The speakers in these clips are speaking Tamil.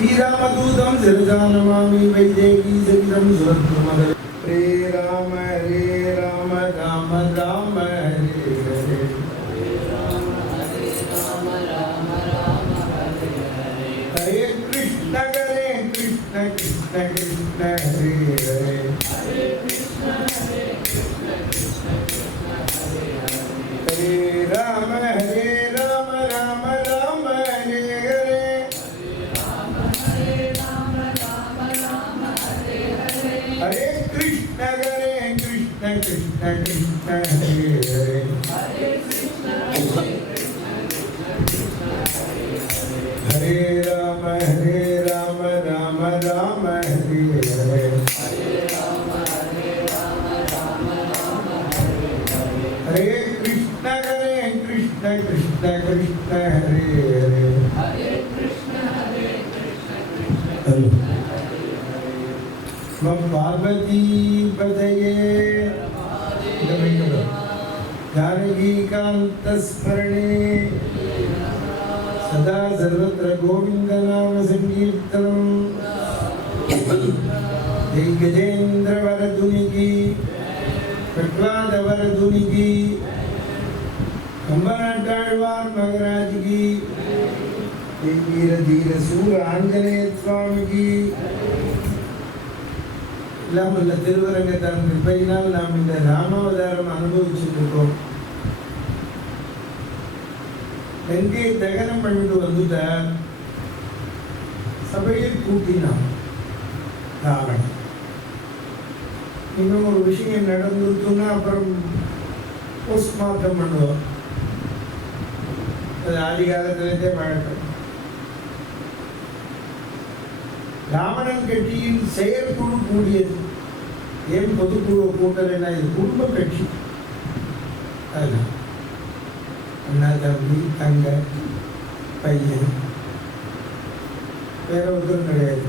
श्रीरामदूतं शिरसा नमामि वैदेही सहितं सुरत्नमद हरे राम राम राम हरे हरे हरे कृष्ण कृष्ण कृष्ण हरे हरे हरे राम राम राम हरे हरे हरे कृष्ण कृष्ण कृष्ण हरे हरे हरे राम राम राम हरे हरे हरे कृष्ण कृष्ण कृष्ण हरे हरे मम पार्वती पतये जानकीकांत स्मरणे सदा सर्वत्र गोविंद नाम संकीर्तनम जय गजेंद्र वरदुनि की प्रह्लाद वरदुनि की कंबनाटाழ்வார் महाराज की जय वीर धीर सूर आंजनेय स्वामी की எல்லாம் உள்ள திருவரங்கத்தான் கிருபையினால் நாம் இந்த ராமாவதாரம் அனுபவிச்சுட்டு இருக்கோம். லங்கையை தகனம் பண்ணிட்டு வந்துட்டார். சபையை கூட்டினான் ராவணன். இன்னும் ஒரு விஷயம் நடந்துருச்சுன்னா அப்புறம் போஸ்ட்மார்ட்டம் பண்ணுவோம். அது ஆதி காலத்திலேருந்தே பழக்கம். ராவணன் கட்சியின் செயற்குழு கூடியது. ஏன் பொதுக்குழு கூட்டலைன்னா இது குடும்ப கட்சி. அதெல்லாம் அண்ணா தம்பி தங்க பையன் வேற ஒருத்தரும் கிடையாது.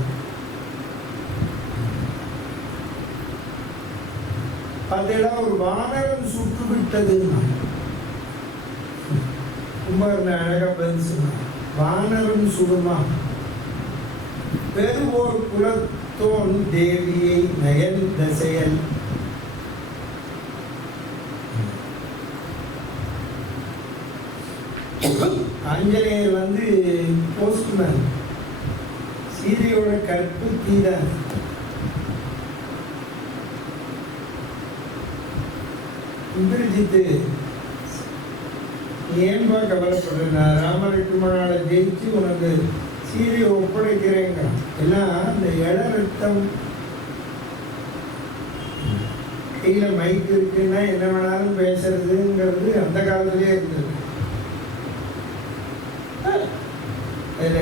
அதெல்லாம் ஒரு வானரம் சுட்டு விட்டதுன்னா குமாரன் அழகா பதில் சொன்னான். வானரம் சுடுமா? பெருவோர் குலத்தோன் தேவியை நயந்த செயல். ஆஞ்சநேயர் வந்து போஸ்ட்மேன், சீதையோட கற்பு தீதான். இந்திரஜித்து ஏன்பா கவலைப்படுற? நான் ராமலட்சுமணால ஜெயிச்சு உனக்கு சீதையை ஒப்படைக்கிறேங்க. எல்லாம் இந்த இட ரத்தம் கையில மைக் இருக்குன்னா என்ன வேணாலும் பேசுறதுங்கிறது அந்த காலத்திலே இருந்தது. அதுல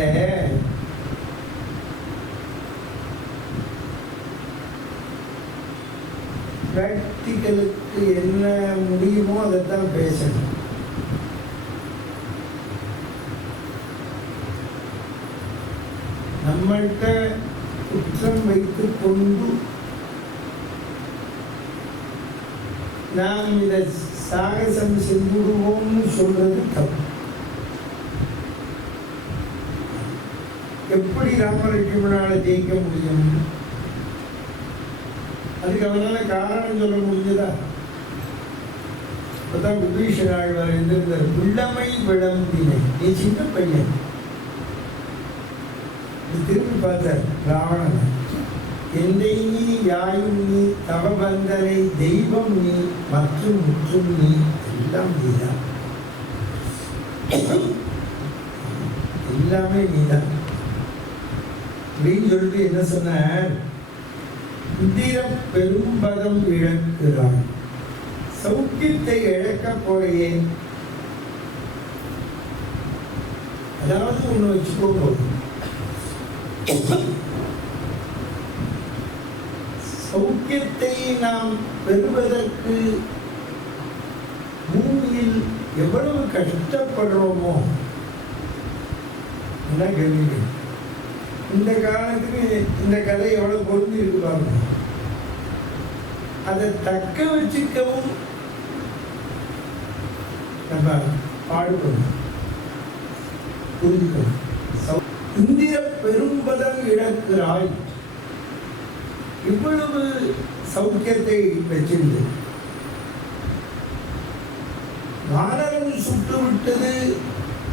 பிராக்டிக்கலுக்கு என்ன முடியுமோ அதைத்தான் பேசணும். நம்மள்கிட்ட குற்றம் வைத்துக் கொண்டு நாம் இதை சாகசம் செஞ்சுடுவோம்னு சொல்றது தப்பு. எப்படி ராமலட்சுமணால ஜெயிக்க முடியும்? அதுக்கு அவனால காரணம் சொல்ல முடிஞ்சதா? அப்பதான் விபீஷண ஆழ்வார் எழுந்திருந்தார். உள்ளமை விளம்பினை, நீ சின்ன பையன். திரும்பி பார்த்தார் ராவணன். எந்தை நீ யாயும் நீ தவபந்தனை தெய்வம் நீ மற்றும் முற்றும் நீ எல்லாம் நீதான், எல்லாமே நீதான் அப்படின்னு சொல்லிட்டு என்ன சொன்னார்? இந்திர பெரும்பதம் இழக்கிறான், சௌக்கியத்தை இழக்க போறையே. அதாவது ஒண்ணு வச்சுக்கோ, சௌக்கியத்தை நாம் பெறுவதற்கு பூமியில் எவ்வளவு கஷ்டப்படுறோமோ என்ன கேள்வி. இந்த காலத்துக்கு இந்த கதை எவ்வளவு பொருந்தி இருக்கு பாருங்க. அதை தக்க வச்சுக்கவும் நம்ம பாடுபடணும், புரிஞ்சுக்கணும். இந்திர பெரும்பதம் இழக்கிறாய். இவ்வளவு சௌக்கியத்தை வச்சிருந்து வானரம் சுட்டுவிட்டது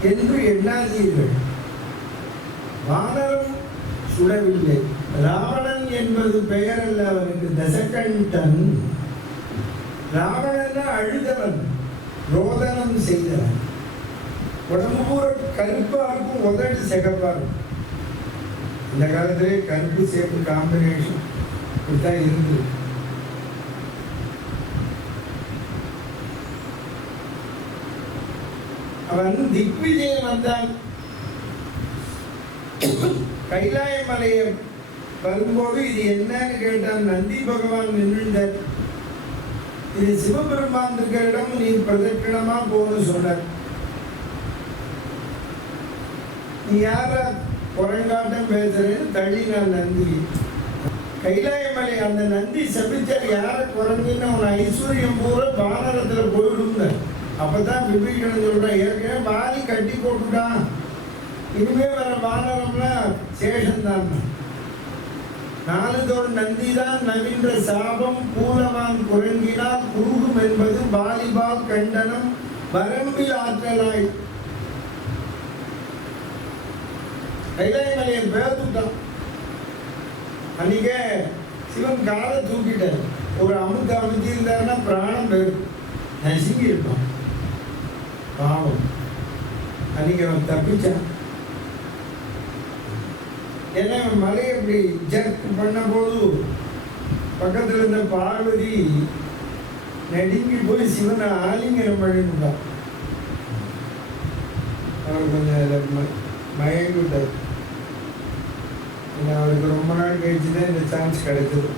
என்று எண்ணாதீர்கள். வானரம் சுடவில்லை. ராவணன் என்பது பெயர் அல்ல அவனுக்கு, தசகண்டன். ராவணன் அழுதவன், ரோதனம் செய்தவன். உடம்பு பூரா கருப்பா இருக்கும், உதடு சிகப்பா இருக்கும். இந்த காலத்திலே கருப்பு சேப்பு காம்பினேஷன் இப்படித்தான் இருந்தது. அவன் திக்விஜயம் வந்தான். கைலாய மலையை வரும்போது இது என்னன்னு கேட்டான். நந்தி பகவான் நின்றுட்டார். இது சிவபெருமான் இருக்கிற இடம், நீ பிரதட்சணமா போகணும்னு சொன்னார். நீ யாரா குரங்காட்டம் பேசுறேன்னு தள்ளினான் நந்தி. கைலாய மலை அந்த நந்தி சபிச்சார், யார குரங்குன்னு உன் ஐஸ்வர்யம் பூரா வானரத்துல போயிடுங்க. அப்பதான் விபீஷணன் சொல்றான், ஏற்கனவே பாதி கட்டி போட்டுட்டான், இனிமே வர வானரம்னா சேஷன்தான். நாலுதோடு நந்திதான் நவீன்ற சாபம், கூலவான் குரங்கினால் குருகும் என்பது வாலிபால் கண்டனம் வரம்பில் ஆற்றலாய். கைலாய மலையை பேர்த்துட்டான். அன்னைக்கே சிவன் காலை தூக்கிட்டார். ஒரு அமுத்து அமுத்தி இருந்தாருன்னா பிராணம் போயிடும், நசுங்கி இருப்பான் பாவம். அன்னைக்கு அவன் தப்பிச்சான். ஏன்னா மலையை அப்படி ஜர்க் பண்ண போது பக்கத்தில் இருந்த பார்வதி நடுங்கி போய் சிவனை ஆலிங்கனம் பண்ணிவிட்டான். அவர் கொஞ்சம் மயங்கி விட்டார். அவருக்கு ரொம்ப நாள் கழிச்சு தான் இந்த சான்ஸ் கிடைச்சது.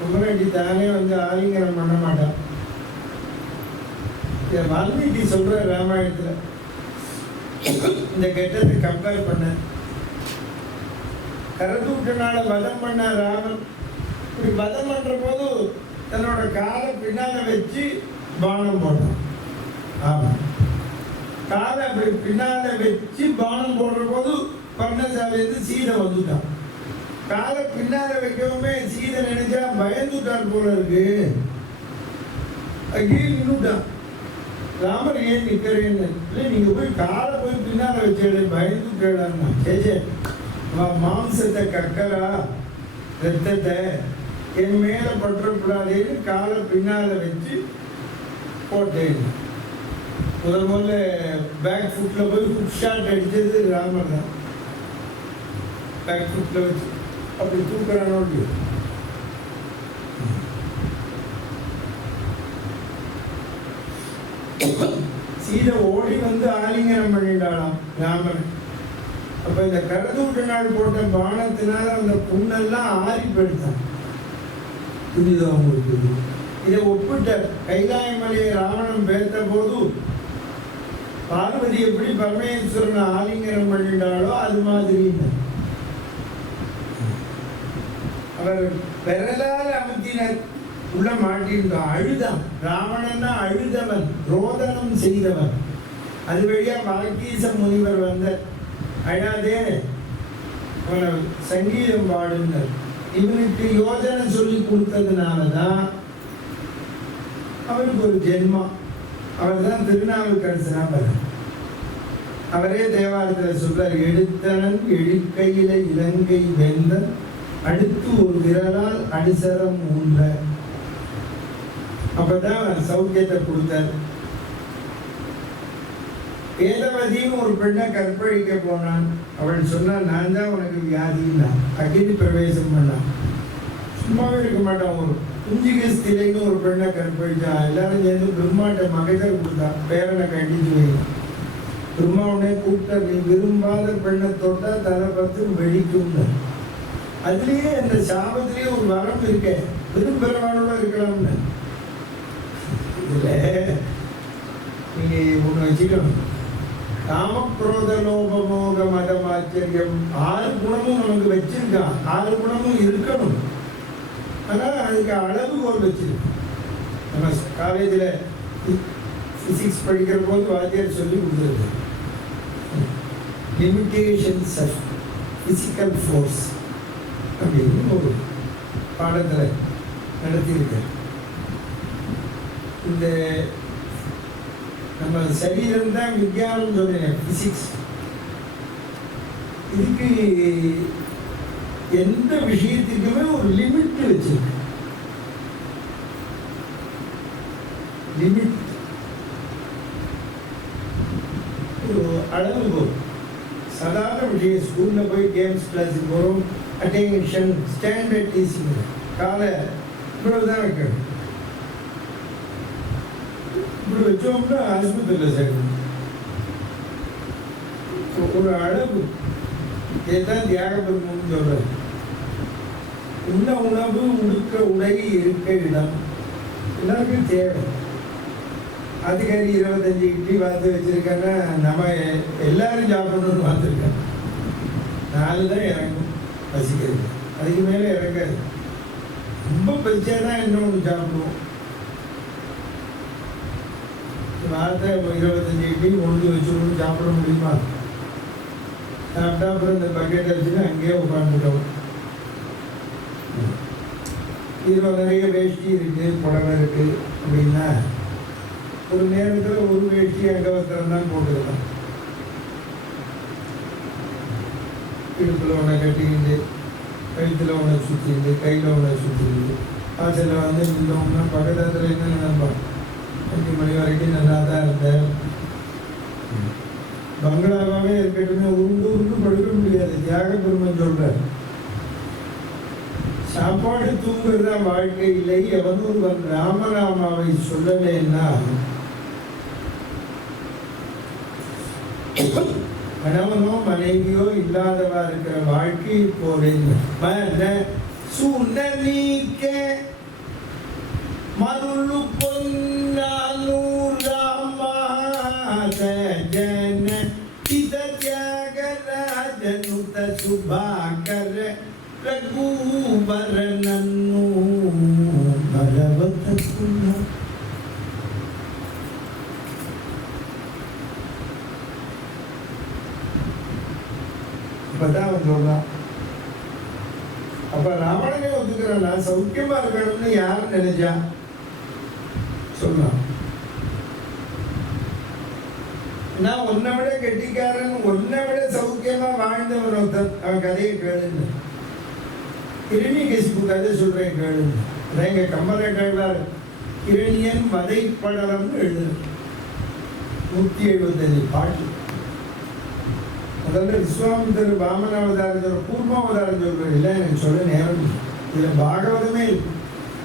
ரொம்ப நாட்டி தானே வந்து ஆலிங்கனம் பண்ண மாட்டான். வால்மீகி சொல்ற ராமாயணத்துல இந்த கெட்டத்தை கம்பேர் பண்ண. கரதூட்டனால வதம் பண்ண ராமன். இப்படி வதம் பண்ற போது தன்னோட காலை பின்னால வச்சு பானம் போட்டான். ஆமா, காலை அப்படி பின்னால வச்சு பானம் போடுற போது பர்ணசாலையிலிருந்து சீதை வந்துட்டான். காலை பின்னால வைக்கவுமே சீதை நினைச்சா பயந்துட்டார் போல இருக்கு, அங்கேயே நின்றுட்டான். ராமர் ஏன் நிற்கிறேன்னு இல்லை, நீங்க போய் காலை போய் பின்னால வச்சு பயந்துட்டான்னா. சேச்சே, மாம்சத்தை கக்கரா ரத்தத்தை என் மேல பற்றக்கூடாதுன்னு காலை பின்னால வச்சு போட்டேன். முதல்ல பேக் ஃபுட்ல போய் ஃபுட் ஷாட் அடிச்சது ராமர் தான். பேக் ஃபுட்ல வச்சு அப்படி தூக்குறானோடு. சீதை ஓடி வந்து ஆலிங்கனம் பண்ணிட்டாளாம் ராமன். அப்ப இந்த கரதூட்ட நாள் போட்ட பானத்தினால அந்த புண்ணெல்லாம் ஆறி போயிட்டான். புரியுதா உங்களுக்கு? இதை ஒப்பிட்ட கைலாய மலையை ராவணன் பேர்த்த போது பார்வதி எப்படி பரமேஸ்வரனை ஆலிங்கனம் பண்ணிட்டாளோ அது மாதிரி அவர் விரலால் அமுத்தினர், உள்ள மாட்டின்றான். அழுதான். ராவணன்னா அழுதவன், ரோதனம் செய்தவன். அது வழியா வாக்கீச முனிவர் வந்த அழாதே சங்கீதம் பாடுனர். இவனுக்கு யோஜனை சொல்லி கொடுத்ததுனாலதான் அவருக்கு ஒரு ஜென்மா. அவர் தான் திருநாவுக்கரசனா பாரு. அவரே தேவாரத்தில் சொல்றார், எடுத்தனன் எழுக்கையில இலங்கை வெந்தன் அடுத்து ஒரு விரலால் அடிசரம் ஊன்ற. அப்பதான் சௌக்கியத்தை கொடுத்தார். வேதவதியும் ஒரு பெண்ணை கற்பழிக்க போனான். அவள் சொன்னா, நான் தான் உனக்கு வியாதின்னா அக்னி பிரவேசம் பண்ணான். சும்மாவே இருக்க மாட்டான். ஒரு குஞ்சிகஸ்திலைன்னு ஒரு பெண்ணை கற்பழிச்சான். எல்லாரும் சேர்ந்து பிரம்மாட்ட மகைதை கொடுத்தா, பேரனை கண்டிச்சு வைங்க. பிரம்மா உடனே கூப்பிட்ட, நீ விரும்பாத பெண்ணை தொட்டா தலை பார்த்து வெடிக்கும். அதுலயே இந்த சாபத்திலேயே ஒரு வரம் இருக்க, விரும்புகிறவானோட இருக்கலாம்னு. இதுல நீங்க ஒண்ணு வச்சுக்கணும், காமக்ரோத லோபமோக மதமாச்சரியம் 6 குணமும் நமக்கு வச்சிருக்கான். 6 குணமும் இருக்கணும். ஆனா அதுக்கு அளவுகோல் வச்சிருக்கோம். நம்ம காலேஜில் பிசிக்ஸ் படிக்கிற போது வாத்தியார் சொல்லி கொடுத்துருக்கு, லிமிட்டேஷன்ஸ் ஆஃப் ஃபிசிக்கல் ஃபோர்ஸ் அப்படின்னு ஒரு பாடத்தில் நடத்தியிருக்கார். இந்த நம்ம சரீரம் தான் விஞ்ஞானம் சொன்னேன், பிசிக்ஸ். இதுக்கு எந்த விஷயத்துக்குமே ஒரு லிமிட் வச்சிருக்கு. லிமிட் ஒரு அளவுகோல். சாதாரண விஷயம், ஸ்கூலில் போய் கேம்ஸ் கிளாஸுக்கு போகிறோம், அட்டென்ஷன் ஸ்டாண்டர்ட் டீச்சிங் காலை இவ்வளவுதான் வைக்கணும். இப்படி வச்சோம்னா ஆஸ்பத்திரியில் சேர்க்கணும். ஒரு அளவு. இதுதான் தியாக பிரம்மம் சொல்றது. உண்ண உணவு, உடுக்க உடை, இருக்க இடம் எல்லாருக்கும் தேவை. அதிகாரி 25 இட்லி பார்த்து வச்சிருக்கேன்னா நம்ம எல்லாரும் சாப்பிடணும்னு பார்த்துருக்கேன். 4 தான் இறங்கும் பசிக்கிறது, அதுக்கு மேலே இறங்காது. ரொம்ப பசிச்சாதான் என்ன ஒன்று சாப்பிடுவோம். வார்த்தை 25 இட்லி கொண்டு வச்சு சாப்பிட முடியுமா? சாப்பிட்டா அப்புறம் இந்த பக்கெட் வச்சுன்னு அங்கேயே உட்காந்துட்டோம். இதில் நிறைய வேஷ்டி இருக்கு, புடவை இருக்கு அப்படின்னா ஒரு நேரத்தில் ஒரு வேஷ்டி அங்கவஸ்திரம் தான் போட்டுக்கலாம். இடுப்பில் ஒன்றை கட்டிக்கிட்டு, கழுத்தில் ஒன்றை சுற்றிக்கிட்டு, கையில் ஒன்றை சுற்றிக்கிட்டு வாசலில் வந்து நின்றோம்னா பக்கத்தில் என்ன நினைப்பான், 5 மணி வரைக்கும் நல்லா தான் இருந்தேன். பங்களாவே இருக்கட்டுமே, உருண்டு உருண்டு படுக்க முடியாது. தியாக பெருமன் சொல்ற சாப்பாடு தூங்குறதா வாழ்க்கை இல்லை. எவனொருவன் ராமராமாவை சொல்லலைன்னா கணவனோ மனைவியோ இல்லாதவா இருக்கிற வாழ்க்கை போறேன். சுனீக்க மருளு பொன்னானு ஜன சித தியாகராஜனுத சுபாகர ரகுவரனನ್ನು பரவத குண. அப்பதான் அவன் சொல்றான். அப்ப ராவணனே ஒத்துக்கிறானா? சௌக்கியமா இருக்கணும்னு யார் நினைச்சா சொல்லலாம். நான் உன்னை விட கெட்டிக்காரன், உன்னை விட சௌக்கியமா வாழ்ந்தவன் ஒருத்தன். அவன் கதையை கேளுன்னு, இரணியகசிப்பு கதை சொல்றேன் கேளுன்னு. அதான் எங்க கம்பரை கேள்வார் இரணியன் வதைப்படலம்னு எழுதுறேன். 175 பாட்டு. முதல்ல விஸ்வாமித்தர் வாமன அவதாரம் சொல்ற, கூர்மாவதாரம் சொல்றேன். இல்லை, எனக்கு சொல்ல நேரம். இதுல பாகவதமே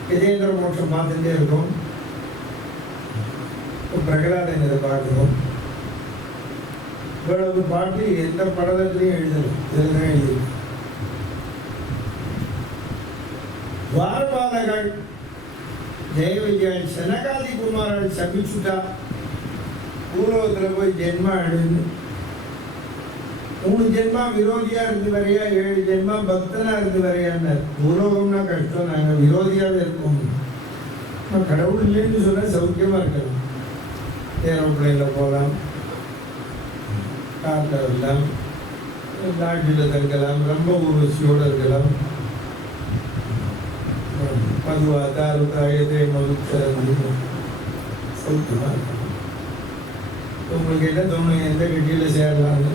கஜேந்திர மோட்சம் பார்த்துட்டே இருக்கும். பிரகலாதன் இதை பார்க்கிறோம். இவ்வளவு பாட்டு எந்த படலத்திலையும் எழுதல, இதுதான் எழுதி. துவாரபாலகர் ஜெயவிஜயன் சனகாதி குமாரன் சபிச்சுட்டா பூலோகத்தில் போய் ஜென்மா எடுன்னு. 3 ஜென்மா விரோதியா இருந்து வரையா, 7 ஜென்மா பக்தனா இருந்து வரையான்னார். பூலோகம்னா கஷ்டம், நாங்கள் விரோதியாவே இருக்கோம். கடவுள் இல்லைன்னு சொன்னா சௌக்கியமா இருக்கலாம். ஏரோப்ளைனில் போகலாம், காரில் வரலாம், லாட்ஜில் தங்கலாம், ரொம்ப ஊர்வசியோடு இருக்கலாம். மதுவா தாரு தாயத்தை மதுச்சரந்து சௌக்கியமாக இருக்கலாம். உங்களுக்கு என்ன தோணும், எந்த கட்டியில் சேரலாம்னு?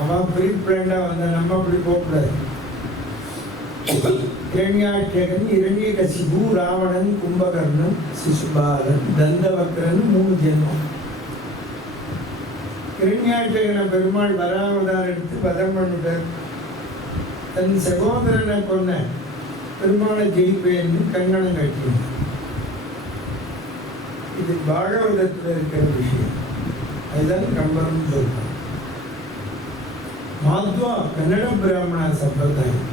அவன் ப்ரீ பிளான்டாக வந்தால் நம்ம அப்படி போகக்கூடாது. இரண்யாட்சகன், இரண்யகசிபு, ராவணன், கும்பகர்ணன், சிசுபாலன், தந்தவக்ரன் 3 ஜென்மம். இரண்யாட்சகனை பெருமாள் வராவதாரம் எடுத்து வதம் பண்ணிட்டார். தன் சகோதரனை கொன்ன பெருமாளை ஜெயிப்பேன்னு கங்கணம் கட்டினார். இது பாகவதத்தில் இருக்கிற விஷயம். அதுதான் கம்பரம் சொல்றான். மாத்வா கன்னட பிராமண சம்பிரதாயம்.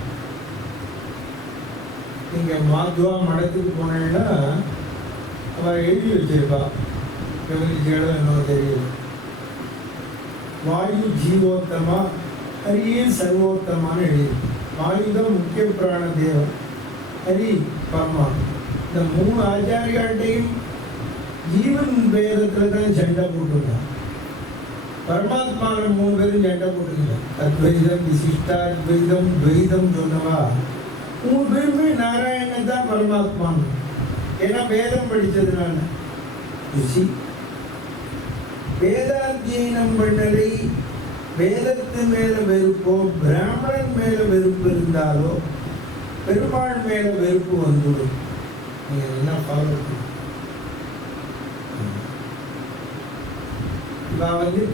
நீங்க மாத்வா மடத்துக்கு போனீங்கன்னா அவன் எழுதி வச்சிருப்பா, கவனிச்சீங்களோ என்னவோ தெரியல. வாயு ஜீவோத்தமா, ஹரியே சர்வோத்தமான்னு எழுதி. வாயு தான் முக்கிய பிராண தேவன், ஹரி பரமா. இந்த 3 ஆச்சாரியாட்டையும் ஜீவன் பேதத்துல தான் சண்டை போட்டுருக்கான். பரமாத்மாவில் 3 பேரும் சண்டை போட்டுக்கல. அத்வைதம், விசிஷ்டாத்வைதம், துவைதம் சொன்னவா 3 பேருமே நாராயணன் தான் பரமாத்மா. ஏன்னா வேதம் படித்ததுனால. வேதாத்தியனம் பண்ணலை, வேதத்து மேல வெறுப்போ பிராமணன் மேல வெறுப்பு இருந்தாலோ பெருமாள் மேல வெறுப்பு வந்துடும். நீங்க என்ன ஃபாலோ பண்ண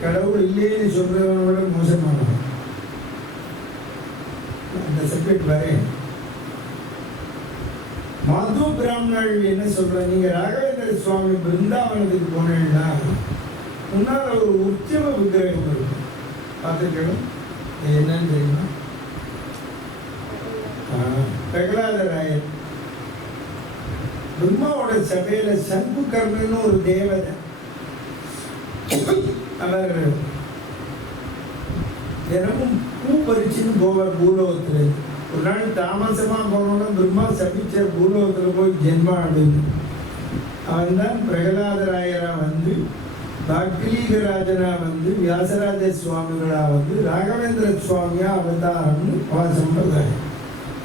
கடவுள் இல்லைன்னு சொல்றவனோட மோசமானவன். அந்த சப்ஜெக்ட் வரேன். மது பிராமணர்கள் என்ன சொல்ற, நீங்க ராகவேந்திர சுவாமி பிருந்தாவனத்துக்கு போனீங்கன்னா முன்னால் ஒரு உற்சவ விக்கிரகம் இருக்கு, பார்த்துக்கணும். என்னன்னு தெரியுமா? பிரகலாதராயர் பிரம்மாவோட சபையில சண்புகர்ணன்னு ஒரு தேவதை, அவர் தினமும் பூ பறிச்சுன்னு போவார் பூலோகத்துல. ஒரு நாள் தாமசமா போனோம்னா பிரம்மா சபிச்ச பூலோகத்துல போய் ஜென்மா ஆடுது. அவன் தான் பிரகலாதராயரா வந்து, பாக்லீகராஜனா வந்து, வியாசராஜ சுவாமிகளா வந்து, ராகவேந்திர சுவாமியா அவதாரம்னு அவன் சம்பிரதாயம்.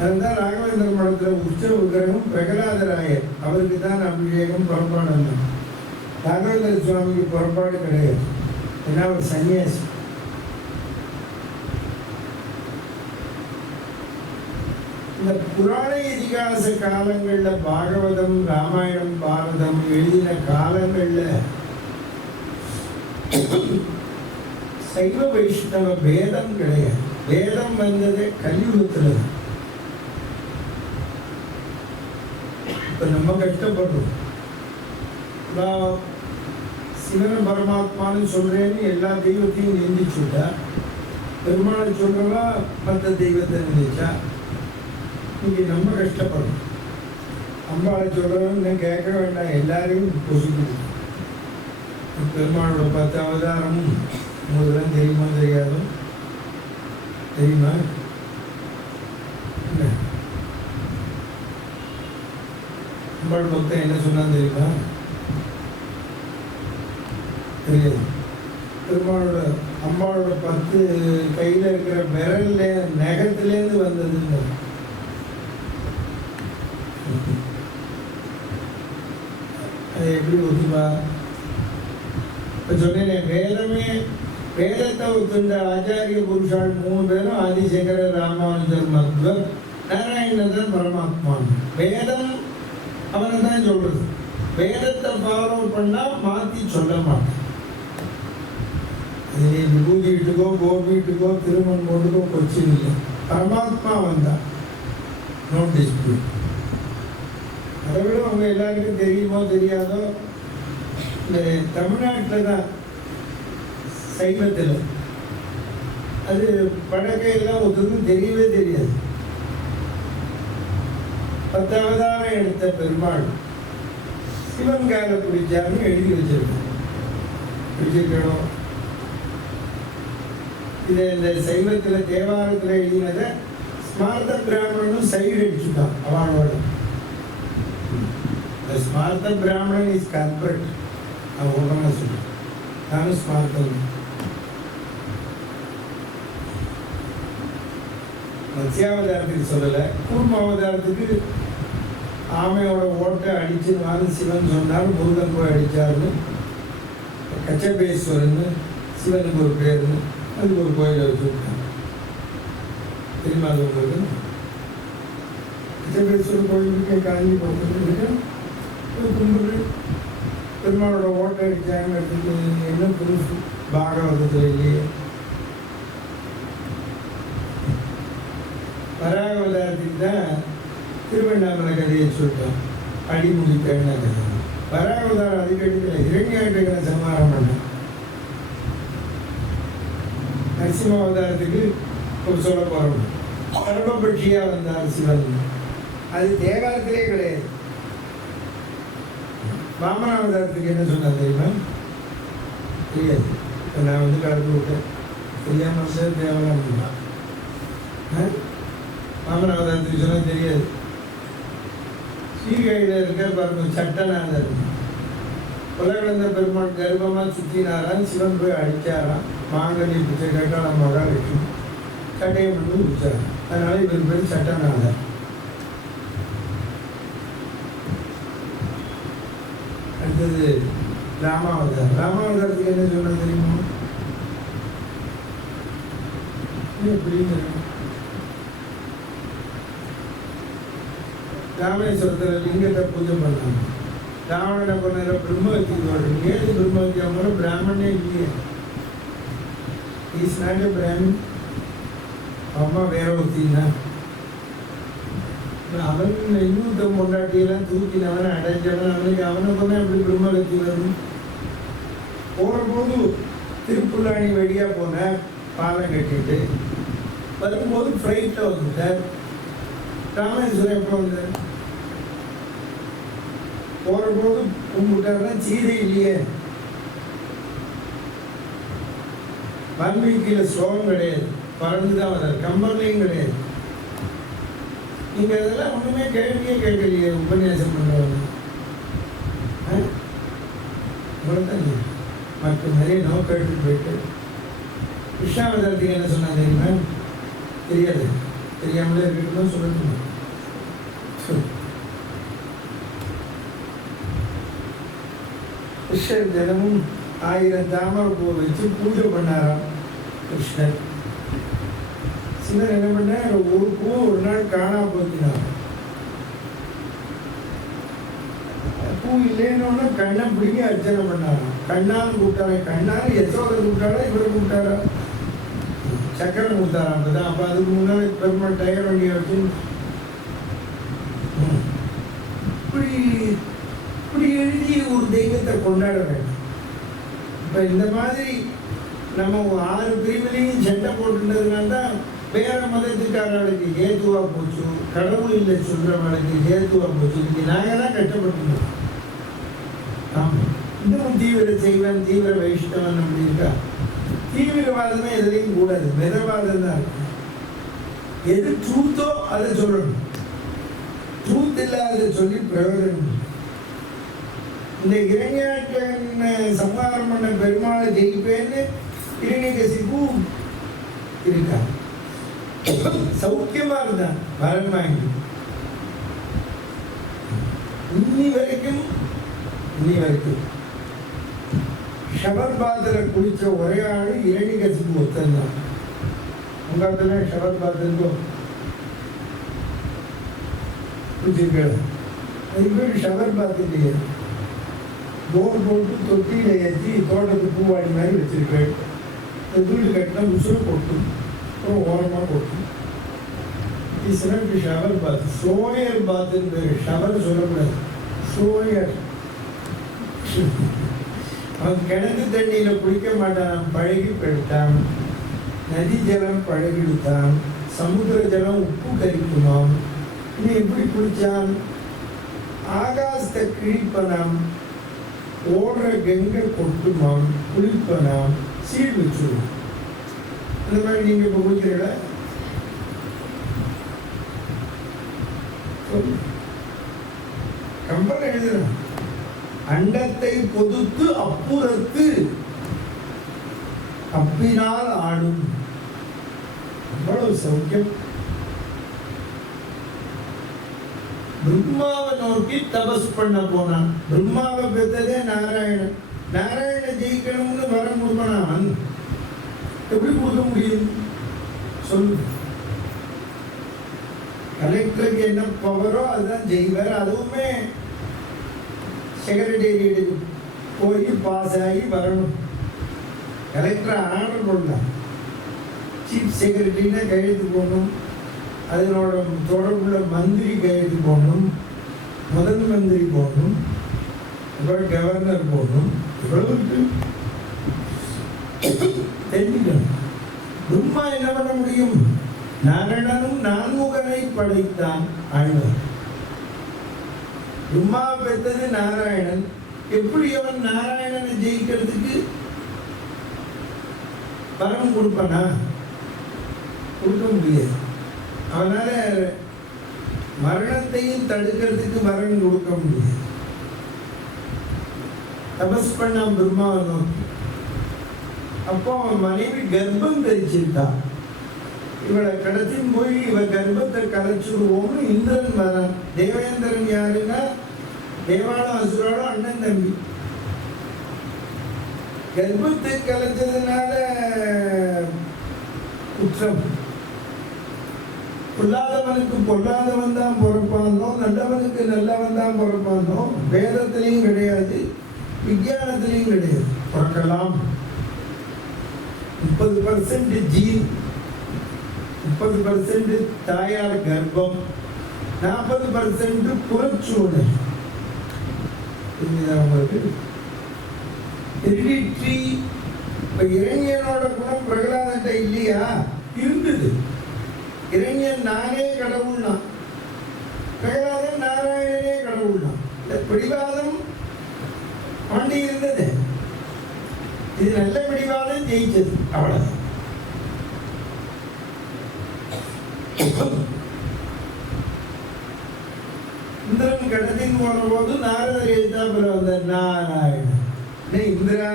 அதுதான் ராகவேந்திர மடத்தில் உற்சவ விக்கிரகம் பிரகலாதராயர், அவருக்கு தான் அபிஷேகம் புறப்பாடு. ராகவேந்திர சுவாமிக்கு புறப்பாடு கிடையாது, ஏன்னா அவர் சன்னியாசி. இந்த புராண இதிகாச காலங்கள்ல பாகவதம், ராமாயணம், பாரதம் எழுதின காலங்கள்ல சைவ வைஷ்ணவ பேதம் கிடையாது. வேதம் வந்தது கலியுகத்துல. இப்ப நம்ம கஷ்டப்படுறோம். நான் சிவன பரமாத்மான்னு சொல்றேன்னு எல்லா தெய்வத்தையும் நிந்திச்சுட்டா, பெருமாளை சொல்றவா மற்ற தெய்வத்தை நினைச்சா, இன்னைக்கு நம்ம கஷ்டப்படுறோம். அம்பாளை சொல்றவன்னு கேட்க வேண்டாம், எல்லாரையும் பொசிக்குது. பெருமாளோட 10 அவதாரமும் உங்களுக்குலாம் தெரியுமா தெரியாதோ? தெரியுமா? அம்பாள் பக்தன் என்ன சொன்னான்னு தெரியுமா? தெரியாது. பெருமாளோட அம்பாளோட 10 கையில் இருக்கிற விரல்ல நகத்திலேருந்து வந்ததுன்னு. அது எப்படி ஒத்துப்பா? இப்போ சொன்னேன், வேதமே வேதத்தை ஒத்துண்ட ஆச்சாரிய புருஷால் 3 பேரும் ஆதிசங்கர, ராமானுஜர், மத்வர், நாராயணன் பரமாத்மா. வேதம் அவனை தான் சொல்றது. வேதத்தை ஃபாலோ பண்ணா மாற்றி சொல்ல மாட்டேன். அது விபூதி வீட்டுக்கோ கோபி வீட்டுக்கோ திருமணம் போட்டுக்கோ கொச்சின் இல்லை. பரமாத்மா வந்தா நோ டிஸ்பியூட். அதை விட அவங்க எல்லாருக்கும் தெரியுமோ தெரியாதோ, இந்த தமிழ்நாட்டில் தான் சைவத்தில் அது படக்கையெல்லாம் ஒருத்தருக்கும் தெரியவே தெரியாது. 10 அவதாரம் எடுத்த பெருமாள் சிவன் கால பிடிச்சாருன்னு எழுதி வச்சிருக்கணும். இதை இந்த சைவத்தில் தேவாரத்தில் எழுதினதை ஸ்மார்த்த பிராமணனும் சைடு அடிச்சுட்டான் அவனோட. ஸ்மார்த்த பிராமணன் இஸ் கல்பரேட். நான் ஓப்பனாக சொல்றேன், நானும் ஸ்மார்த்தம். மத்ஸ்யாவதாரத்துக்கு சொல்லலை, கூர்மாவதாரத்துக்கு ஆமையோட ஓட்டை அடிச்சுன்னு சிவன் சொன்னார், முருகன் போய் அடித்தார்னு. கச்சபேஸ்வரன்னு சிவனுக்கு ஒரு பேருன்னு அதுக்கு ஒரு கோயிலை வச்சுருக்காங்க. தெரியுமா அது உங்களுக்கு? கச்சபேஸ்வரர் கோயிலுக்கு காஞ்சி போட்டு கும்பிட்டு பெருமாளோட ஓட்டை அடித்தாங்கிறதுக்கு என்ன ப்ரூஃப் பாகவதத்தில் இல்லையே? வராகவதாரத்துக்கு தான் திருவண்ணாமலை கதையை சொல்லிட்டோம், அடிமுடி பெண்ண கதை. வராகவதாரம் அதுக்கு எடுக்கல, இரண்யாட்டங்களை சமாரம் பண்ண. நரசிம்மாவதாரத்துக்கு ஒரு சொல்ல போகிறோம், சர்வபட்சியாக வந்தார் சிவன். அது தேவாரத்திலே கிடையாது. வாமனாவதாரத்துக்கு என்ன சொன்னா தெரியுமா? தெரியாது. இப்போ நான் வந்து கலந்து விட்டேன், தெரியாமல் தேவலாம். வாமனாவதாரத்துக்கு சொன்னால் தெரியாது. சீர்காழியில் இருக்க பாருங்க சட்டநாதர், உலகளந்த பெருமாள் கர்ப்பமாக சுற்றினாராம். சிவன் போய் அடித்தாராம். மாங்கல்ய பிச்சை கேட்டால் மகாலட்சுமி சட்டையை பண்ணி பிடிச்சாராம். அதனால இவர் பேர் சட்டநாதர். அடுத்தது ராமாவதாரம். ராமாவதாரத்துக்கு என்ன சொன்னது தெரியுமா? ராமேஸ்வரத்தில் லிங்கத்தை பூஜை பண்ணாங்க. ராவணனை பண்ண பிரம்மகத்தி தோழன். ஏது பிரம்மகத்தி? அவங்க பிராமணே இல்லையே. Is not a Brahmin. அம்மா வேற ஒருத்தின்னா அவன் இன்னொருத்த பொண்டாட்டியெல்லாம் தூக்கினவன் அடைஞ்சவன். அவனை கொண்டா எப்படி பிரம்மகத்தி வரும்? போகும்போது திருப்புல்லாணி வழியாக போன பாலம் கட்டிட்டு வரும்போது ஃப்ளைட்டில் வந்துட்டார். ராமேஸ்வரம் எப்போ வந்தார்? போகும்போது கும்பிட்டாருன்னா சீதை இல்லையே. வால்மீகியில் ஸ்லோகம் கிடையாது, பறந்து தான் வர்றார். கம்பர்லையும் கிடையாது. நீங்கள் அதெல்லாம் ஒன்றுமே கேள்வியே கேட்கலையே உபன்யாசம் பண்ணுறவங்க. இவ்வளோதான் மற்ற நிறைய நோக்கம் எடுத்துட்டு போயிட்டு கிருஷ்ணாவதாரத்துக்கு என்ன சொன்னா தெரியுமா? தெரியாது. தெரியாமலே இருக்கட்டும் சொல்லணும். கிருஷ்ணர் தினமும் 1000 தாமரை பூ வச்சு பூஜை பண்ணாராம். கிருஷ்ணர் சிலர் என்ன பண்ண ஒரு பூ ஒரு நாள் காணா போக்கினார். பூ இல்லைன்னு கண்ணை பிடிங்க அர்ச்சனை பண்ணாராம். கண்ணாலும் கூப்பிட்டாரா? கண்ணாலும் யசோதை கூப்பிட்டாரா? இவரை கூப்பிட்டாரா? சக்கரம் கொடுத்தாராம். அப்பதான் அப்போ அதுக்கு முன்னாடி பெருமாள் டயர் வண்டியை வச்சு இப்படி இப்படி எழுதி ஒரு தெய்வத்தை கொண்டாட வேண்டும். இப்போ இந்த மாதிரி நம்ம 6 பிரிவுலையும் சண்டை போட்டுன்றதுனால தான் வேற மதத்துக்காரர்களுக்கு ஏதுவா போச்சு, கடவுள் இல்லை சொல்றவர்களுக்கு ஏதுவா போச்சு. இன்னைக்கு நாங்கள் தான் கஷ்டப்பட்டுருக்கோம். ஆமாம், இன்னும் தீவிர செய்வன் தீவிர வைஷ்ணவன் அப்படி இருக்கா? தீவிரவாதமே எதுலையும் கூடாது, மிதவாதம் தான் இருக்கும். எது ட்ரூத்தோ அதை சொல்லணும். ட்ரூத் இல்லாத சொல்லி பிரயோஜனம். இந்த இரண்யாட்சன் சம்ஹாரம் பண்ண பெருமாளை ஜெயிப்பேன்னு இரண்யகசிபு இருக்கா? சௌக்கியமா இருந்தான் வரன் வாங்கி. இன்னி வரைக்கும் ஷபர்பாத்ல குளிச்ச ஒரே ஆளு இரண்யகசிபு ஒருத்தன் தான். உங்க இடத்துல ஷபர்பாத் இருந்தோ குளிச்சிருக்க? அது பேர் ஷபர்பாத் இல்லையே. போர் போட்டு தொட்டியில ஏற்றி தோட்டத்து பூவாடி மாதிரி வச்சிருக்கேன். வீடு கட்டினா உசுரை கொட்டும், அப்புறம் ஓரமாக கொட்டும். ஷவர் பாத், சோயர் பாத்துன்னு பேர். ஷவர் சொல்லக்கூடாது, சோயர். அவன் கிணத்து தண்ணியில குளிக்க மாட்டான், பழகி போயிட்டான். நதி ஜலம் பழகிடுத்தான், சமுத்திர ஜலம் உப்பு கரிக்குமாம். இது எப்படி குளிச்சான்? ஆகாசத்தை கிழிப்பனாம், ஓடுற கங்கை கொட்டுமாம், குளிப்பனாம், சீல் வச்சுருவோம். இந்த மாதிரி நீங்க இப்ப குளிக்கிறீங்களா? கம்பல் எழுதுறோம். அண்டத்தை பொதுத்து அப்புறத்து அப்பினால் ஆடும். அவ்வளவு சௌக்கியம். பிரம்மாவை நோக்கி தபஸ் பண்ண போனான். பிரம்மாவை பெற்றதே நாராயணன். நாராயண ஜெயிக்கணும்னு வரம் கொடுப்பான். எப்படி கொடுக்க முடியும் சொல்லு? கலெக்டருக்கு என்ன பவரோ அதுதான் ஜெயிவார். அதுவுமே செக்ரட்டேரியட்டுக்கு போய் பாஸ் ஆகி வரணும். கலெக்டர் ஆர்டர் பண்ணலாம். சீஃப் செக்ரட்டரினா கையெழுத்து போடணும், அதனோட தொடர்புள்ள மந்திரி கையெழுத்து போடணும், முதல் மந்திரி போடணும், அப்புறம் கவர்னர் போடணும். இவ்வளவு இருக்கு, தெரிஞ்சுக்கணும். பிரம்மா என்ன பண்ண முடியும்? நாராயணனும் நான்முகனை படைத்தான் ஆழ்வார். பிரம்மா பெற்றது நாராயணன். எப்படி அவன் நாராயணனை ஜெயிக்கிறதுக்கு வரம் கொடுப்பானா? கொடுக்க முடியாது. அவனால மரணத்தையும் தடுக்கிறதுக்கு வரம் கொடுக்க முடியாது. தபஸ் பண்ணான் பிரம்மாவை நோக்கி. அப்போ அவன் மனைவி கர்ப்பம் தரிச்சிருக்கா. இவளை கடத்தின் போய் இவ கர்ப்பத்தை கலைச்சுடுவோம்னு இந்திரன் வரான். தேவேந்திரன் யாருன்னா தேவாலும் அசுராலும் அண்ணன் தம்பி. கர்ப்பத்தை கலைச்சதுனால குற்றம். பொல்லாதவனுக்கு பொல்லாதவன் தான் பிறப்பானோ, நல்லவனுக்கு நல்லவன் தான் பிறப்பானோ வேதத்திலையும் கிடையாது, விஞ்ஞானத்திலையும் கிடையாது. பிறக்கலாம். 30% ஜீன், 30% தாயார் கர்ப்பம், 40% புறச்சூழல். உங்களுக்கு ஹெரிடிட்ரி. இப்போ இரண்யனோட குணம் பிரகலாதன்ட்ட இல்லையா? இருந்தது. இரண்யன் நானே கடவுள்னா, பிரகலாதன் நாராயணனே கடவுள்னா. இந்த பிடிவாதம் ஆண்டி இருந்தது. இது நல்ல பிடிவாதம் ஜெயிச்சது. அவ்வளவு. இந்திரன் கடத்தின் போன போது நாரதர் எழுத்தாப்புல வந்த நாராயணன் இந்திரா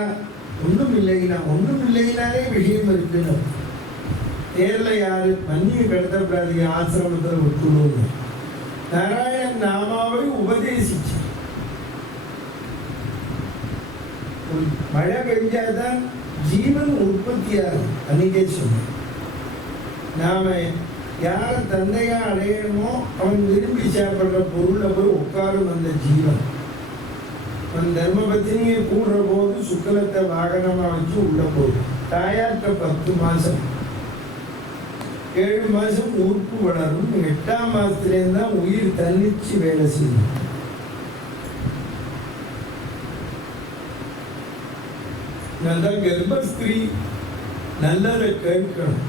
ஒன்றும் இல்லைனா, ஒன்றும் இல்லைனாலே விஷயம் இருக்குன்னு. தேர்ல யாரு மன்னியை கடத்தப்படாது, ஆசிரமத்தில் விட்டுடுவோம். நாராயணன் நாமாவை உபதேசிச்சு. மழை பெஞ்சாதான் ஜீவன் உற்பத்தியாகும். அன்னைக்கே சொன்னேன், நாம யார தந்தையா அடையணுமோ அவன் விரும்பி சாப்பிடுற பொருளை போய் உட்காரும் அந்த ஜீவன். அவன் தர்ம பத்தினியை கூடுற போது சுக்கலத்தை வாகனமா வச்சு உள்ள போகும். தாயார்கிட்ட 10 மாசம், 7 மாசம் உறுப்பு வளரும். 8ஆம் மாசத்துலேருந்து தான் உயிர் தன்னிச்சு வேலை செய்யும். நல்ல கர்ப்பஸ்திரீ நல்லதை கேட்கணும்.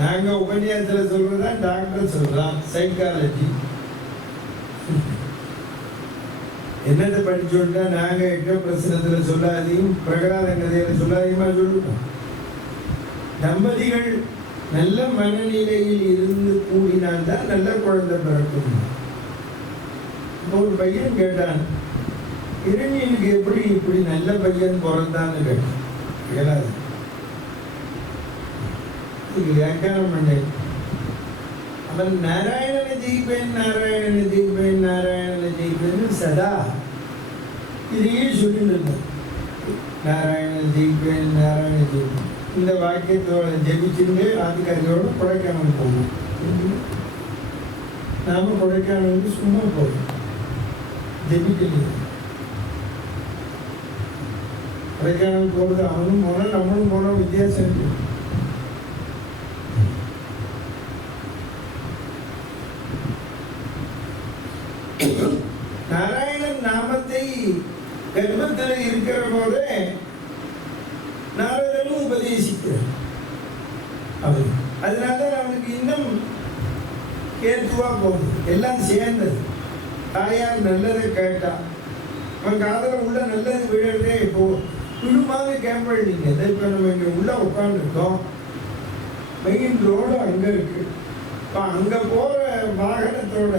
நாங்க உபன்யாசத்துல சொல்றதா டாக்டர் சொல்றான், சைக்காலஜி. என்னத்தை படிச்சோம்னா நாங்க எட்ட பிரச்சனத்துல சொல்லாதையும் பிரகலாத கதையில சொல்லாதையுமா சொல்லுவோம். தம்பதிகள் நல்ல மனநிலையில் இருந்து கூடினால்தான் நல்ல குழந்தை பிறக்கும். ஒரு பையன் கேட்டான், இரணியனுக்கு எப்படி இப்படி நல்ல பையன் பிறந்தான்னு கேட்டான். வியாக்கியானம் பண்ணேன். அவன் நாராயணனை ஜெயிப்பேன், நாராயணனை ஜெயிப்பேன், நாராயணனை ஜெயிப்பேன்னு சதா இதையே சொல்லிட்டு இருந்தேன். நாராயணனை ஜெயிப்பேன், நாராயணனை ஜெயிப்பேன். இந்த வாக்கியத்தோட ஜெபிச்சுட்டு ஆதிகாரியோட கொடைக்கானல் போகணும். நாம கொடைக்கானலுக்கு சும்மா போகணும், ஜெபிக்கலையே. கொடைக்கானல் போகிறது அவனும் போனோம் நம்மளும் போனோம், வித்தியாசம் இருக்கு. நாராயணன் நாமத்தை கர்ப்பத்தில் இருக்கிற போதே நாரதனும் உபதேசிக்கிறார் அவன். அதனால அவனுக்கு இன்னும் கேத்துவா போகுது. எல்லாம் சேர்ந்தது. தாயார் நல்லதை கேட்டா, அவன் காதல உள்ள நல்லது விழுறதே. இப்போ விழுமாவே கேம்பல் நீங்க இப்போ நம்ம இங்க உள்ள உட்காந்துருக்கோம். மெயின் ரோடு அங்க இருக்கு. இப்போ அங்க போற வாகனத்தோட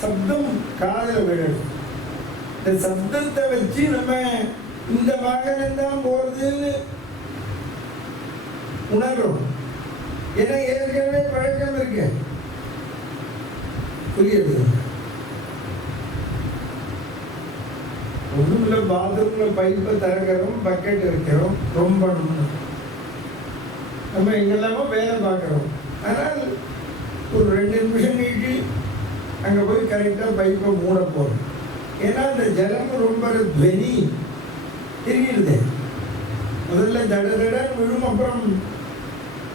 சப்தம் காதல விழணும். இந்த சப்தத்தை வச்சு நம்ம இந்த வாகனம் தான் போறதுன்னு உணர்றோம். ஏன்னா ஏற்கனவே பழக்கம் இருக்கு. புரியுது? ஒண்ணும் இல்லை, பாத்ரூம்ல பைப்பை திறக்கிறோம், பக்கெட் வைக்கிறோம், ரொம்ப நம்ம எங்கெல்லாமோ வேலை பார்க்குறோம். ஆனால் ஒரு 2 நிமிஷம் நீட்டி அங்கே போய் கரெக்டாக பைப்பை மூட போகிறோம். ஏன்னா அந்த ஜலம் ரொம்ப துவனி தெரியுது. முதல்ல தட தட விழும், அப்புறம்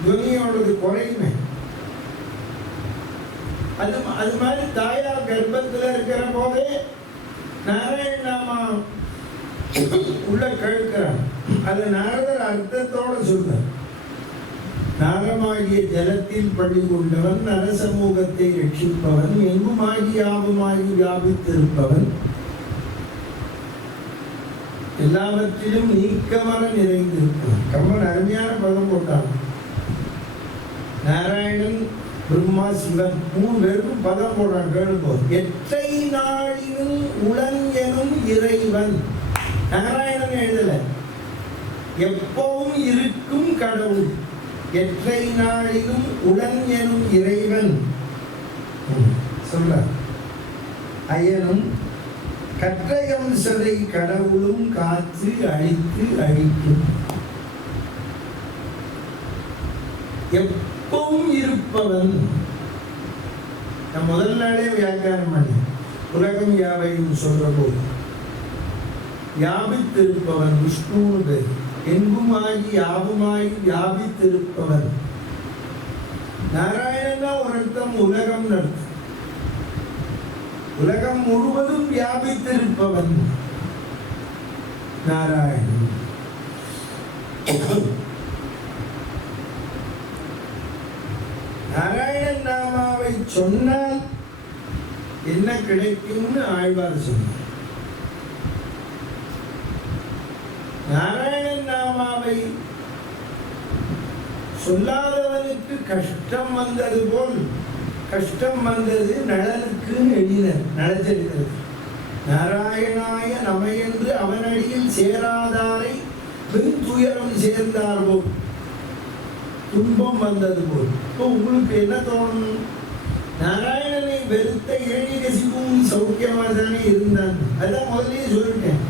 துவனியோடது குறையுமே. அது மாதிரி தாயார் கர்ப்பத்தில் இருக்கிற போதே நாராயண நாமா உள்ள கேட்கிறான். அதை நாரதர் அர்த்தத்தோட சொல்றார். நாரமாகிய ஜலத்தில் பள்ளி கொண்டவன், நரசமூகத்தை ரட்சிப்பவன், எங்குமாகி யாவுமாகி வியாபித்திருப்பவன், எல்லாவற்றிலும் நீக்கமர நிறைந்திருப்பவன். கம்மன் அருமையான பதம் போட்டான். நாராயணன் பிரம்மா சிவன் 3 பேருக்கும் பதம் போடுறான். கேளுங்கோ. எற்றை நாளினும் உளன் எனும் இறைவன். நாராயணன் எழுதல, எப்பவும் இருக்கும் கடவுள். எற்றை நாளிலும் உளன் எனும் இறைவன் சொல்ற. அயனும் கற்றையம் சதை கடவுளும் காத்து அழித்து அழிக்கும். எப்பவும் இருப்பவன். நான் முதல் நாளே வியாக்கியானம் பண்ண உலகம் யாவையும் சொல்ற போது வியாபித்திருப்பவன் விஷ்ணுவது எங்குமாகி யாவுமாகி வியாபித்திருப்பவன். நாராயணனா ஒரு அர்த்தம் உலகம் அர்த்தம். உலகம் முழுவதும் வியாபித்திருப்பவன் நாராயணன். நாராயணன் நாமாவை சொன்னால் என்ன கிடைக்கும்னு ஆழ்வார் சொன்னார். நாராயணன் நாமாவை சொல்லாதவனுக்கு கஷ்டம் வந்தது போல் கஷ்டம் வந்தது நலனுக்கு எண்ணினர். நலச்சரித்தது நாராயணாய நமையென்று அவனடியில் சேராதாரை துயரம் சேர்ந்தார் போல் துன்பம் வந்தது போல். இப்போ உங்களுக்கு என்ன தோணும்? நாராயணனை வெறுத்த இரணிகசிபும் சௌக்கியமா தானே இருந்தான். அதான் முதலே சொல்லிட்டேன்.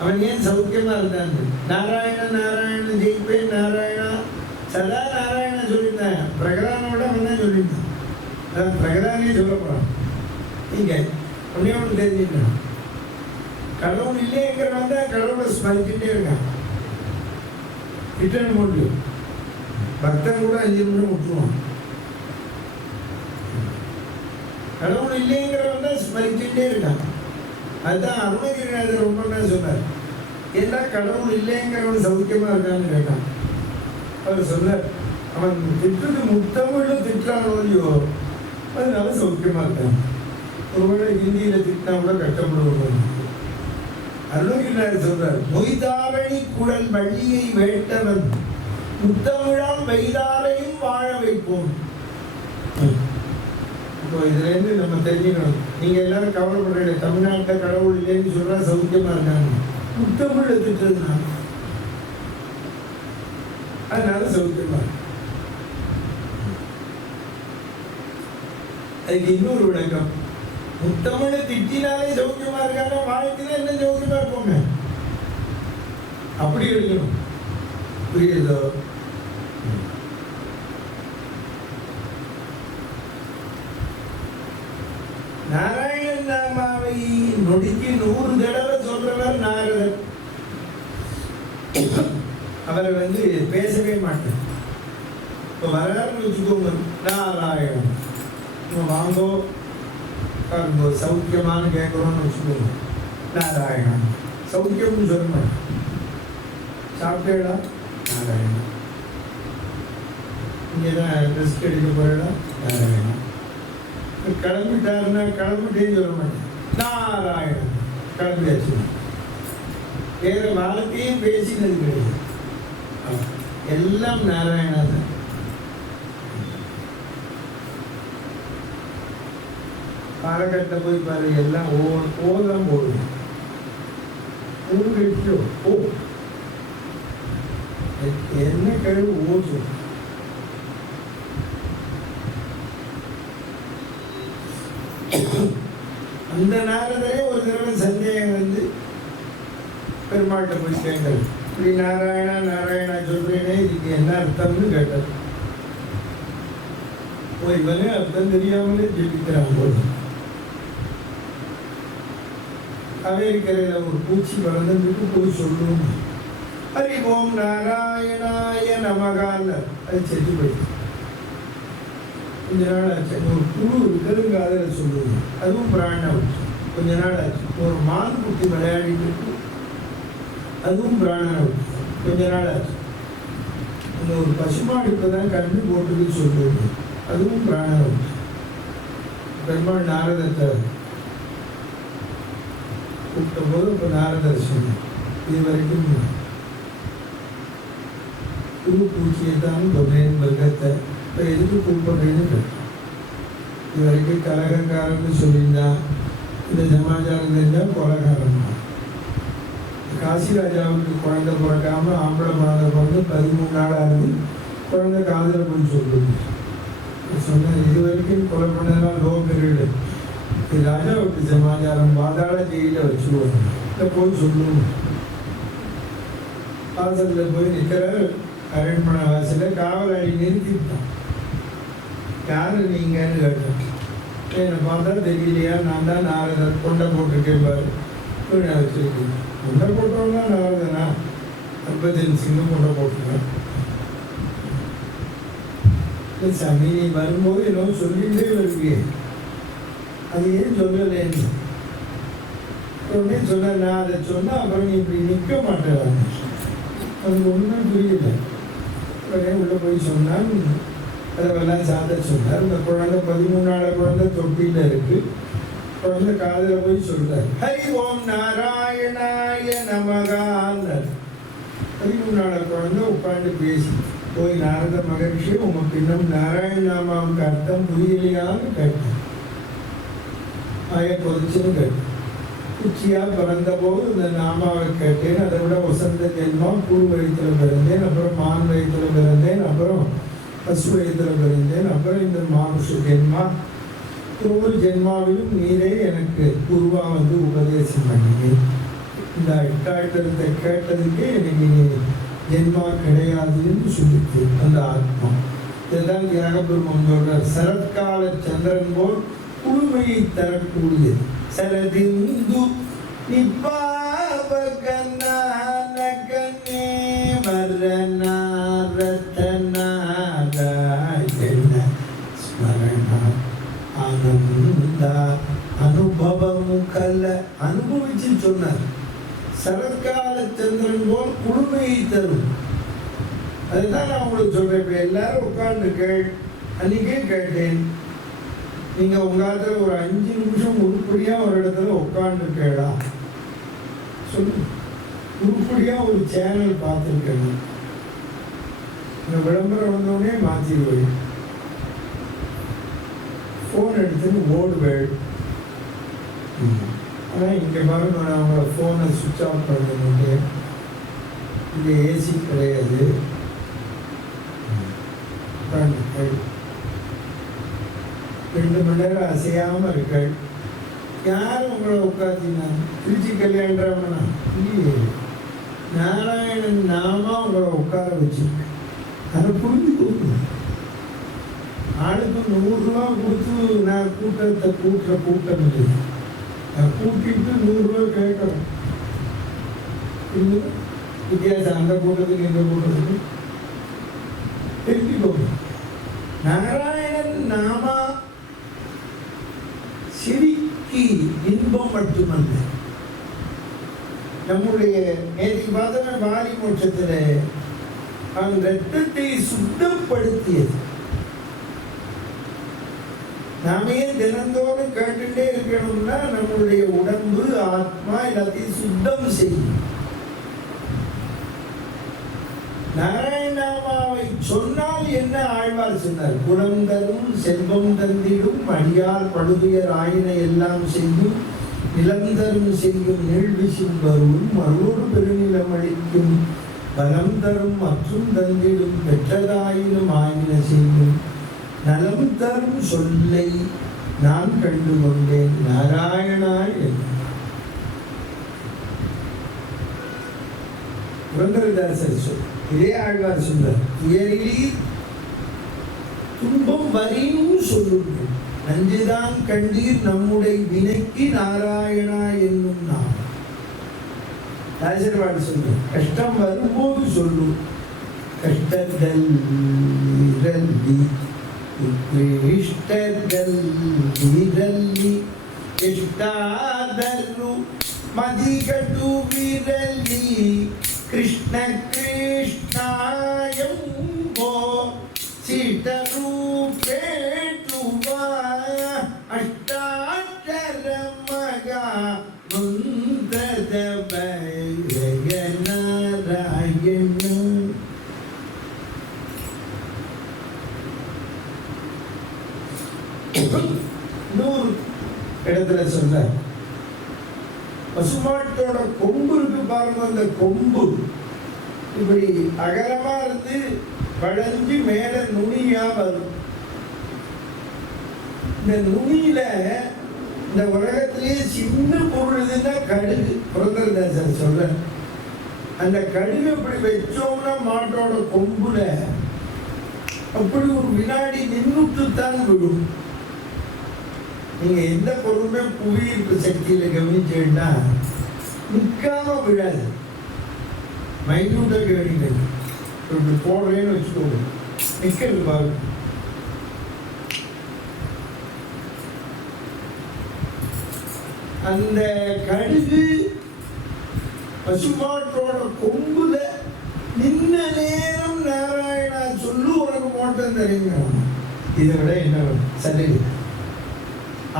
அவன் ஏன் சௌக்கியமா இருந்தான்? நாராயணன் நாராயணன் ஜெயிப்பேன், நாராயணா சதா நாராயண சொல்லியிருந்தாங்க. பிரகலானோட அவன் தான் சொல்லியிருந்தான். அதான் பிரகலானே சொல்ல போறான். நீங்க ஒன்னே ஒன்று தெரிஞ்சுக்கணும். கடவுள் இல்லைங்கிறவன் தான் கடவுளை ஸ்மரிச்சுட்டே இருக்கான். ரிட்டர்ன் போட்டு பக்தன் கூட 5 நிமிடம் விட்டுருவான். கடவுள் இல்லைங்கிறவன் தான் ஸ்மரிச்சுட்டே இருக்கான். அதுதான் அருணகிரிநாதர் ரொம்ப நேரம் சொன்னார். ஏன்னா கடவுள் இல்லைங்கிறவன் சௌக்கியமா இருக்கான்னு கேட்டான். அவர் சொன்னார், அவன் திட்டுறது முத்தமிழ் திட்டானோ இல்லையோ அதனால சௌக்கியமா இருக்கான். ஒருவேளை ஹிந்தியில திட்டினா கூட கஷ்டப்படுவோம். அருணகிரிநாதர் சொல்றார், மொய்தாரணி குழல் வள்ளியை வேட்டவன் முத்தமிழால் வைதாரையும் வாழ வைப்போம். இப்போ இதுல இருந்து நம்ம தெரிஞ்சுக்கணும். நீங்க எல்லாரும் கவலைப்படுறீங்க, தமிழ்நாட்டில் கடவுள் இல்லைன்னு சொல்றா சௌக்கியமா இருக்காங்க. முத்தமிழ் திட்டுறதுனா அதனால சௌக்கியமா. அதுக்கு இன்னொரு விளக்கம், முத்தமிழை திட்டினாலே சௌக்கியமா இருக்காங்க, வாழ்க்கையில என்ன சௌக்கியமா இருப்போங்க. அப்படி எடுக்கணும். புரியுதோ? நாராயணன் நாமாவை நொடிக்கு 100 தடவை சொல்றவர் நாரதர். அவரை பேசவே மாட்டேன். இப்போ வராருன்னு வச்சுக்கோங்க, நாராயணன் வாங்கோ சௌக்கியமான கேட்கணும்னு வச்சுக்கோங்க, நாராயணன் சௌக்கியம்னு சொல்ல மாட்டேன். சாப்பிட்டேடா நாராயணன், இங்கே தான் ரெஸ்ட் எடுக்க போறடா நாராயணன். கிளம்பிட்டாருன்னா கிளம்பிட்டேன்னு சொல்ல மாட்டேன், நாராயணன் கிளம்பியாச்சு. வேற வாழ்க்கையும் பேசினது கிடையாது, எல்லாம் நாராயணா தான். பாலக்காட்டில் போய் பாரு, எல்லாம் ஓதான் போடுது. ஓ என்ன கழிவு ஓசு. அந்த நேரத்திலே ஒரு தடவை சந்தேகம் பெருமாள்கிட்ட போய் கேட்கறது, இப்படி நாராயணா நாராயணா சொல்றேனே, இதுக்கு என்ன அர்த்தம்னு கேட்டது. இவனே அர்த்தம் தெரியாமலே ஜெபிக்கிறான் போது. அமெரிக்கரையில ஒரு பூச்சி வளர்ந்துட்டு போய் சொல்லும், ஹரி ஓம் நாராயணாய நமகால. அது செத்து போயிடுச்சு. கொஞ்ச நாள் ஆச்சு. ஒரு குழு கருங்காதல சொல்லுவது, அதுவும் பிராணம். கொஞ்ச நாள் ஆச்சு. ஒரு மான் குட்டி விளையாடிட்டு இருக்கு, அதுவும் பிராணம். கொஞ்ச நாள் ஆச்சு. அந்த ஒரு பசுமாடு இப்பதான் கண்டு போட்டுன்னு சொல்லுவது, அதுவும் பிராணம். பெருமாள் நாரதத்தை கூப்பிட்ட போது இப்போ நாரதர் சொன்னார், இது வரைக்கும் புது பூச்சியை தான் சொன்னேன் மிருகத்தை, இப்போ எதுக்கு கூப்பிடுறேன்னு கேட்டேன். இது வரைக்கும் கலகக்காரன்னு சொல்லியிருந்தான். இந்த சமாச்சாரம் தெரிஞ்சால் கொலகாரன் தான். காசி ராஜாவுக்கு குழந்தை பிறக்காம ஆம்பளை குழந்தை பிறந்து 13 நாள் ஆகுது. குழந்தை காதில் போய் சொல்லுது. சொன்னேன், இது வரைக்கும் கொலை பண்ணலாம் லோ பீரியடு. இது ராஜாவுக்கு சமாச்சாரம் பாதாள ஜெயில வச்சுருவாங்க. இல்லை போய் சொல்லுவோம். வாசலில் போய் நிற்கிற அரண்மனை வாசலில் காவலாளி நிறுத்திவிட்டான். யாரு நீங்கன்னு கேட்டேன். என்னை பார்த்தா தெரியலையா, நான் தான் நாரதர், கொண்டை போட்டிருக்கேன் பாரு, வீணை வச்சிருக்கேன். கொண்டை போட்டோம்னா நாரதனா? ஹர்பஜன் சிங்கும் கொண்டை போட்டுருக்கேன். சாமி நீ வரும்போது என்னவோ சொல்லிகிட்டே வருவியே, அது ஏன் சொல்லலேன்னு உடனே சொன்ன. நான் அதை சொன்னால் அப்புறம் நீ இப்படி நிற்க மாட்டேன். அது ஒன்றுமே புரியல. உடனே உள்ளே போய் சொன்னான். அதெல்லாம் சாத்த சொன்னார். இந்த குழந்தை 13 நாள் குழந்தை தொட்டியில் இருக்கு. குழந்தை காதில் போய் சொல்றார், ஹரி ஓம் நாராயணாய நமகான்னார். 13 நாள் குழந்தை உட்காந்து பேசி போய் நாரத மகர்ஷி உமக்கு இன்னும் நாராயண நாமாவுக்கு அர்த்தம் புரியலையான்னு கேட்டேன். ஆய பொறிச்சுன்னு கேட்டேன். உச்சியாக பிறந்தபோது இந்த நாமாவை கேட்டேன். அதை விட வசந்த ஜென்மம், பூ வயிற்றில் பிறந்தேன், அப்புறம் மான் வயிற்றில் பிறந்தேன், அப்புறம் பசு வயிற்றில் பிறந்தேன், அப்புறம் இந்த மானுஷ ஜென்மா. ஒவ்வொரு ஜென்மாவிலும் நீரே எனக்கு குருவா வந்து உபதேசம் பண்ணினேன். இந்த எட்டாயிரத்தை கேட்டதுக்கே எனக்கு நீ ஜென்மா கிடையாதுன்னு சொல்லிச்சு அந்த ஆத்மா. இதெல்லாம் தியாகபெருமன் சொல்றார். சரத்கால சந்திரன் போல் குழுமையை தரக்கூடியது. சரதிந்து நிப்பாபகநானகனே மரணாரத்தநாராயண ஸ்மரணா ஆனந்தா அனுபவமுகல்ல அனுபவிச்சு சொன்னார். சரத்கால சந்திரன் போல் குழுமையை தரும். அதுதான் நான் உங்களுக்கு சொல்றேன். இப்போ எல்லாரும் உட்கார்ந்து அன்னைக்கே கேட்டேன், நீங்க உங்காலத்துல ஒரு 5 நிமிஷம் உருப்படியா ஒரு இடத்துல உட்கார்ந்து கேளா சொல்லு. உருப்படியா ஒரு சேனல் பார்த்துருக்கேன். இந்த விளம்பரம் வந்தோடனே மாற்றிடுவேன். ஃபோன் எடுத்துன்னு ஓடுவேன். ஆனால் இங்கே பாருங்க, நான் அவங்கள ஃபோனை சுவிட்ச் ஆஃப் பண்ணுறேன். இங்கே ஏசி கிடையாது. 2 மணி நேரம் அசையாமல் இருக்க. யாரும் உங்களை உட்காந்துனா திருச்சி கல்யாணம்னா இல்லையே, நாராயணன் நாமா உங்களை உட்கார வச்சுருக்கேன். அதை புரிஞ்சுக்கோங்க. ஆளுக்கு 100 ரூபா கொடுத்து நான் கூட்டத்தை கூட்டம் இல்லை. நான் கூட்டிட்டு 100 ரூபா கேட்கறேன். வித்தியாசம் அந்த கூட்டத்துக்கு இந்த கூட்டத்துக்கு தெரிஞ்சுக்கோங்க. நாராயணன் நாமா செவிக்கு இன்பம் மட்டுமல்ல. நம்முடைய நேற்று பார்த்தோன்னா வாரி மோட்சத்துல அவன் ரத்தத்தை சுத்தப்படுத்தியது. நாமே தினந்தோறும் கேட்டுட்டே இருக்கணும்னா நம்மளுடைய உடம்பு ஆத்மா எல்லாத்தையும் சுத்தம் செய்யும். நாராயணாமாவை சொன்னால் என்ன ஆழ்வார் சொன்னார்? குலம் தரும் செல்வம் தந்திடும் அடியார் படுதுயர் ஆயின எல்லாம் செய்யும் நிலந்தரும் செய்யும் நீழ்விசும் வரும் மறுவோடு பெருநிலம் அளிக்கும் பலம் தரும் மற்றும் தந்திடும் பெற்றதாயினும் ஆயின செய்யும் நலம் தரும் சொல்லை நான் கண்டு கொண்டேன் நாராயணாய் என்று புரந்தரதாசர் சொல். இதே ஆழ்வார் சொன்னார், துயரில் துன்பம் வரையும் சொல்லுங்கள் நஞ்சுதான் கண்டீர் நம்முடைய வினைக்கு நாராயணா என்னும் நாம். ராஜர்வாடு சொல்ற கஷ்டம் வரும்போது சொல்லு. கஷ்டங்கள் இரல்லி ಇಷ್ಟದಲ್ಲಿ ಎಷ್ಟಾದರೂ ಮದಿಗಟು ವಿರಲಿ ಕೃಷ್ಣ ಕೃಷ್ಣ ಎಂಬೋ ಸಿಟರು ಪೇಟುವ ಅಷ್ಟಾಕ್ಷರ ಮಗ ಮುಂದದ ಬೈಯ ನಾರಾಯಣ. இடத்துல சொல்ல. பசுமாட்டோட கொம்பு இருக்கு பாருங்க, அந்த கொம்பு இப்படி அகலமா இருந்து வளைஞ்சு மேல நுனியா வரும். இந்த நுனியில இந்த உலகத்திலேயே சின்ன பொருள் இதுன்னா கடுகு. புரந்தரதாசர் சொல்ற அந்த கடுகு இப்படி வச்சோம்னா மாட்டோட கொம்புல அப்படி ஒரு வினாடி நின்றுட்டுத்தான் விடும். நீங்க எந்த பொருளுமே புவியீர்ப்பு சக்தியில கவனிச்சீங்கன்னா நிற்காம விழாது. மைனூட்டா கவனிங்க. இப்படி போடுறேன்னு வச்சுக்கோங்க, நிக்கிறது பாருங்க. அந்த கடுகு பசுமாட்டோட கொம்புல நின்ன நேரம் நாராயணா சொல்லு உனக்கு மோட்டம் தெரியும். இதை விட என்ன சரி?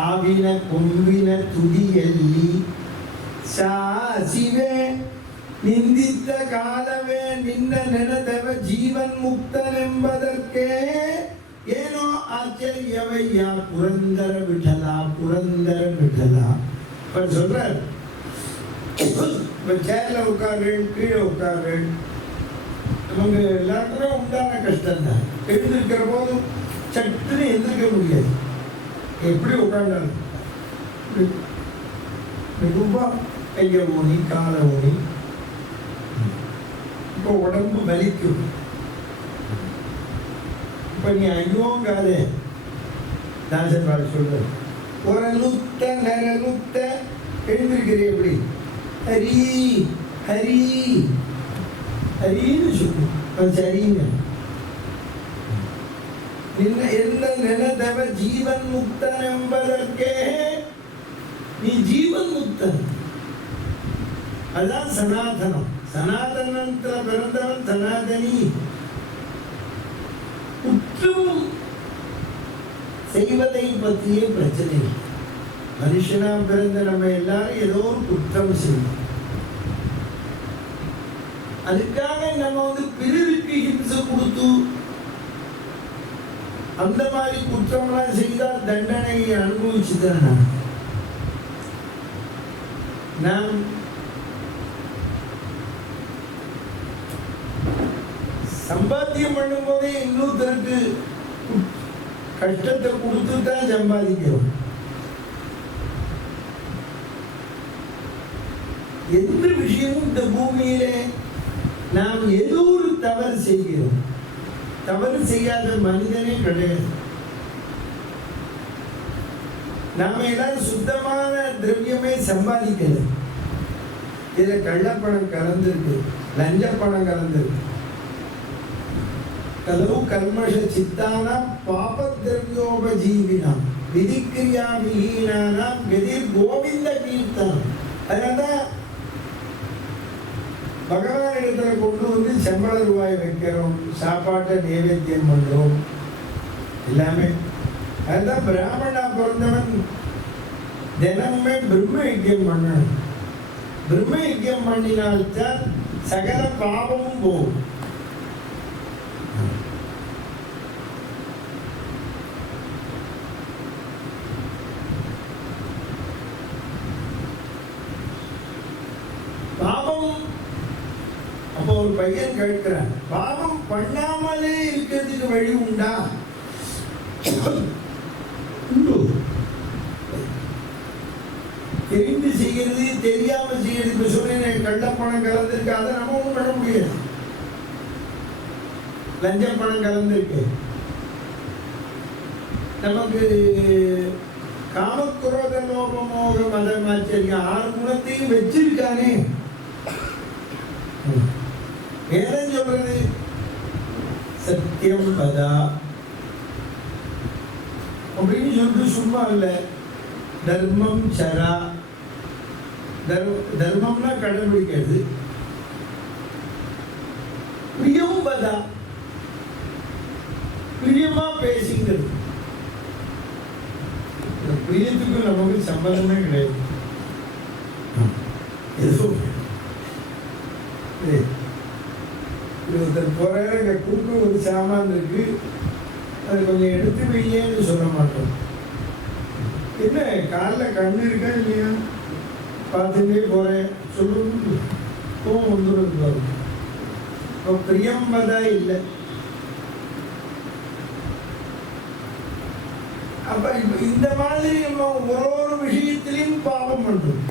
ஆவின கொம்பின துதியல்லி சாசிவே நிந்தித்த காலவே நின்ன ನೆನದವ ಜೀವನ್ ಮುಕ್ತನೆಂಬುದಕ್ಕೆ ಏನೋ ಆಶ್ಚರ್ಯವಯ್ಯ ಪುರಂದರ ವಿಠಲ ಪುರಂದರ ವಿಠಲ. அவர் சொல்றார், இப்போ சேர்ல உட்காரு, கீழே உட்காரு, நமக்கு எல்லாருக்குமே உண்டான கஷ்டம் தான். எழுந்திருக்கிற போதும் சட்டுன்னு எந்திரிக்க முடியாது. எப்படி உட்காண்டாலும் ரொம்ப கையை ஊனி காலை ஊனி இப்போ உடம்பு வலிக்கும். இப்ப நீ ஐயோங்காதே தாசன் சொல்ற ஒரு லுத்த நரலுத்த எழுந்திருக்கிறீ எப்படி ஹரி ஹரி ஹரின்னு சொல்லு. சரிங்க. என்ன ನೆನದವ ஜீவன் முக்தன் என்பதற்கே நீ ஜீவன் முக்தன். அதுதான் சனாதனம். சனாதனத்துல பிறந்தவன் சனாதனி. குற்றம் செய்வதை பற்றியே பிரச்சனை. மனுஷனா பிறந்த நம்ம எல்லாரும் ஏதோ ஒரு குற்றம் செய்யும். அதுக்காக நம்ம பிறருக்கு ஹிம்சை கொடுத்து அந்த மாதிரி குற்றம்லாம் செய்தால் தண்டனை அனுபவிச்சுதான். நாம் சம்பாத்தியம் பண்ணும் போதே இன்னொருத்தருக்கு கஷ்டத்தை கொடுத்து தான் சம்பாதிக்கிறோம். எந்த விஷயமும் இந்த பூமியிலே நாம் ஏதோ ஒரு தவறு செய்கிறோம். தவறு செய்யாத மனிதனே கிடையாது. நாம எல்லாரும் சுத்தமான திரவியமே சம்பாதிக்கல. இதுல கள்ளப்பணம் கலந்துருக்கு, லஞ்ச பணம் கலந்துருக்கு. கலவு கல்மஷ சித்தானா பாப திரவியோபஜீவினாம் விதிக்கிரியா விஹீனானாம் கதிர் கோவிந்த கீர்த்தனம். அதனால்தான் பகவான் இடத்துல கொண்டு சம்பள ரூபாய் வைக்கிறோம், சாப்பாட்டை நைவேத்தியம் பண்றோம், எல்லாமே. அதுதான் பிராமணா பிறந்தவன் தினமுமே பிரம்ம யஜ்யம் பண்ணணும். பிரம்ம யஜ்யம் பண்ணினால்தான் சகல பாவமும் போகும். பாவம். அப்போ ஒரு பையன் கேட்கிறான், பாவம் பண்ணாமலே இருக்கிறதுக்கு வழி உண்டா? தெரிந்து செய்கிறது, தெரியாம செய்யறது. இப்ப சொன்னேன் கள்ளப்பணம் கலந்திருக்கு, அதை நம்ம ஒண்ணும் பண்ண முடியாது. லஞ்ச பணம் கலந்திருக்கு. நமக்கு காமக்குரோத லோபமோக மதமாச்சரியம் 6 குணத்தையும் வச்சிருக்கானே. வேதம் சொல்றது சத்தியம் பதா அப்படின்னு சொல்லிட்டு சும்மா இல்லை. தர்மம் சரா. தர்மம்னா கடைபிடிக்கிறது. பிரியம் பதா, பிரியமா பேசுங்கிறது. பிரியத்துக்கு நமக்கு சம்பந்தமே கிடையாது. ஒருத்தர் போறாரு, இந்த கூட்டு ஒரு சாமான் இருக்கு, அது கொஞ்சம் எடுத்து வையேன்னு சொல்ல மாட்டோம். என்ன காலில் கண்ணு இருக்கா இல்லையா பார்த்துட்டே போகிறேன் சொல்லுங்க கோவம் வந்துடும். இப்போ பிரியம்பதா இல்லை. அப்ப இப்ப இந்த மாதிரி நம்ம ஒரு விஷயத்திலையும் பாவம் பண்றோம்.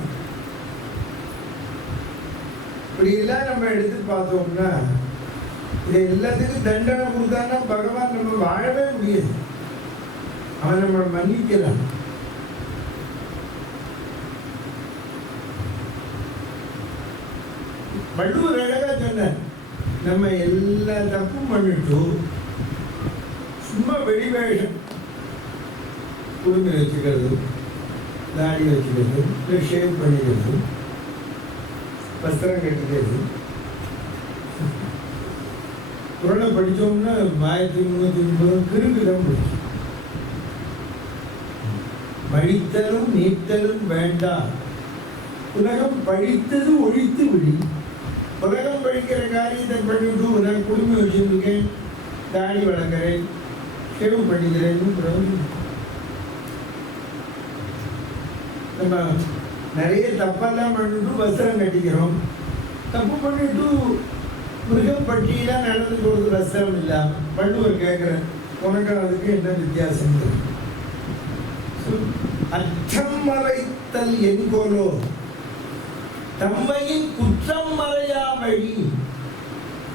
இப்படி எல்லாம் நம்ம எடுத்து பார்த்தோம்னா இது எல்லாத்துக்கும் தண்டனை கொடுத்தான்னா பகவான் நம்ம வாழவே முடியாது. அவன் நம்ம மன்னிக்கிறான். வள்ளுவர் அழகா சொன்னார், நம்ம எல்லா தப்பும் பண்ணிட்டு சும்மா வெளிவேஷம் குடும்பி வச்சுக்கிறது, தாடி வச்சுக்கிறது, இல்லை ஷேவ் பண்ணிக்கிறது, வஸ்திரம் கட்டிக்கிறது. குரலை படித்தோம்னா 1330 கிரும்பி தான் பிடிக்கும். மழித்தலும் நீத்தலும் வேண்டாம், உலகம் பழித்தது ஒழித்து விடி. உலகம் பழிக்கிற காரியத்தை பண்ணிவிட்டு நான் குடும்பி வச்சுருக்கேன், தாடி வளர்க்குறேன், ஷேவ் பண்ணிக்கிறேன்னு நம்ம நிறைய தப்பெல்லாம் பண்ணிட்டு வஸ்திரம் கட்டிக்கிறோம். தப்பு பண்ணிட்டு மிருகம் பட்டியெல்லாம் நடந்து போகிறது வஸ்திரம் இல்லாமல். வள்ளுவர் கேட்குறேன், உனக்கு அதுக்கு என்ன வித்தியாசம்? அச்சம் மறைத்தல் என்கோலோ தம்மையின் குற்றம் மறையாமழி.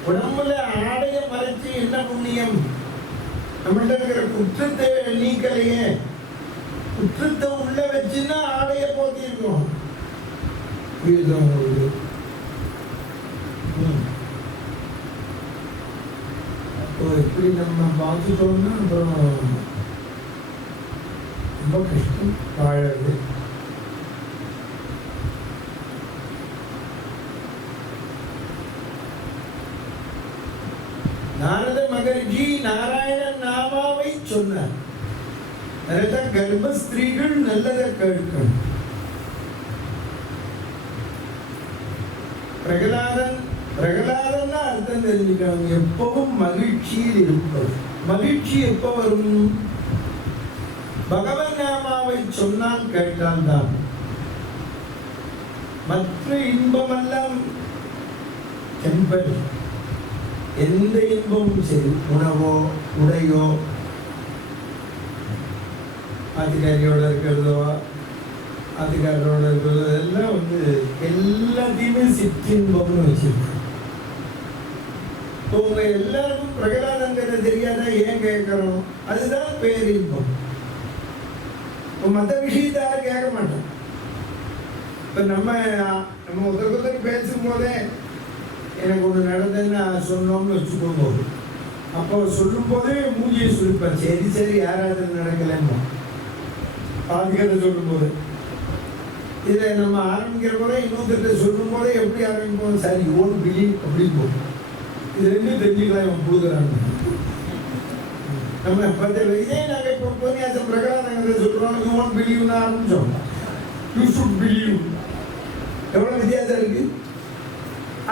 உடம்புல ஆடைய மறைச்சு என்ன புண்ணியம்? நம்மள்ட்ட இருக்கிற குற்றத்தை நீக்கலையே. குற்றத்தை உள்ள வச்சுன்னா ஆடைய போத்திருக்கோம். அப்போ எப்படி நம்ம பார்த்துட்டோம்னா அப்புறம் ரொம்ப கஷ்டம் வாழறது. நாரத மகர்ஜி நாராயணன் நாமாவை சொன்னார். அதுதான் கர்ப்பஸ்திரீகள் நல்லதை கேட்கணும். பிரகலாதன் அர்த்தம் தெரிஞ்சுக்கணும். எப்பவும் மகிழ்ச்சியில் இருப்பது. மகிழ்ச்சி எப்போ வரும்? பகவன் நாமாவை சொன்னால் கேட்டால் தான். மற்ற இன்பமெல்லாம் டெம்பரரி. எந்த இன்பமும் சரி, உணவோ உடையோ ஆதிகாரியோட இருக்கிறதோ ஆதிகாரோட இருக்கிறதோ எல்லாம் எல்லாத்தையுமே சிற்றின்பம்னு வச்சிருக்கோம். இப்போ உங்க எல்லாருக்கும் பிரகலாதங்கிறது தெரியாதா? ஏன் கேட்கிறோம்? அதுதான் பேரின்பம். இப்போ மற்ற விஷயத்தை கேட்க மாட்டோம். இப்போ நம்ம ஒருத்தருக்கு பேசும்போதே எனக்கு ஒன்று நடந்ததுன்னு சொன்னோம்னு வச்சுக்கோங்க. அப்போ சொல்லும் போதே மூஞ்சியை சுருப்பேன். சரி யாராவது நடக்கலன்னு ஆதிக்கத்தை சொல்லும் போது. இதை நம்ம ஆரம்பிக்கிற போதே இன்னொருத்த சொல்லும் போதே எப்படி ஆரம்பிப்போம்? சரி ஓன் பிலீவ் அப்படின்னு போகும். இது ரெண்டும் தெரிஞ்சுக்கலாம் இவன் கொடுக்குறாங்க. நம்ம இதே நாங்கள் இப்போ உபன்யாசம் பிரகலாதங்களை சொல்கிறோம். யூ ஒன்ட் பிலீவ்னு ஆரம்பித்தோம். You should believe. எவ்வளோ வித்தியாசம் இருக்கு.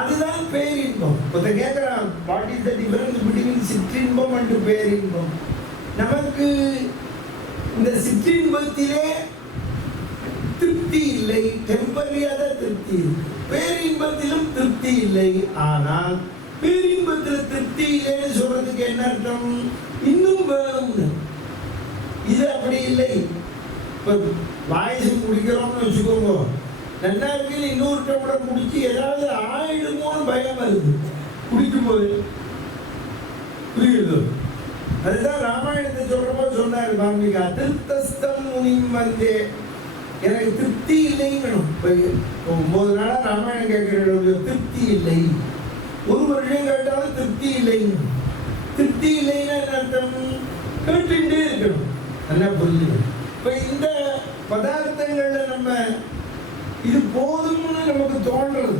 அதுதான் பேரின்பம். ஒருத்த கேட்குறான், what is the difference between சிற்றின்பம் அண்ட் பேரின்பம்? நமக்கு இந்த சிற்றின்பத்திலே திருப்தி இல்லை, டெம்பரரியாக திருப்தி இருக்கு. பேரின்பத்திலும் திருப்தி இல்லை. ஆனால் பேரின்பத்தில் திருப்தி இல்லைன்னு சொல்றதுக்கு என்ன அர்த்தம்? இன்னும் வேணும்னு. இது அப்படி இல்லை. இப்போ பாயசம் குடிக்கிறோம்னு வச்சுக்கோங்க, நல்லா இருக்கு, இன்னொரு டம்ளர் குடிச்சு ஏதாவது ஆயிடுமோன்னு பயம் வருது குடிக்கும் போது. புரியுது? அதுதான் ராமாயணத்தை சொல்றப்போ சொன்னார் வால்மீகி, அதிருப்தஸ்தம் முனிம் வந்தே. எனக்கு திருப்தி இல்லைங்கணும். இப்போ 9 நாளாக ராமாயணம் கேட்கிற திருப்தி இல்லை. ஒரு வருஷம் கேட்டாலும் திருப்தி இல்லைங்க. திருப்தி இல்லைன்னா என்ன அர்த்தம்? கேட்டுட்டே இருக்கணும். நல்லா புரிஞ்சுக்கணும். இப்போ இந்த பதார்த்தங்கள்ல நம்ம இது போதும்னு நமக்கு தோன்றது.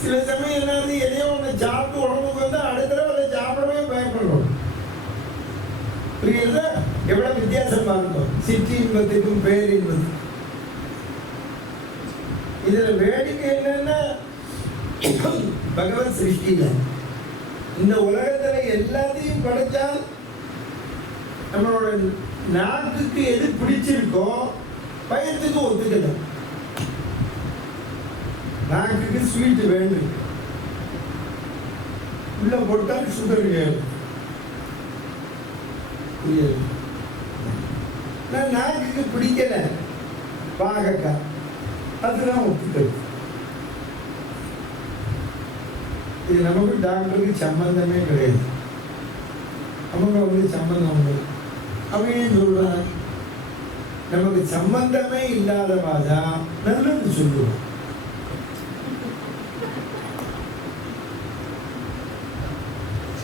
சில சமயம் என்னது, எதையோ ஒன்று சாப்பிட்டு உடம்புக்கு வந்து அடுத்த தடவை அதை சாப்பிடவே பயப்படுறோம். புரியுதா? எவ்வளவு வித்தியாசம் பார்த்தோம் சிற்றின்பத்துக்கும் பேரின்பத்துக்கும். இதுல வேடிக்கை என்னன்னா, பகவத் சிருஷ்டியில இந்த உலகத்துல எல்லாத்தையும் படைச்சால் நம்மளோட நாக்குக்கு எது பிடிச்சிருக்கோ பயத்துக்கு ஒத்துக்கல. நாக்குக்கு ஸ்வீட் வேண்டும், உள்ள போட்டால் சுகர் ஏறும். நாக்குக்கு பிடிக்கல பாகக்காய், அதுதான் ஒத்துக்கிறது. இது நமக்கு டாக்டருக்கு சம்பந்தமே கிடையாது. அவங்க அவங்களுக்கு சம்பந்தம் உண்டு. அவங்க ஏன் சொல்றாங்க? நமக்கு சம்பந்தமே இல்லாதவாதா நல்லது சொல்லுவோம்.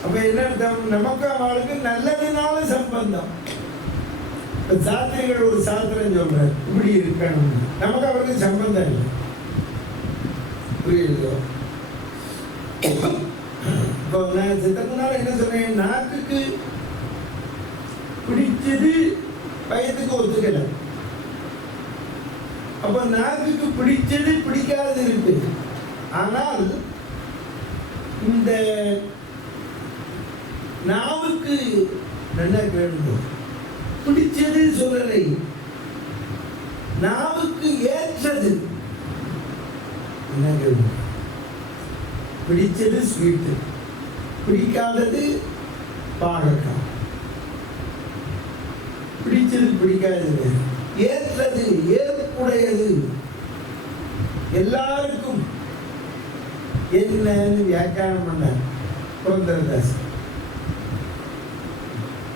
அப்ப என்ன அர்த்தம்? நமக்கு அவளுக்கு நல்லதுனால சம்பந்தம். சாஸ்திரிகள் ஒரு சாஸ்திரம் சொல்ற இப்படி இருக்கணும், நமக்கு அவருக்கு சம்பந்தம் இல்லை. புரியுதோ? இப்போ நான் சித்தக்குனால என்ன சொன்னேன்? நாக்குக்கு பிடிச்சது பயத்துக்கு ஒத்துக்கல. அப்ப நாக்குக்கு பிடிச்சது பிடிக்காது இருக்கு. ஆனால் இந்த நாவுக்கு நல்லா கேளுங்க, பிடிச்சது சொல்லலை, நாவுக்கு ஏற்றது என்ன கேளுங்க. பிடிச்சது ஸ்வீட்டு, பிடிக்காதது பாகக்காய். பிடிச்சது பிடிக்காதது, ஏற்றது ஏற்புடையது எல்லாருக்கும் என்னன்னு வியாக்கியானம் பண்ண புரந்தரதாஸ்.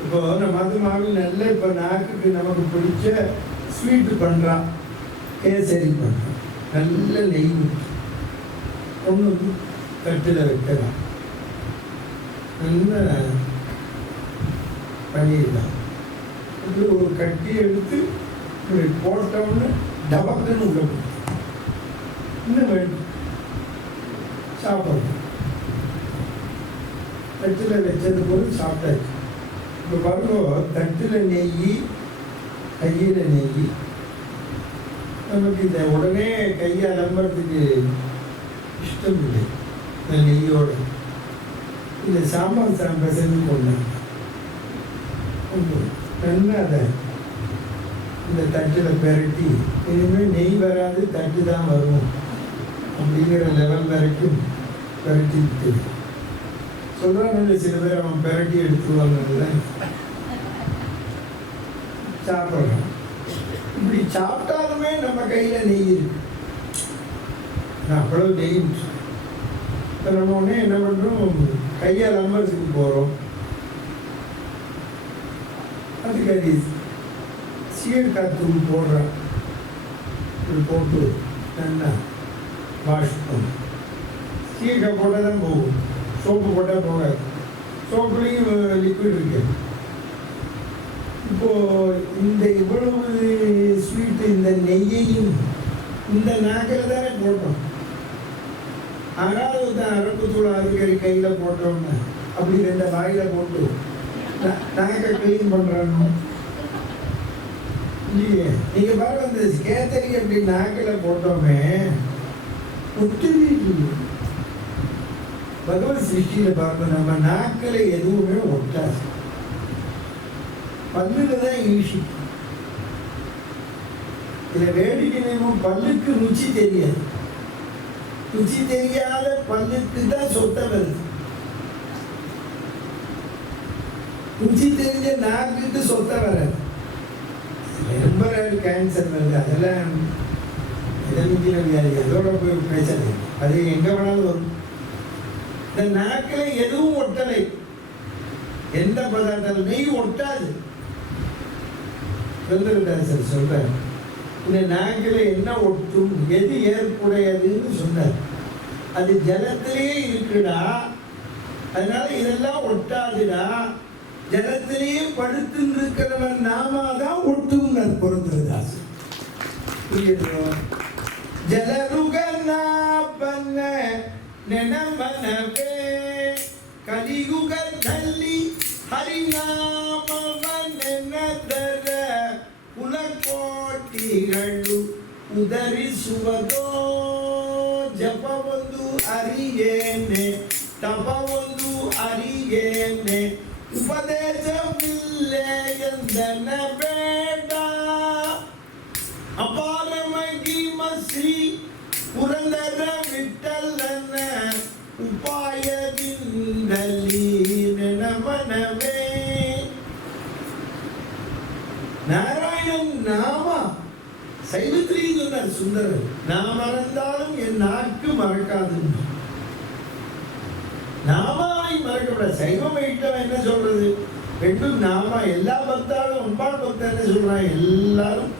இப்போ நம்ம மாவில் நல்ல இப்போ நாக்குக்கு நமக்கு பிடிச்ச ஸ்வீட்டு பண்ணுறான், கேசரி பண்ணுறான், நல்ல நெய் ஒன்று தட்டில் வைக்கலாம், நல்ல பண்ணிடலாம். ஒரு கட்டி எடுத்து இப்படி போட்டோம்னு டபக்குன்னு உள்ள இன்னும் வேண்டும் சாப்பிடணும். தட்டில் வச்சது போது சாப்பிட்டாச்சு. இப்போ பாருங்க, தட்டில் நெய், கையில் நெய். நமக்கு இதை உடனே கையை அலம்புறதுக்கு இஷ்டம் இல்லை. இந்த நெய்யோட இந்த சாம்பார் பிசைஞ்சு கொண்டாங்க. நல்லா அதை இந்த தட்டில் பெரட்டி, இனிமேல் நெய் வராது, தட்டு தான் வரும் அப்படிங்கிற லெவல் வரைக்கும் பெரட்டி விட்டு சொல்கிறாங்க. சில பேர் அவன் பெரட்டி எடுத்துருவாங்க, சாப்பிட்றான். இப்படி சாப்பிட்டாலுமே நம்ம கையில் நெய் இருக்கு. அவ்வளோ நெய் நம்ம உடனே என்ன பண்ணுறோம்? கையால் அம்பரத்துக்கு போகிறோம். அதுக்கு அது சீர்காய் தூள் போடுறான். இப்படி போட்டு நல்லா வாஷ் பண்ணும். சீர்காய் போட்டால் தான் போகும், சோப்பு போட்டால் போகாது. சோப்புலேயும் லிக்விட் இருக்கு. இப்போது இந்த இவ்வளவு ஸ்வீட்டு, இந்த நெய்யையும் இந்த நாக்கில் தானே போட்டோம். ஆனால் அரப்புத்தூள் அதுக்கறி கையில் போட்டோம்னா அப்படி ரெண்டு வாயில் போட்டு நாக்கை க்ளீன் பண்ணுறாங்க இல்லையே. நீங்கள் பாருங்க, இந்த கேத்தரி அப்படி நாக்கில் போட்டோமே ஒத்துமே இல்லை. பகவத் சிருஷ்டியில் பாருங்க, நம்ம நாக்கில் எதுவுமே ஒட்டாது, பல்லுல தான் ஈஷி. இதில் வேடிக்கை நேரம் பல்லுக்கு ருச்சி தெரியாது. ருச்சி தெரியாத பல்லுக்கு தான் சொத்த வருது. ருச்சி தெரிஞ்ச நாக்குக்கு சொத்த வராது. ரொம்ப கேன்சர் வருது, அதெல்லாம் எதமிக்கிற வியாதி, அதோட போய் பேசாது. அது எங்கே வேணாலும் வரும். இந்த நாக்கில் எதுவும் ஒட்டலை, எந்த பதார்த்தம் நெய் ஒட்டாது. சுந்தரதாசர் சொல்றார், இந்த நாக்கில் என்ன ஒட்டும், எது ஏற்புடையதுன்னு சொன்னார். அது ஜலத்திலே இருக்குடா, அதனால இதெல்லாம் ஒட்டாதுடா. ஜலத்திலேயே படுத்து இருக்கிறவன் நாமாதான் ஒட்டும் பொருந்ததாசர். ஜலருகனா பண்ண ನೆನಮನವೇ ಕಲಿಯುಗದಲ್ಲಿ ಹರಿನಾಮವನ್ನೆನದರ ಕುಲಕೋಟಿಗಳು ಉದರಿಸುವುದೋ. ಜಪವೊಂದು ಅರಿಯೇನೆ, ತಪವೊಂದು ಅರಿಯೇನೆ, உபதேசம் இல்லை எந்தன வேண்டா அபாரமகி மசி புரந்தர விட்டல்லன உபாயவிந்தலி நமனவே. நாராயணன் நாமா சைவத்திலேயே சொன்னார் சுந்தரர், நான் மறந்தாலும் என் நாக்கு மறக்காது. நாமாவை மறக்கப்படாது. சைவம் வைட்டவன் என்ன சொல்றது? ரெண்டும் நாமா. எல்லா பக்தாலும் அம்பாள் பக்தர் என்ன சொல்றான்? எல்லாரும்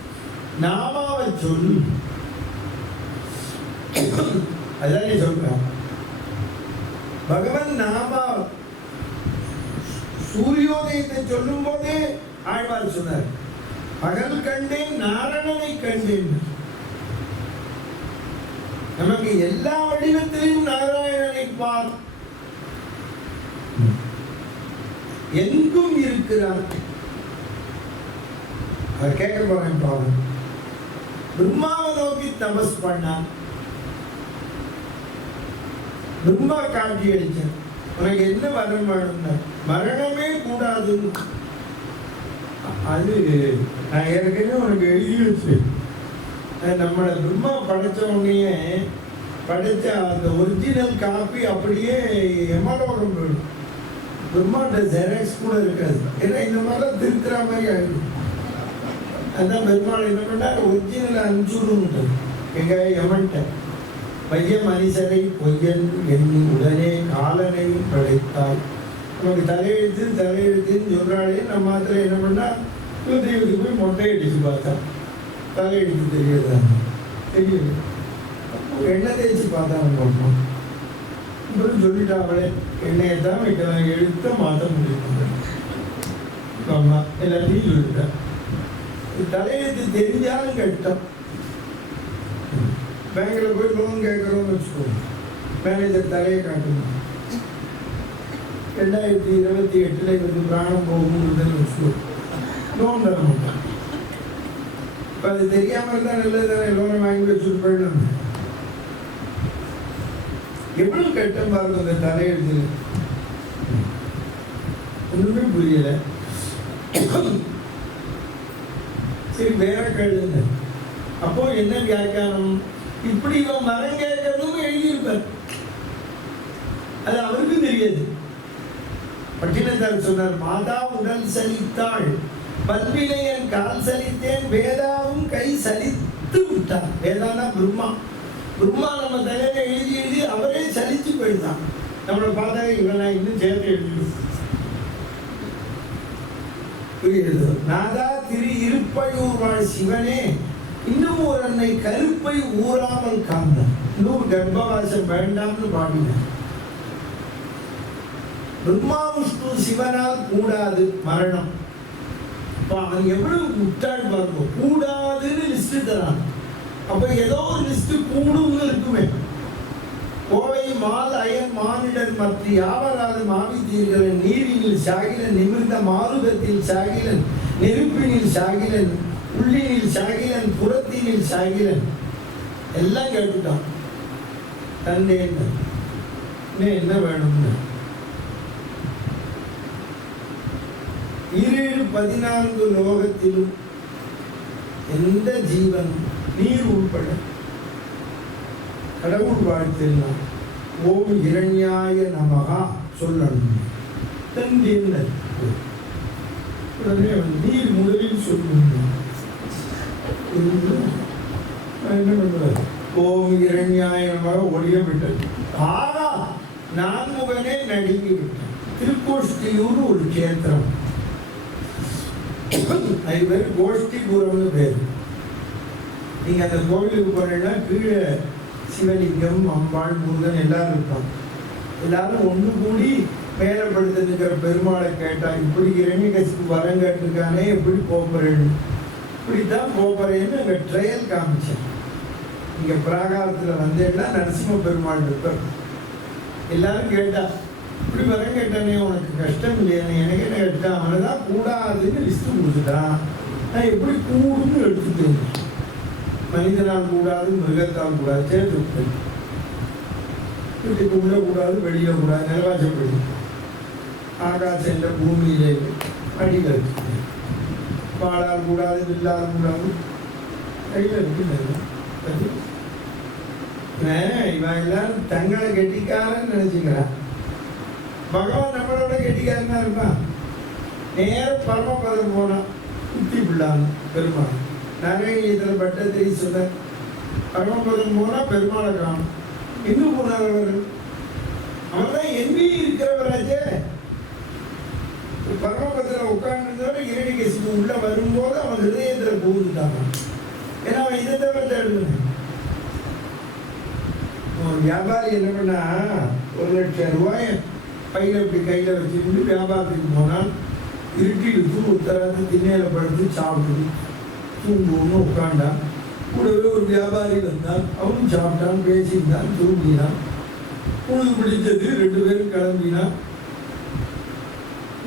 நாமாவை சொல். அதான் சொல்றான் பகவன் நாமா. சூரியோதயத்தை சொல்லும் போதே ஆழ்வார் சொன்னார், பகல் கண்டேன் நாரணனை கண்டேன். நமக்கு எல்லா வடிவத்திலும் நாராயணனை பார், எங்கும் இருக்கிறார். அவர் கேட்க போறேன் பாவம். பிரம்மாவை நோக்கி தபஸ் பண்ணார். பிரம்மா காட்சி அளிச்சார், உனக்கு என்ன வரம் வேணும்னா மரணமே கூடாது. அது நான் ஏற்கனவே உனக்கு எழுதி வச்சு, நம்மளை பிரம்மா படைச்ச உடனே படைச்ச அந்த ஒரிஜினல் காப்பி அப்படியே எமலோகம் போயிடும். பிரம்மாண்ட ஜெராக்ஸ் கூட இருக்காது. ஏன்னா இந்த மாதிரிலாம் திருத்துற மாதிரி ஆகிடும். அதுதான் பெருமாள் என்ன பண்ணார், ஒரிஜினல் அனுப்பிச்சுடுன்னு எங்க யமன்ட்ட. பைய மனுஷரை பொய்யன் எண்ணி உடனே காலனையும் படைத்தாய். நமக்கு தலையெழுத்துன்னு சொல்றாளே, நம்ம மாத்திரம் என்ன பண்ணா தெய்வத்துக்கு போய் மொட்டை அடிச்சு பார்த்தா தலையெழுத்து தெரியாதாங்க, தெரியுது. எண்ணெய் தேய்ச்சி பார்த்தாங்க போட்டோம். இப்படி சொல்லிட்டா அவளே, எண்ணெயை தான் வைக்கலாம், எழுத்த மாற்ற முடியும். ஆமா, எல்லாத்தையும் சொல்லிட்டேன். தலையெழுத்து தெரிஞ்சாலும் கஷ்டம். பேங்க்ல போய் லோன் கேட்கறோம்னு வச்சுக்கோங்க, மேனேஜர் தலையை காட்டணும். 2028 வந்து பிராணம் போகும்னு வச்சுக்கோங்க, லோன் தர மாட்டான். இப்போ அது தெரியாம இருந்தா நல்லது தானே, லோனை வாங்கி வச்சுட்டு போயிடணும். எவ்வளவு கட்டம் பாருங்க அந்த தலையெழுத்து, ஒண்ணுமே புரியல. சரி வேற கேளுங்க. அப்போ என்ன வியாக்கியானம்? இப்படி இவன் மரம் கேட்கறதும் எழுதியிருப்பார், அது அவருக்கும் தெரியாது. பட்டினத்தார் சொன்னார், மாதா உடல் சலித்தாள், பல்வினையன் கால் சலித்தேன், வேதாவும் கை சலித்து விட்டார். வேதானா பிரம்மா. பிரம்மா நம்ம தலையில எழுதி அவரே சலிச்சு போயிட்டான். நம்மளை பார்த்தா இவனை இன்னும் சேர்த்து எழுதி புரியுது. நாதா திரு இருப்பையூர் வாழ் சிவனே, இன்னும் ஒரு அன்னை கருப்பை ஊறாமல் காந்த, இன்னொரு கர்ப்பவாசம் வேண்டாம்னு பாடினார். பிரம்மா விஷ்ணு சிவனால் கூடாது மரணம். அவன் எவ்வளவு முட்டாள் பாருங்க, கூடாதுன்னு லிஸ்ட் தரான். அப்ப ஏதோ ஒரு லிஸ்ட் கூடுன்னு இருக்குமே. கோவை மால் அயன் மானிடர் மற்ற யாவராது மாவித்தீர்களன், நீரினில் சாகிலன் நிமிர்ந்த மாருகத்தில் சாகிலன், நெருப்பினில் சாகிலன், உள்ளினில் சாகிலன், புறத்தினில் சாகிலன், எல்லாம் கேட்டுட்டான். தந்தேன் என்ன வேணும்னு 14 லோகத்திலும் எந்த ஜீவன் நீர் உட்பட கடவுள் வாழ்த்தெல்லாம் ஓம் இரண்யாய நமகா சொல்லணும். தந்தேன் உடனே நீர் முதலில் சொல்லணும். என்ன பண்ணுவார்? ஓம் இரண்யாய நமகா ஒளிய விட்டது. ஆகா, நான்முகனே நடுங்கி விட்டான். திருக்கோஷ்டியூர் ஒரு கேத்திரம், அது பேர் கோஷ்டிபுரம்னு பேர். நீங்க அந்த கோவிலுக்கு போனீங்கன்னா கீழே சிவலிங்கம், அம்பாள், முருகன் எல்லாரும் இருப்பாங்க. எல்லாரும் ஒன்று கூடி மேலப்படுத்திருக்கிற பெருமாளை கேட்டா, இப்படி இரண்யகசிப்பு வரம் கேட்டிருக்கானே, எப்படி போகிறேன்னு, இப்படித்தான் போகிறேன்னு அங்கே ட்ரையல் காமிச்சேன். இங்கே பிராகாரத்தில் வந்தேன்னா நரசிம்ம பெருமாள் இருப்பார். எல்லாரும் கேட்டா, இப்படி வரம் கேட்டானே உனக்கு கஷ்டம் இல்லையானே, எனக்கு என்ன கேட்டான், அவனை தான் கூடாதுன்னு லிஸ்ட்டு கொடுத்துட்டான், நான் எப்படி கூடுன்னு எடுத்துட்டேன். மனிதனால் கூடாது, மிருகத்தால் கூடாது, சேர்த்து வீட்டுக்கு உள்ள கூடாது, வெளியில கூடாது, நிலவாசப்படி. ஆகாச பூமியிலே அடியில் இருக்கு. வாழால் கூடாது, வில்லால் கூடாது, கையில் இருக்கு. இவன் எல்லாரும் தங்களை கெட்டிக்காரன்னு நினைச்சுக்கிறான். பகவான் நம்மளோட கெட்டிக்காரனா இருப்பான். நேரம் பரமபதம் போனான், குத்தி விடலான்னு பெருமாள் நகையில் பட்டத்தை சொன்ன. பரமபதம் போனா பெருமாளை காணும். எங்கு போனார் அவர்? அவர் தான் எங்கேயும் இருக்கிறவராச்சே. பரமபதத்தில் உட்கார்ந்துருந்தவரை இரணிகேசிக்கு உள்ள வரும்போது அவன் ஹிருதயத்தில் புகுந்துட்டாங்க. ஏன்னா அவன் இதை தவிர எழுதுனேன். வியாபாரி என்ன பண்ணா, 1,00,000 ரூபாய் பையில இப்படி கையில வச்சுட்டு வியாபாரத்துக்கு போனால் இருட்டிடுத்து உத்தராத்து திண்ணையில படுத்து சாப்பிட்டு தூங்குன்னு உட்காண்டான். கூடவே ஒரு வியாபாரி வந்தான், அவனும் சாப்பிட்டான், பேசிட்டான், தூங்கினான். பொழுது பிடிச்சது, 2 பேரும் கிளம்பினான்.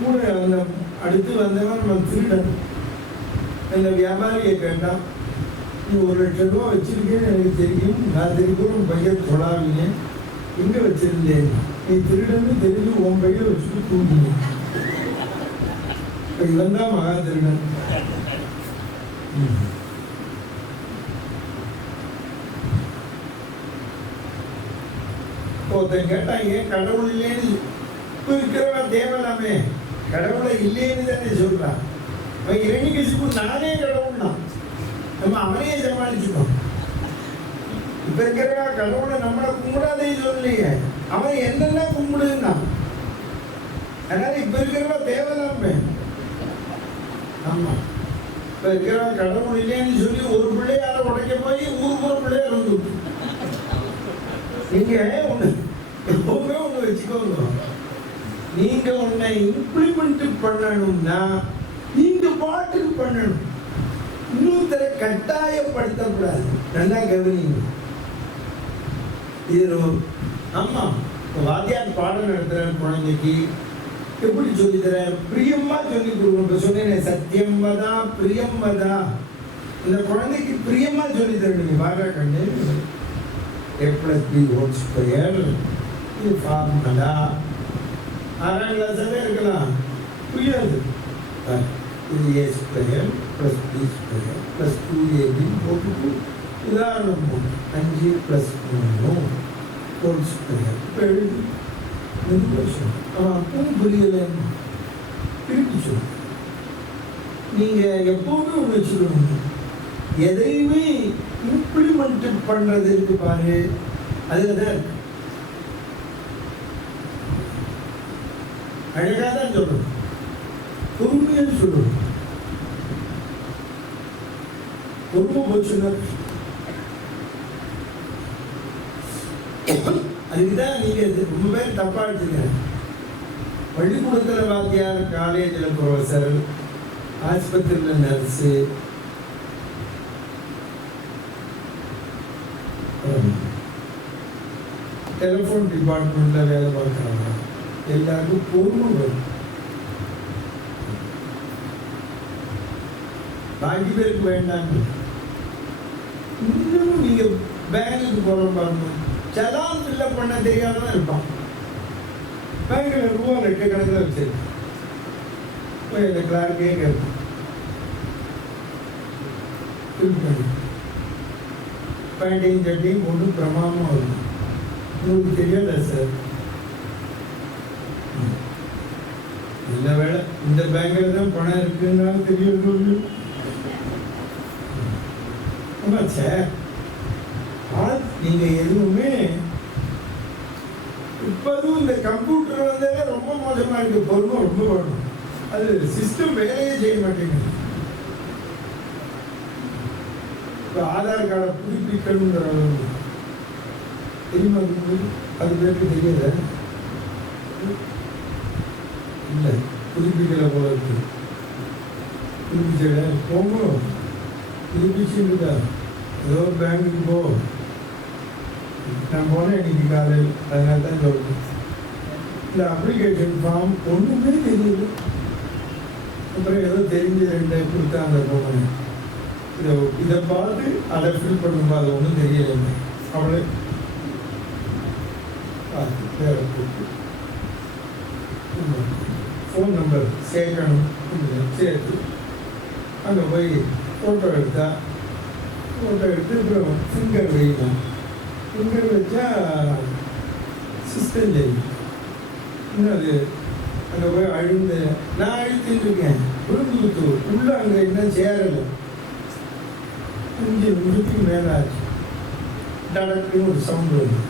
கூட அந்த அடுத்து வந்தவன் நம்ம திருடன். அந்த வியாபாரியை கேட்டான், நீ 1,00,000 ரூபா வச்சிருக்கேன்னு எனக்கு தெரியும், நான் தெரியும் பையன் தொடாவினே, எங்கே வச்சிருந்தேன்? நீ திருடன்னு தெரிஞ்சு உன் பையன் வச்சுட்டு தூங்கினேன். இப்போ இவன் தான் மகா திருடன். ஒருத்தன் கேட்டான், ஏன் கடவுள் இல்லைன்னு? இப்போ இருக்கிறவன் தேவலாமே, கடவுளை இல்லைன்னு தானே சொல்றான். அவன் இரணிகசிப்பு நானே கடவுள்னா நம்ம அவனையே சமாளிச்சுக்கோம். இப்ப இருக்கிறவா கடவுளை நம்மளை கும்பிடாதே சொல்லலையே, அவன் என்னென்ன கும்பிடுன்னா. அதனால இப்ப இருக்கிறவா தேவலாமே. ஆமா, இப்ப இருக்கிறவா கடவுள் இல்லைன்னு சொல்லி ஒரு பிள்ளையார உடைக்க போய் ஊருக்கு ஒரு பிள்ளையார் வந்து நீங்க ஒண்ணு எப்பவுமே ஒண்ணு வச்சுக்கோங்க. நீங்க உன்னை இம்ப்ளிமெண்ட் பண்ணணும்னா நீங்க பாட்டுக்கு பண்ணணும், இன்னொருத்தரை கட்டாயப்படுத்தக்கூடாது. நல்லா கவனிங்க. இது ஆமா, வாத்தியார் பாடம் நடத்துற குழந்தைக்கு எப்படி சொல்லி தர? பிரியமா சொல்லி கொடுக்கணும். இப்ப சொன்னேன், சத்தியம் வதா பிரியம் வதா. இந்த குழந்தைக்கு பிரியமா சொல்லி தரணும். வாரா கண்ணு A+B² இது ஃபார்முலா. 6ஆம் கிளாஸாவே இருக்கலாம், புரியாது. இது A² + B² + 2AB போட்டு உதாரணம் 5 + 3 2. இப்போ எழுதி அவன் அப்பவும் புரியலைன்னு திருப்பி சொல்லு. நீங்கள் எப்பவுமே ஒன்று வச்சுக்கணும், எதையுமே இம்ப்ளிமெண்ட் பண்ணுறது இருக்கு பாரு, அதில் தான் இருக்கு. அழகாக தான் சொல்லணும், பொறுமையாக சொல்லணும். பொறுமை போச்சுன்னா அதுக்குதான் நீங்க ரொம்ப பேர் தப்பா எடுத்துக்கிறேன். பள்ளிக்கூடத்தில் வாத்தியார், காலேஜில் ப்ரொஃபஸர், ஆஸ்பத்திரியில் நர்ஸு, டெலிஃபோன் டிபார்ட்மெண்ட்ல வேலை பார்க்குறாங்க. எல்லாருக்கும் பொறுமை வரும். பாக்கி பேருக்கு வேண்டாங்க. இன்னும் நீங்க பேங்குக்கு போற பாருங்க, சலான் ஃபில்லப் பண்ண தெரியாதான் இருப்பான். பேங்கில் ரூபா லட்சக்கணக்கில் வச்சிருக்கு. போய் அந்த கிளார்க்கே கேட்போம், ஃபில் பண்ணி பேண்டையும் சட்டையும் போட்டு பிரமாதமாக இருக்கும். உங்களுக்கு தெரியாதா சார்? இந்த வேலை இந்த பேங்கில் தான் பணம் இருக்குன்னாலும் தெரியாது. சார் நீங்க எதுவுமே இப்போதும் இந்த கம்ப்யூட்டர் வந்ததே ரொம்ப மோசமா இருக்கு. பொறுமை ரொம்ப வேணும். அது சிஸ்டம் வேலையே செய்ய மாட்டேங்குது. இப்போ ஆதார் கார்டை புதுப்பிக்கணுங்கிற தெரியுமா? அது பேருக்கு தெரியல. இல்லை, புதுப்பிக்கல போல இருக்கு. புதுப்பிச்ச போகும், புதுப்பிச்சுருக்கா ஏதோ பேங்குக்கு போ. நான் போனேன் இன்னைக்கு காலையில், அதனால தான் சொல்றேன். இந்த அப்ளிகேஷன் ஃபார்ம் ஒன்றுமே தெரியல. அப்புறம் ஏதோ தெரிஞ்சு 2 கொடுத்தாங்க. போனேன் இதை பார்த்து அதை ஃபில் பண்ணும்போது அது ஒன்றும் தெரியலைங்க. அவளே பார்த்து பேரை போட்டு ஃபோன் நம்பர் சேர்க்கணும். சேர்த்து அங்கே போய் ஃபோட்டோ எடுத்தா, ஃபோட்டோ எடுத்து அப்புறம் ஃபிங்கர் வைக்கலாம். ஃபிங்கர் வச்சா சிஸ்டம் தெரியும். இன்னும் அது அங்கே போய் அழுந்து நான் அழுத்திட்டு இருக்கேன். விழுந்து உள்ள அங்கே என்ன சேரலை. 5 நிமிஷத்துக்கு மேலே ஆச்சு. டடக்குன்னு ஒரு சவுண்ட் வருது.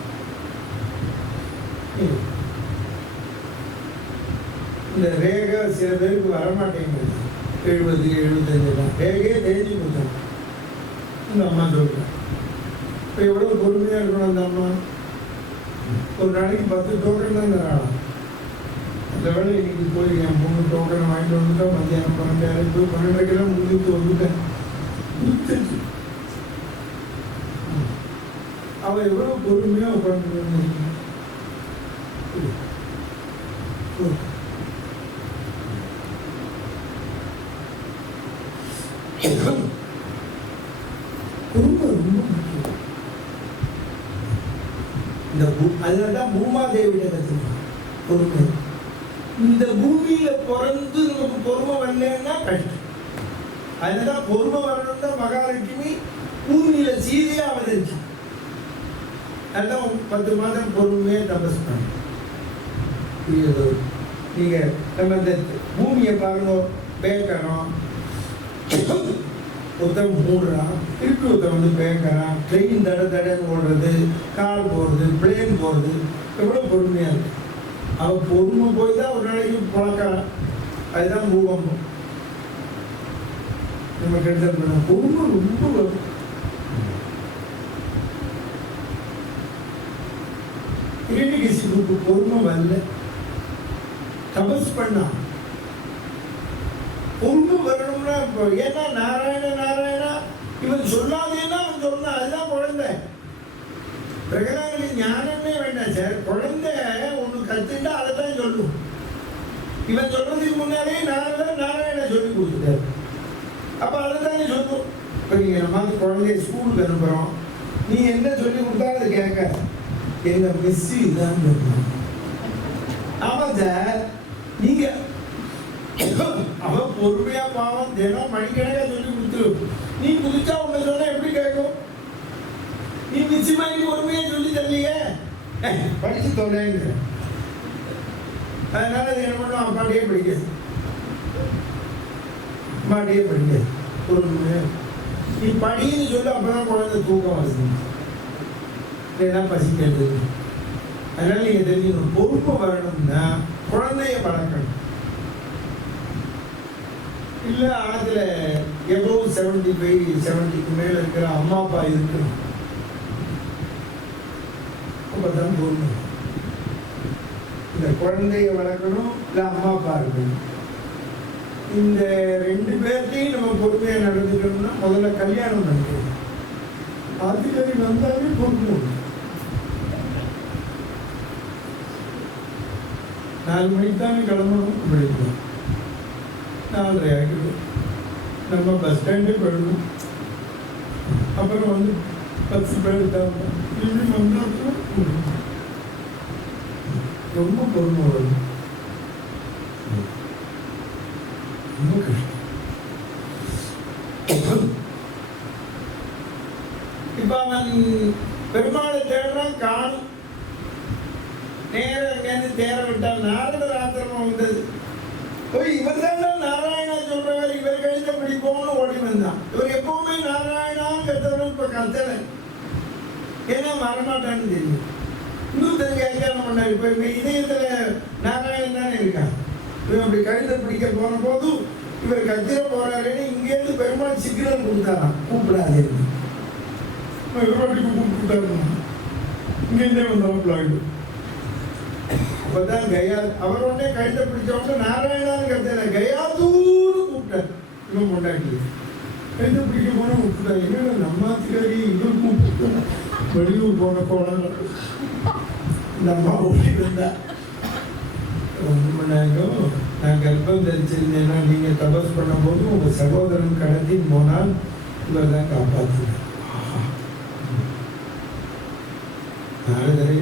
இந்த ரேகை சில பேருக்கு வரமாட்டேங்குது. 70, 75 ரேகையே தேஞ்சு கொடுத்தாங்க. இந்த அம்மா சொல்கிறேன். இப்போ எவ்வளோ பொறுமையாக இருக்கணும் அந்த அம்மா. ஒரு நாளைக்கு 10 டோக்கன் தான் தராளாம். அந்த வேலை இன்னைக்கு போய் என் 3 டோக்கனை வாங்கிட்டு வந்துட்டோம். மத்தியானம் 12 12:30 முடிஞ்சுட்டு வந்துட்டேன். அவள் எவ்வளோ பொறுமையாக உட்காந்து பொறுமை ரொம்ப முக்கியம். இந்த அதனால்தான் பூமாதேவியிட கற்றுக்கணும் பொறுமை. இந்த பூமியில பிறந்து நமக்கு பொறுமை வரலன்னா கஷ்டம். அதனால பொறுமை வரணும் தான் மகாலட்சுமி பூமியில சீதையா அவதரிச்சு. அதான் 10 மாதம் பொறுமையே தபஸ் பண்ண. நீங்க நம்ம இந்த பூமியை பாருங்க, பேக்கறோம், ஒருத்தன் மூடுறான், திருப்பி ஒருத்தன் வந்து பேக்கறான், ட்ரெயின் தடன்னு ஓடுறது, கார் போகிறது, பிளேன் போகிறது, எவ்வளோ பொறுமையாக இருக்கு. அவன் பொறுமை போய் தான் ஒரு நாளைக்கு பழக்கிறான். அதுதான் பூகம்பம். நம்ம கெடுதல் பண்ண பொறுமை ரொம்ப வரும். இரண்டிகசிப்புக்கு பொறுமை வரல, தபஸ் பண்ணா. பொறுமை வரணும்னா ஏன்னா நாராயணா இவன் சொல்லாதேன்னா அவன் சொன்னா அதுதான் குழந்தை. பிரகலாதனுக்கு ஞானமே வேண்டாம் சார். குழந்தை ஒன்று கற்றுட்டா அதை தான் சொல்லும். இவன் சொல்றதுக்கு முன்னாலே நாராயண சொல்லி கொடுத்துட்டாரு. அப்போ அதை தானே சொல்லும். இப்போ நீங்கள் நம்ம குழந்தைய ஸ்கூலுக்கு அனுப்புகிறோம், நீ என்ன சொல்லி கொடுத்தாலும் அதை கேட்க எங்கள் மிஸ்ஸு இதான் சொல்லணும். ஆமாம் சார். நீங்கள் அவன் பொறுமையா பாவம் தினம் மணிக்கணக்காக சொல்லி கொடுத்துரு. நீ புதுச்சா உன்னை சொன்னா எப்படி கேட்கும்? நீ நிச்சயமாக பொறுமையா சொல்லி தரலையே, படிச்சு தொலைங்க. அதனால அது என்ன பண்ணும், அப்பாட்டியே படிக்காது, அம்மாட்டியே படிக்காது. பொறுமையா நீ படின்னு சொல்லி அப்பதான் குழந்தை தூக்கம் வருது, இதெல்லாம் பசிக்கிறது. அதனால நீங்க தெரிஞ்சுக்கணும், பொறுப்பு வரணும்னா குழந்தைய வளர்க்கணும். இல்லை அதில் எவ்வளோ 75, 70க்கு மேலே இருக்கிற அம்மா அப்பா இருக்கணும். அப்பதான் பொறுமை. இந்த குழந்தைய வளர்க்கணும், இல்லை அம்மா அப்பா இருக்கணும். இந்த 2 பேர்த்தையும் நம்ம பொறுமையாக நடந்துக்கணும்னா முதல்ல கல்யாணம் பண்ணிக்கணும். ஆதிக்கறி வந்தாலே பொறுமை. 4 மணிக்கு தானே கிளம்பணும் அப்படின்னா 4:30 ஆகிடுது. நம்ம பஸ் ஸ்டாண்டே போயிடணும். அப்புறம் வந்து 10 பேர் இருக்காங்க, திரும்பி வந்தாலும் ரொம்ப பொறுமை வரும். ரொம்ப கஷ்டம். இப்ப அவன் பெருமாளை தேடுறான், காணும். நேரம் அங்கேருந்து தேர விட்டான். நாரதர் ஆத்திரமா வந்தது. போய் இவர் தான் நாராயணா சொல்றவர், இவர் கழித்த பிடிப்போம்னு ஓடி வந்தான். இவர் எப்பவுமே நாராயணான்னு கத்தவரும் இப்ப கத்தலை. ஏன்னா வரமாட்டான்னு தெரியும். இன்னொருத்தர் வியாக்கியானம் பண்ணார். இப்ப இதயத்துல நாராயணன் தானே இருக்கான். இவன் அப்படி கழுத்தை பிடிக்க போன போதும் இவர் கத்திர போறாருன்னு இங்கேருந்து பெருமாள் சிக்னல் கொடுத்தாராம், கூப்பிடாது. இவருக்கு கூப்பிட்டாரு, இங்கேருந்தே வந்தவன். அப்பதான் கயா அவர் உடனே கழுத்தை பிடிச்சவங்க நாராயணான்னு கத்தல, கயாதூன்னு கூப்பிட்டார். இவன் கொண்டாடி கழுத்தை பிடிக்க போன கூப்பிட்டாரு. என்ன நம்மாத்துக்காரி இவன் கூப்பிட்டு வெளியூர் போன போனாங்க. இந்த அம்மா ஓடி வந்தா, ரொம்ப மணி நேரம் நான் கர்ப்பம் தரிச்சிருந்தேன்னா நீங்கள் தபஸ் பண்ணும்போது உங்கள் சகோதரன் கடத்தி போனால் இவர் தான் காப்பாற்றினார். நாரதரே,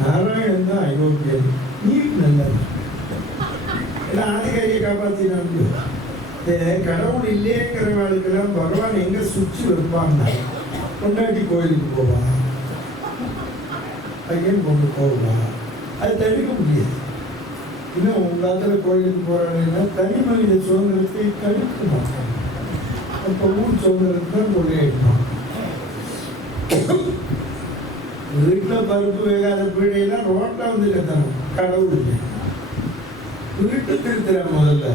நாராயணன் தான் அயோக்கியன், நீர் நல்லது. ஏன்னா காப்பாத்தினாங்க. கடவுள் இல்லையேங்கிறவங்களுக்கெல்லாம் பகவான் எங்க சுவிட்ச் வைப்பாங்க. பொண்டாட்டி கோயிலுக்கு போவா, பையன் பொண்ணு போவா, அது தடுக்க முடியாது. இன்னும் உங்க காலத்துல கோயிலுக்கு போறாங்கன்னா தனி மனித சுதந்திரத்தை தடுக்க மாட்டாங்க. அப்ப ஊர் சுதந்திரத்தை தான் கொள்ளையிடுவாங்க. வீட்டில் பருப்பு வேகாத பீடையெல்லாம் ரோட்டா வந்து கத்தணும். கடவுள் இல்லை, வீட்டு திருத்துற முதல்ல.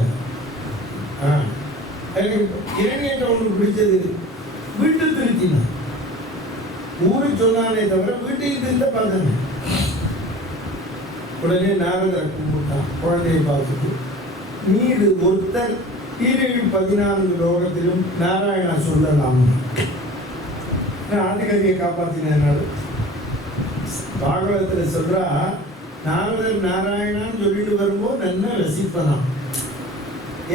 எனக்கு இளைஞர்கிட்ட ஒன்று பிடிச்சது, வீட்டு திருத்தினா ஊரு சொன்னானே தவிர வீட்டையும் திருத்த பார்த்தாங்க. உடனே நாரதரை கும்பிட்டான். குழந்தையை பார்த்துட்டு, நீர் ஒருத்தர் 14 லோகத்திலும் நாராயணா சொல்லலாம். ஆட்டுக்கறியை காப்பாத்தினாரு. பாகவதத்துல சொல்றா, நாரதர் நாராயணான்னு சொல்லிட்டு வரும்போது நல்லா ரசிப்பதான்.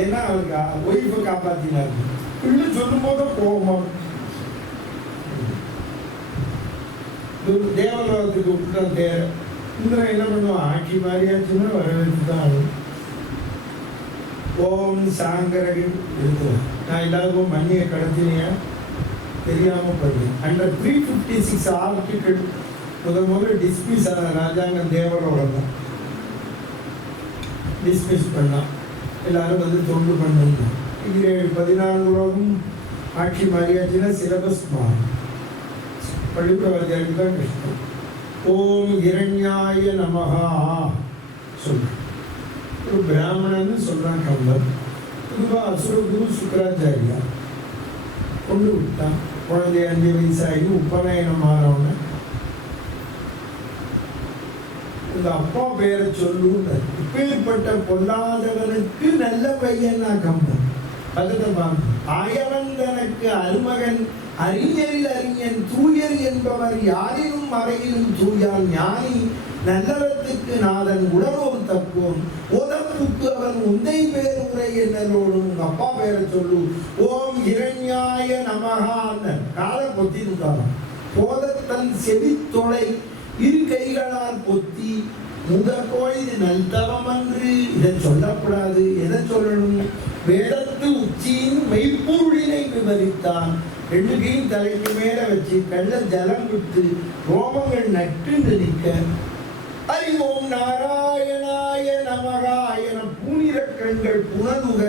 ஏன்னா அவருக்கு ஒய்ஃபை காப்பாத்தினாரு. பிள்ளை சொல்லும் போது கோபமா தேவலோகத்துக்கு விட்டுட்டான். இந்திரன் என்ன பண்ணுவான், ஆட்சி மாறியாச்சுன்னா வரவேற்று தான் ஆகும். ஓம் சாங்கரகின் இருக்குவேன். நான் எல்லாருக்கும் மண்ணியை கடத்தினியா தெரியாம பண்ணேன். அண்டர் 356 ஆர்டிகிள் முதல்ல டிஸ்மிஸ் ஆன ராஜாங்கம் தேவலோகம் தான் டிஸ்மிஸ் பண்ணான். எல்லாரும் வந்து தொண்டு பண்ணாங்க. இது 14 லோகம் ஆட்சி மாறியாச்சுன்னா சிலபஸ் மாறும். பள்ளிக்கூடவாதியாருக்கு தான் கஷ்டம். ஓம் இரண்யாய நமஹா சொல்ற ஒரு பிராமணன்னு சொல்றான் கம்பர். பொதுவாக அசுரகுரு சுக்கராச்சாரியா கொண்டு விட்டான். குழந்தை 5 வயசாகி உபநயனம் ஆனவன இந்த அப்பா பேரை சொல்லுன்னு. இப்பேற்பட்ட பொல்லாதவனுக்கு நல்ல பையனா கம்பன். ஆயவன் தனக்கு அருமகன் அறிஞரில் அறிஞன் தூயர் என்பவர் யாரினும் மறையிலும் தூயால் ஞானி நல்லறத்துக்கு நாதன் உடலோர் தப்போம் உதப்புக்கு அவன் உந்தை பேர் உரை என்னோடும். உங்க அப்பா பேரை சொல்லு. ஓம் இரண்யாய நமகான்னு காலை பொத்திருக்காங்க. போதத்தன் செவித்தொலை இரு கைகளால் பொத்தி முதற்கோள் இது நல்தவமன்று. இதை சொல்லக்கூடாது. எதை சொல்லணும்? வேதத்து உச்சியின் மெய்ப்பொருளினை விவரித்தான். 2 கையும் தலைக்கு மேல வச்சு கள்ள ஜலம் விட்டு ரோமங்கள் நட்டு நிற்க அறிவோம் நாராயணாய நமகாயன பூனிர கண்கள் புனலுக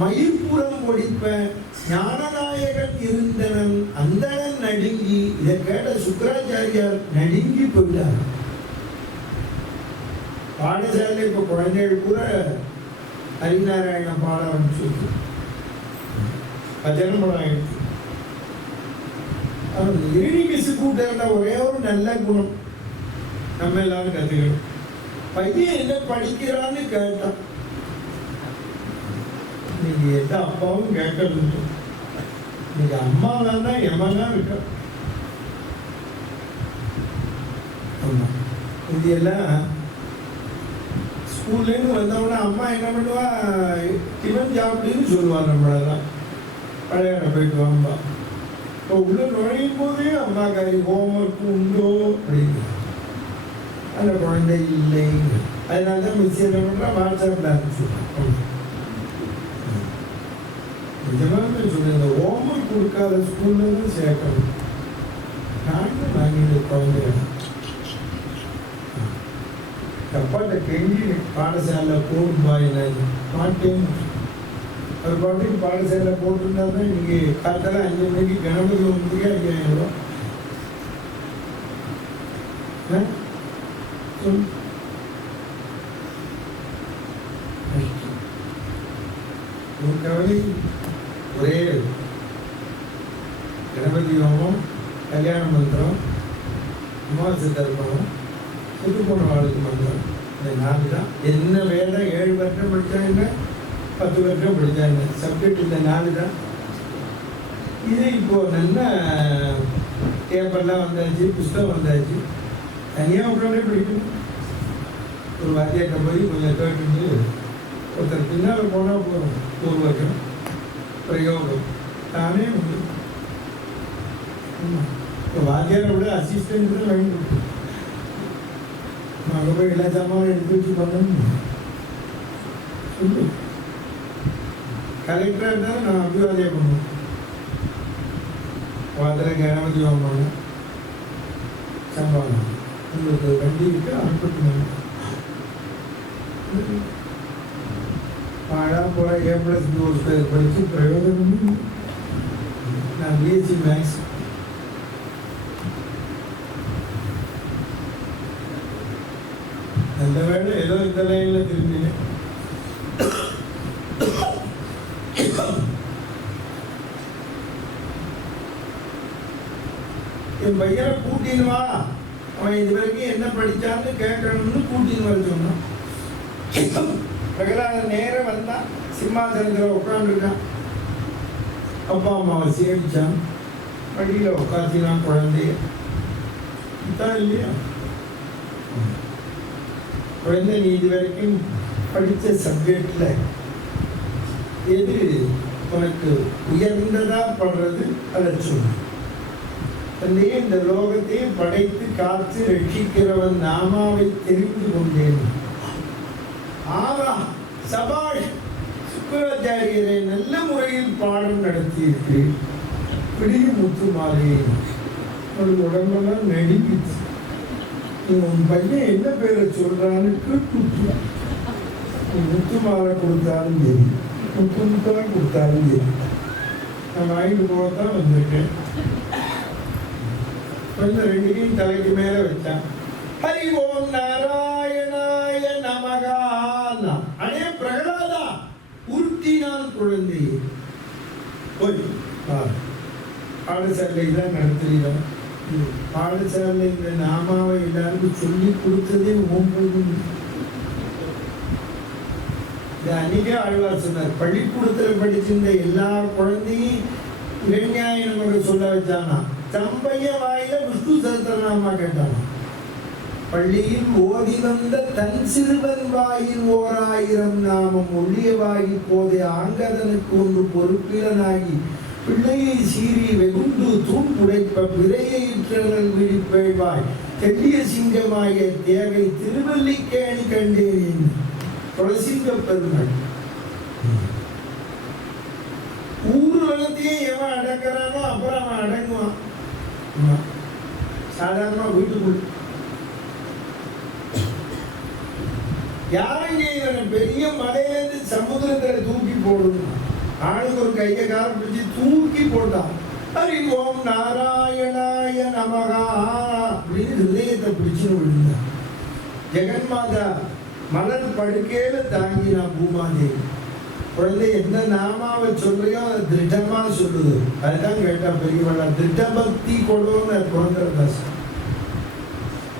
மயிர்புறம் ஒடிப்ப ஞானநாயகன் இருந்தனன் அந்தனன் நடுங்கி. இதை கேட்ட சுக்கராச்சாரியார் நடுங்கி போயிட்டார். பாடசாலை இப்போ குழந்தைகள் கூட ஹரிநாராயண பாடம் சொல்லி பஜனை படம் ஆயிடுச்சு. அவன் இறுதிக்கு கூட்ட ஒரே ஒரு நல்ல குணம் நம்ம எல்லாரும் கற்றுக்கணும். பையன் என்ன படிக்கிறான்னு கேட்டான். நீங்க எந்த அப்பாவும் கேட்கறது, நீங்க அம்மா தான் எமதான் இருக்க. ஆமா, இது எல்லாம் ஸ்கூல்லேருந்து வந்தவொடனே அம்மா என்ன பண்ணுவா, டிஃபன் சாப்பிடுன்னு சொல்லுவாள். நம்மளெல்லாம் பழைய போயிட்டு வாம்பா. இப்போ உள்ள நுழையும் போதே அம்மா காரி ஹோம்ஒர்க் உண்டோ அப்படின்னு. அந்த குழந்தை இல்லைங்க. அதனால தான் மிஸ் என்ன பண்ணுறா, வாட்ஸ்அப்பில் அனுப்பிச்சுடுறான். நிஜமாக சொல்லுங்க, இந்த ஹோம்ஒர்க் கொடுக்காத ஸ்கூலில் தான் சேர்க்கணும். நானும் வாங்கிட்டு குழந்தைய அப்பாட்ட கெஞ்சி பாடசாலை போடும்பா என்ன மாட்டேன். ஒரு பாட்டுக்கு பாடசாலை போட்டிருந்தா தான் இன்னைக்கு காத்தால 5 மணிக்கு கணபதி ஹோமத்துக்கே 5000 ரூபா. கவலை ஒரே கணபதி ஹோமம், கல்யாண மந்திரம், அமாவாசை தர்மம், சுட்டு போன வாழ்க்கை மந்திரம். இந்த 4 தான். என்ன வேலை 7 வருஷம் படித்தாங்க, 10 வருஷம் படித்தாங்க. சப்ஜெக்ட் இந்த 4 தான். இது இப்போ நல்ல பேப்பர்லாம் வந்தாச்சு, புஸ்தகம் வந்தாச்சு. தனியாக உட்காண்டே படிக்கணும். ஒரு வாத்தியாட்ட போய் கொஞ்சம் கேட்டு ஒருத்தர் பின்னால் போனால் போகிறோம். பூர்வகம் பிரயோகம் தானே உண்டு. இப்போ வாத்தியாரை விட அசிஸ்டன்ட் தான் வாங்கி கொடுக்கும். அங்கே போய் எல்லா சாமானும் எடுத்து வச்சு பண்ணணும் சொல்லு. கலெக்டராக இருந்தாலும் நான் அபிவாதியம் பண்ணுவேன். அதில் கணபதி வாங்க சம்பளம் உங்களுக்கு வண்டி இருக்கு அனுப்பிட்டு பாழா போகிற A+B² படித்து பிரயோஜனம். நான் பிஎஸ்சி மேக்ஸ் அந்த வேலை ஏதோ இந்த லைனில் திரும்பினேன். என் பையனை கூட்டின்னு வா, அவன் இது வரைக்கும் என்ன படித்தான்னு கேட்கணும்னு கூட்டின்னு வர சொன்னான். பிரகலாதன் நேரம் வந்தான், சிம்மாசனத்தில் உட்காந்துருக்கான். அப்பா அம்மாவை சேவிச்சான், வண்டியில் உட்காந்துனான் குழந்தைய. தான் இல்லையா குழந்தை, நீ இது வரைக்கும் படித்த சப்ஜெக்டில் எது உனக்கு உயர்ந்ததா படுறது அதை சொல்லு. தந்தையே, இந்த லோகத்தையும் படைத்து காத்து ரட்சிக்கிறவன் நாமாவை தெரிந்து கொண்டேன். ஆகா, சபாஷ், சுக்கராச்சாரியரை நல்ல முறையில் பாடம் நடத்தியிருக்கிறேன். பிடியும் முத்து மாலையே, ஒரு உடம்பெல்லாம் நடுங்கிச்சு. உன் பையன் என்ன பேரை சொல்றான்னு முத்து மாலை கொடுத்தாலும் சரி, முத்து கொடுத்தாலும் சரி, நான் வாங்கிட்டு போகத்தான் வந்திருக்கேன். கொஞ்சம் ரெண்டையும் தலைக்கு மேல வச்சான். ஹரி ஓம் நாராயணாய நமகா. அடே பிரகலாதா, உருட்டினான் குழந்தையை. போய் பாடசாலை தான் நடத்துகிறோம். பாடசாலை இந்த நாமாவை எல்லாருக்கும் சொல்லி கொடுத்ததே ஒன்பது. அன்னைக்கே ஆழ்வார் சொன்னார், பள்ளிக்கூடத்தில் படிச்சிருந்த எல்லா குழந்தையும் இளைஞாய நமக்கு சொல்ல வச்சானா. தம்பைய வாயில விஷ்ணு சஹஸ்ரநாமா கேட்டானா. பள்ளியில் ஓதி வந்த தன் சிறுவன் வாயில் 1000 நாமம் ஒள்ளியவாகி போதை ஆங்கதனுக்கு ஒன்று பொறுப்பிலனாகி பிள்ளையை சீறி வெகுண்டு தூண் புடைப்ப விரையிற்றல் விழிப்பேழ்வாய் தெல்லிய சிங்கமாய தேவை திருவல்லிக்கேணி கண்டேன். துளசிங்க பெருமாள் ஊர் வளத்தையே எவன் அடக்கிறானோ அப்புறம் அவன் அடங்குவான். சாதாரண வீட்டுக்குள் யாருங்க இவனை பெரிய மலையிலிருந்து சமுதிரத்துல தூக்கி போடணும். ஆளுக்கு ஒரு கையை கால பிடிச்சி தூக்கி போட்டான். ஹரி ஓம் நாராயணாய நமகா அப்படின்னு ஹிருதயத்தை பிடிச்சுன்னு விழுந்தான். ஜெகன்மாதா மலர் படுக்கையில தாங்கினா பூமாதேவி. குழந்தை என்ன நாமாவை சொல்றியோ அதை திருட்டமா சொல்லுது. அதுதான் கேட்டா பெரியவளா, திருட்ட பக்தி கொடுன்னு குழந்தைதாஸ்.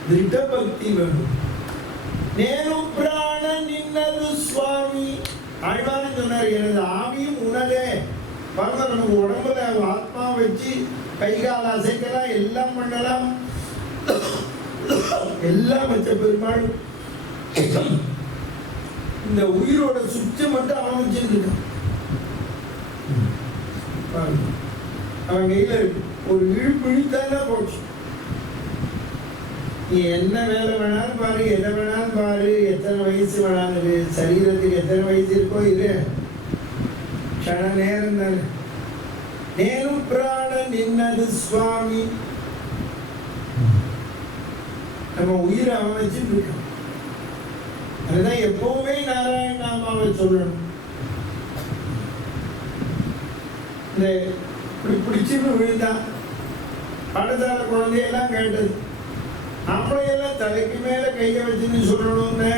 திருட்ட பக்தி வேணும். நேரு பிராண நின்னது சுவாமி. ஆழ்வான்னு சொன்னார், எனது ஆவியும் உணவே. பாருங்க, நமக்கு உடம்புல ஆத்மா வச்சு கை கால் அசைக்கலாம், எல்லாம் பண்ணலாம், எல்லாம் வச்ச பெருமாள் இந்த உயிரோட சுற்று மட்டும் அவன் வச்சிருக்கான். அவன் கையில ஒரு இழுத்தானே போச்சு. நீ என்ன வேலை வேணாலும் பாரு, எதை வேணாலும் பாரு, எத்தனை வயசு வேணாலும், சரீரத்துக்கு எத்தனை வயசு இருக்கோ இரு, க்ஷண நேரம் தானே. நேரும் பிராண நின்னது சுவாமி. நம்ம உயிரை அவன் வச்சுட்டு இருக்கான். அதுதான் எப்பவுமே நாராயண நாமாவை சொல்லணும். இந்த இப்படி பிடிச்சின்னு விழுந்தான். பாடசாலை குழந்தையெல்லாம் கேட்டது, நம்மளையெல்லாம் தலைக்கு மேல கையை வச்சுன்னு சொல்லணும்னு.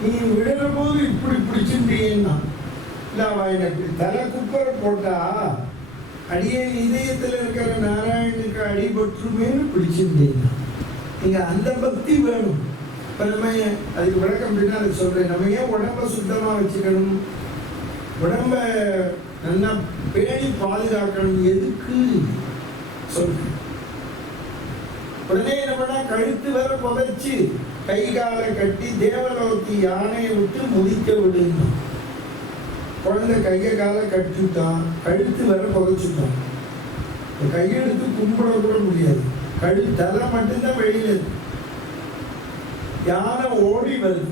நீ விழுற போது இப்படி பிடிச்சிருந்தீங்கன்னா இல்லை, எனக்கு தலை குப்பரை போட்டா அடியே இதயத்தில் இருக்கிற நாராயணனுக்கு அடிபட்டுமேனு பிடிச்சிருந்தீங்கன்னா நீங்க அந்த பக்தி வேணும். இப்போ நம்ம அதுக்கு விளக்கம் பின்னால் சொல்றேன். நம்ம ஏன் உடம்ப சுத்தமா வச்சுக்கணும், உடம்ப நல்லா பேணி பாதுகாக்கணும், எதுக்கு சொல்றேன். உடனே என்ன பண்ணா, கழுத்து வர புதைச்சு கை காலை கட்டி தேவலோகத்தி யானையை விட்டு முதிக்க விடுங்க. குழந்தை கையை காலை கட்டிட்டான், கழுத்து வர புதைச்சுட்டான். கையெடுத்து கும்பிட கூட முடியாது, தலை மட்டும்தான் வெளியில இருக்கு. யானை ஓடி வருது.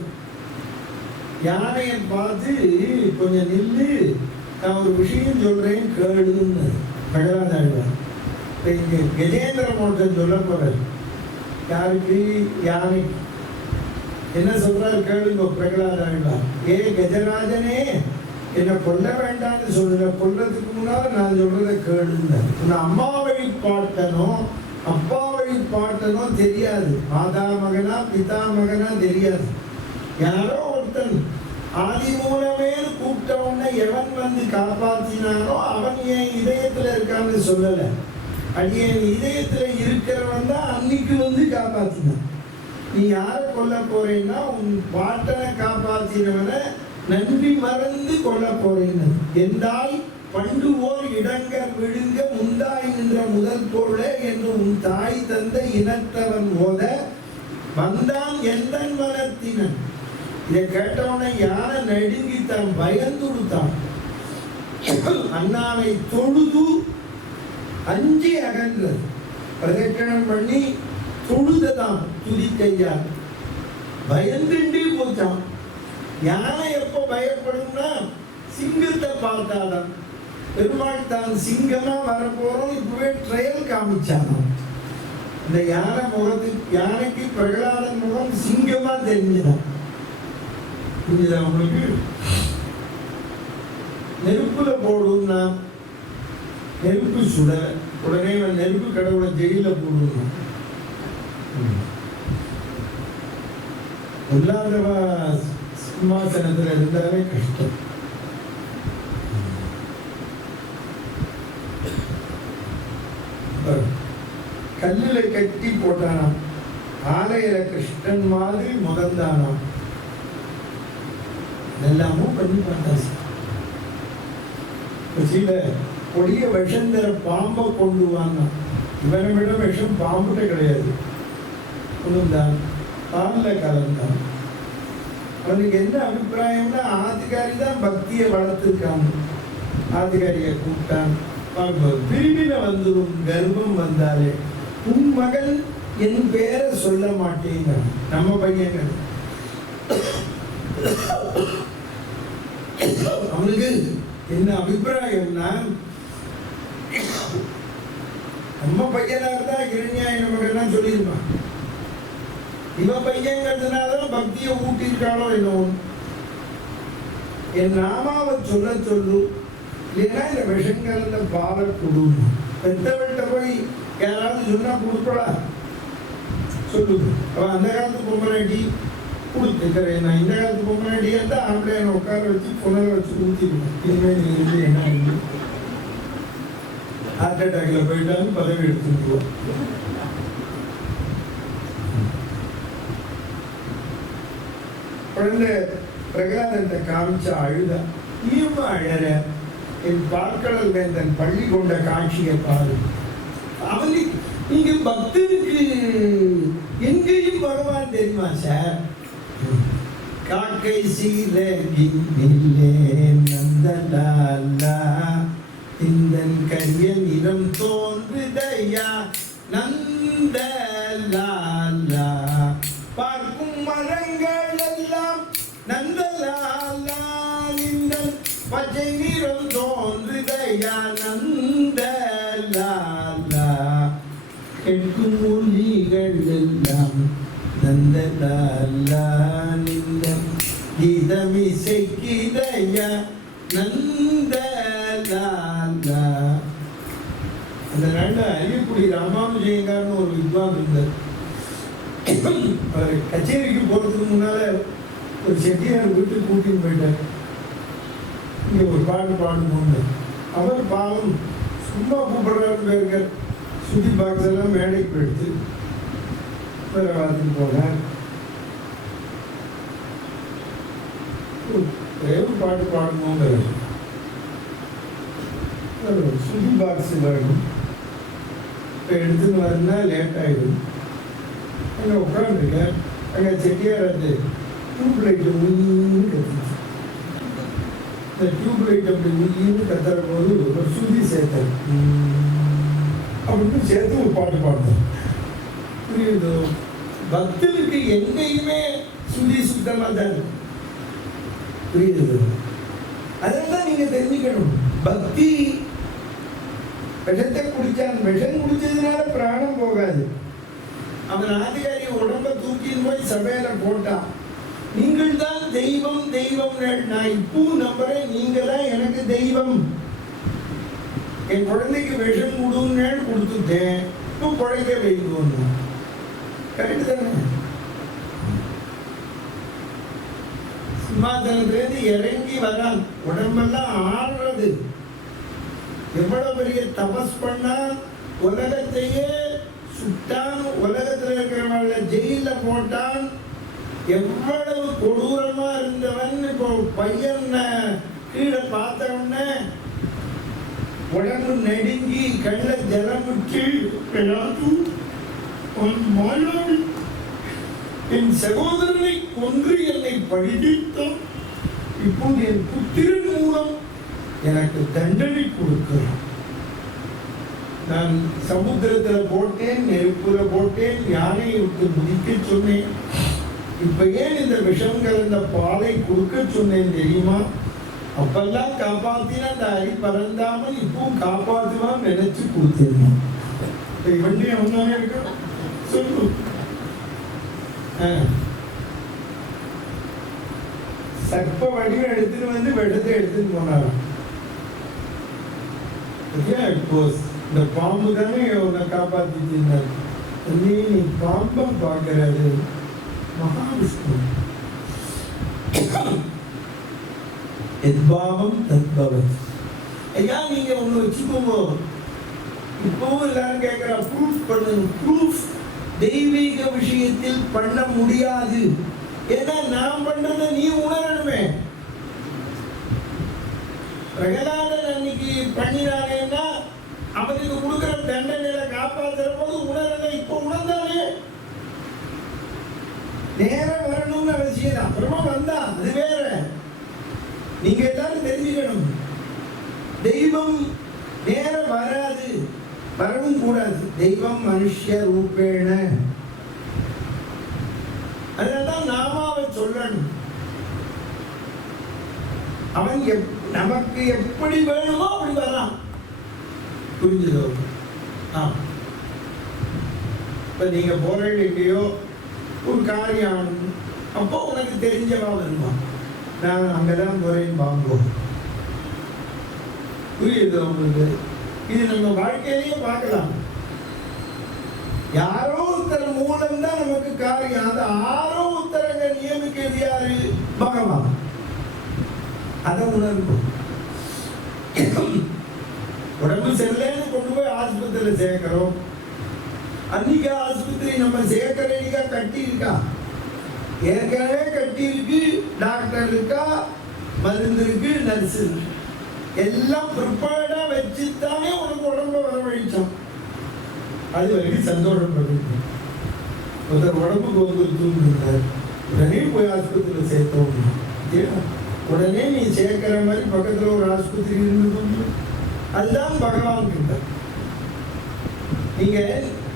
யானையை பார்த்து கொஞ்சம் நில்லு, நான் ஒரு விஷயம் சொல்றேன் கேளுன்னு பிரகலாதாழ்வார். இப்போ இங்கே கஜேந்திர மோட்சம் சொல்ல போறாரு. யாருக்கு? யானைக்கு. என்ன சொல்றாரு கேளுங்க பிரகலாதாழ்வார். ஏ கஜராஜனே, என்னை கொல்ல வேண்டாம்னு சொல்ற, கொல்றதுக்கு முன்னால நான் சொல்றதை கேளுங்க. உன் அம்மா வழி பாட்டனோ அப்பா வழி பாட்டனோ தெரியாது, மாதா மகனா பிதா மகனா தெரியாது. யாரோ ஒருத்தன் ஆதி மூலமே கூப்பிட்ட உடனே எவன் வந்து காப்பாத்தினானோ அவன் என் இதயத்துல இருக்கான்னு சொல்லல. அது என் இதயத்துல இருக்கிறவன் தான் அன்னைக்கு வந்து காப்பாத்தினான். நீ யாரை கொல்ல போறேன்னா உன் பாட்டனை காப்பாத்தினவனை நன்றி மறந்து கொல்ல போறேன்னு. எந்தாய் பண்டு ஓர் இடங்க விழுங்க முந்தாய் நின்ற முதல் பொருளே என்று உன் தாய் தந்த இனத்தவன் ஓத வந்தான் எந்தன் மனத்தினன். இதை கேட்டவனை யானை நடுங்கித்தான், பயந்துடுத்தான். அண்ணாவை தொழுது அஞ்சி அகன்றது, பிரதட்சணம் பண்ணி தொழுததான் துதிக்கையால். பயந்துண்டே போச்சான். யானை எப்போ பயப்படும்னா சிங்கத்தை பார்த்தாதான். பெருமாள் தான் சிங்கமா வரப்போறோம் இப்பவே ட்ரையல் காமிச்சானோ. இந்த யானை முகத்துக்கு, யானைக்கு பிரகலாதன் முகம் சிங்கமா தெரிஞ்சுதான். புரியுதா உங்களுக்கு? நெருப்புல போடுன்னா நெருப்பு சுட உடனே நெருப்பு கடவுளை ஜெயில போடுவோம். இல்லாதவா சிம்மாசனத்துல இருந்தாலே கஷ்டம். கல்லுல கட்டி போட்டானாம், ஆலையில கிருஷ்ணன் மாதிரி முகந்தானாம். எல்லாமும் பண்ணி பார்த்தாச்சு. கொடிய விஷம் தர பாம்பை கொண்டு வாங்க. இவனை விட விஷம் பாம்புகிட்ட கிடையாது. கொண்டுந்தான், பாலில் கலந்தான். அவனுக்கு என்ன அபிப்பிராயம்னா ஆதிகாரி தான் பக்தியை வளர்த்துருக்காங்க. ஆதிகாரியை கூப்பிட்டான். பிரிவினை வந்துடும் கர்ப்பம் வந்தாலே. உன் மகன் என் பேரை சொல்ல மாட்டேங்க. நம்ம பையன் அவனுக்கு என்ன அபிப்பிராயம்னா, நம்ம பையனா இருந்தா கிரண்யாயன மகன் சொல்லியிருப்பான். இவன் பையங்கிறதுனாலதான் பக்தியை ஊட்டியிருக்காளோ என்னவோ. என் நாமாவை சொல்ல சொல்லு, இல்லைன்னா இந்த விஷங்கள்ல பாலை கொடுங்க. பெத்தவள்கிட்ட போய் யாராவது சொன்னா கொடுக்கலா சொல்லுது. அவன் அந்த காலத்து பொம்மனாட்டி கொடுத்துக்கிறேன். நான் இந்த காலத்து பொம்மனாட்டியா இருந்தா ஆம்பளையான உட்கார வச்சு புனரை வச்சு ஊற்றிருக்கேன். இனிமேல் நீ இருந்து என்ன இருக்கு, ஹார்ட் அட்டாக்ல போயிட்டாலும் பதவி எடுத்துக்குவோம். குழந்தை பிரகலாதத்தை காமிச்ச அழுதா. நீயும் அழற, என் பார்க்கடல் வேந்தன் பள்ளி கொண்ட காட்சியை பாரு. அவனுக்கு நீங்க பக்தனுக்கு எங்கேயும் பகவான் தெரியுமா சார்? காக்கை சீலே நந்தலாலா இந்தன் கரிய நிறம் தோன்றுதையா நந்தலாலா. பார்க்கும் மரங்கள் எல்லாம் நந்தலாலா இந்தன் பச்சை நிறம் தோன்றுதையா நந்தலாலா. கேட்கும் ஒலிகள் எல்லாம் நந்தலாலா நிந்தன் கீதமிசைக்கிதையா நந்தலாலா. அந்த நாட்டில் அரியக்குடி ராமானுஜயங்கார்னு ஒரு வித்வான் இருந்தார். அவர் கச்சேரிக்கு போகிறதுக்கு முன்னால ஒரு செட்டியார் வீட்டுக்கு கூட்டின்னு போயிட்டார். இங்கே ஒரு பாட்டு பாடணும்னு. அவர் பாவம் சும்மா கூப்பிடுறாருன்னு பேருக்கார். சுத்தி பாக்ஸ் எல்லாம் மேடைக்கு போயிடுத்து வேற வாரத்துக்கு போனார். ஒரு பாட்டு பாடணுங்கிற சுதி பாக்ஸ் வேணும். இப்போ எடுத்துன்னு வரனா லேட் ஆகிடும். அங்கே உட்காந்துருக்க அங்கே செட்டியார் அந்த டியூப் லைட்டு உயின்னு கத்துச்சு. இந்த டியூப் லைட் அப்படி உயின்னு கத்துற போது ஒரு சுதி சேர்த்தார். அப்படின்னு சேர்த்து ஒரு பாட்டு பாடுறோம். புரியுது? பக்தனுக்கு எங்கேயுமே சுதி சுத்தமாக தான் இருக்கும். புரியுது? அதெல்லாம் நீங்க தெரிஞ்சுக்கணும். பக்தி விஷத்தை குடிச்சான், விஷம் குடிச்சதுனால பிராணம் போகாது. அவன் ஆதிகாரி உடம்ப தூக்கின்னு போய் சபையில போட்டான். நீங்கள் தான் தெய்வம் தெய்வம், நான் இப்பவும் நம்புறேன், நீங்க தான் எனக்கு தெய்வம். என் குழந்தைக்கு விஷம் கொடுன்னு கொடுத்துட்டேன், இப்போ குழைக்க வைக்கணும். கரெக்டு தானே? சிம்மாசனத்திலிருந்து இறங்கி வரான், உடம்பெல்லாம் ஆடுறது. எவ்வளவு பெரிய தபஸ் பண்ணா, உலகத்தையே சுட்டான், உலகத்தில் இருக்கிறவங்கள ஜெயில போட்டான். எவ்வளவு கொடூரமா இருந்தவன் இப்போ பையன் கீழே பார்த்த உடனே உடம்பு நடுங்கி கண்ட ஜலம் விட்டு என் சகோதரனை கொன்று என்னை பழித்தான், இப்போது என் புத்திரன் மூலம் எனக்கு தண்டனை கொடுக்கிறான். நான் சமுத்திரத்தில் போட்டேன், நெருப்புல போட்டேன், யானையை விட்டு முடிக்க சொன்னேன். இப்ப ஏன் இந்த விஷம் கலந்த பாலை கொடுக்க சொன்னேன் தெரியுமா? அப்பெல்லாம் காப்பாத்தினா அந்த அரி பறந்தாமல் இப்பவும் காப்பாற்றுவான் நினைச்சு கொடுத்திருந்தான். வண்டி அவனானே இருக்க சொல்லு. சர்ப்ப வடிவம் எடுத்துட்டு வந்து வெள்ளத்தை எடுத்துட்டு போனாராம். இந்த பாம்பு தானே உன்னை காப்பாத்திட்டு இருந்தாரு. நீ பாம்பை பார்க்கறது மகாவிஷ்ணு. எத்பாவம் தத்பவம். ஐயா நீங்க ஒண்ணு வச்சுக்கோங்க, இப்பவும் எல்லாரும் கேட்கிற ப்ரூஃப் பண்ணுங்க. ப்ரூஃப் தெய்வீக விஷயத்தில் பண்ண முடியாது. ஏன்னா நான் பண்றதை நீ உணரணுமே. பிரகலாதன் அன்னைக்கு பண்ணினாங்கன்னா அவனுக்கு கொடுக்கிற தண்டனையில காப்பாற்றுற போது உணரலை. இப்போ உணர்ந்தானே, நேரம் வரணும்னு அவசியம் தான். அப்புறமா வந்தா அது வேற. நீங்க எல்லாரும் தெரிஞ்சுக்கணும், தெய்வம் நேரம் வராது, வரவும் கூடாது. தெய்வம் மனுஷ ரூபேண. அதனால்தான் நாமாவை சொல்லணும். அவன் நமக்கு எப்படி வேணுமோ அப்படி வரலாம். புரிஞ்சுதோ? இப்ப நீங்க போறீங்க எங்கேயோ ஒரு காரியம் ஆகணும், அப்போ உனக்கு தெரிஞ்சவா வருவான். நான் அங்கதான் போறேன் வாங்குவோம். புரியுது உங்களுக்கு? இது நம்ம வாழ்க்கையிலேயே பார்க்கலாம். யாரோ ஒருத்தர் மூலம் தான் நமக்கு காரியம். அந்த ஆரோ ஒருத்தரங்க நியமிக்கிறது யாரு? பகவான். அதை உணர்வோம். உடம்பு சரியில்லைன்னு கொண்டு போய் ஆஸ்பத்திரியில் சேர்க்கிறோம். அன்னைக்கு ஆஸ்பத்திரி நம்ம சேர்க்கறதுக்கா கட்டி இருக்கா? ஏற்கனவே கட்டி இருக்கு, டாக்டர் இருக்கா, மருந்து இருக்கு, நர்ஸ் இருக்கு, எல்லாம் ப்ரிப்பேர்டா வச்சுத்தானே உனக்கு உடம்பு வரவழைச்சோம். அது வரைக்கும் சந்தோஷப்பட்டு ஒருத்தர் உடம்புக்கு வந்து தூங்கிட்டார், உடனே போய் ஆஸ்பத்திரியில் சேர்த்தோம். உடனே நீ சேர்க்கிற மாதிரி பக்கத்தில் ஒரு ஆஸ்பத்திரி இருந்து, அதுதான் பகவான் கிட்ட.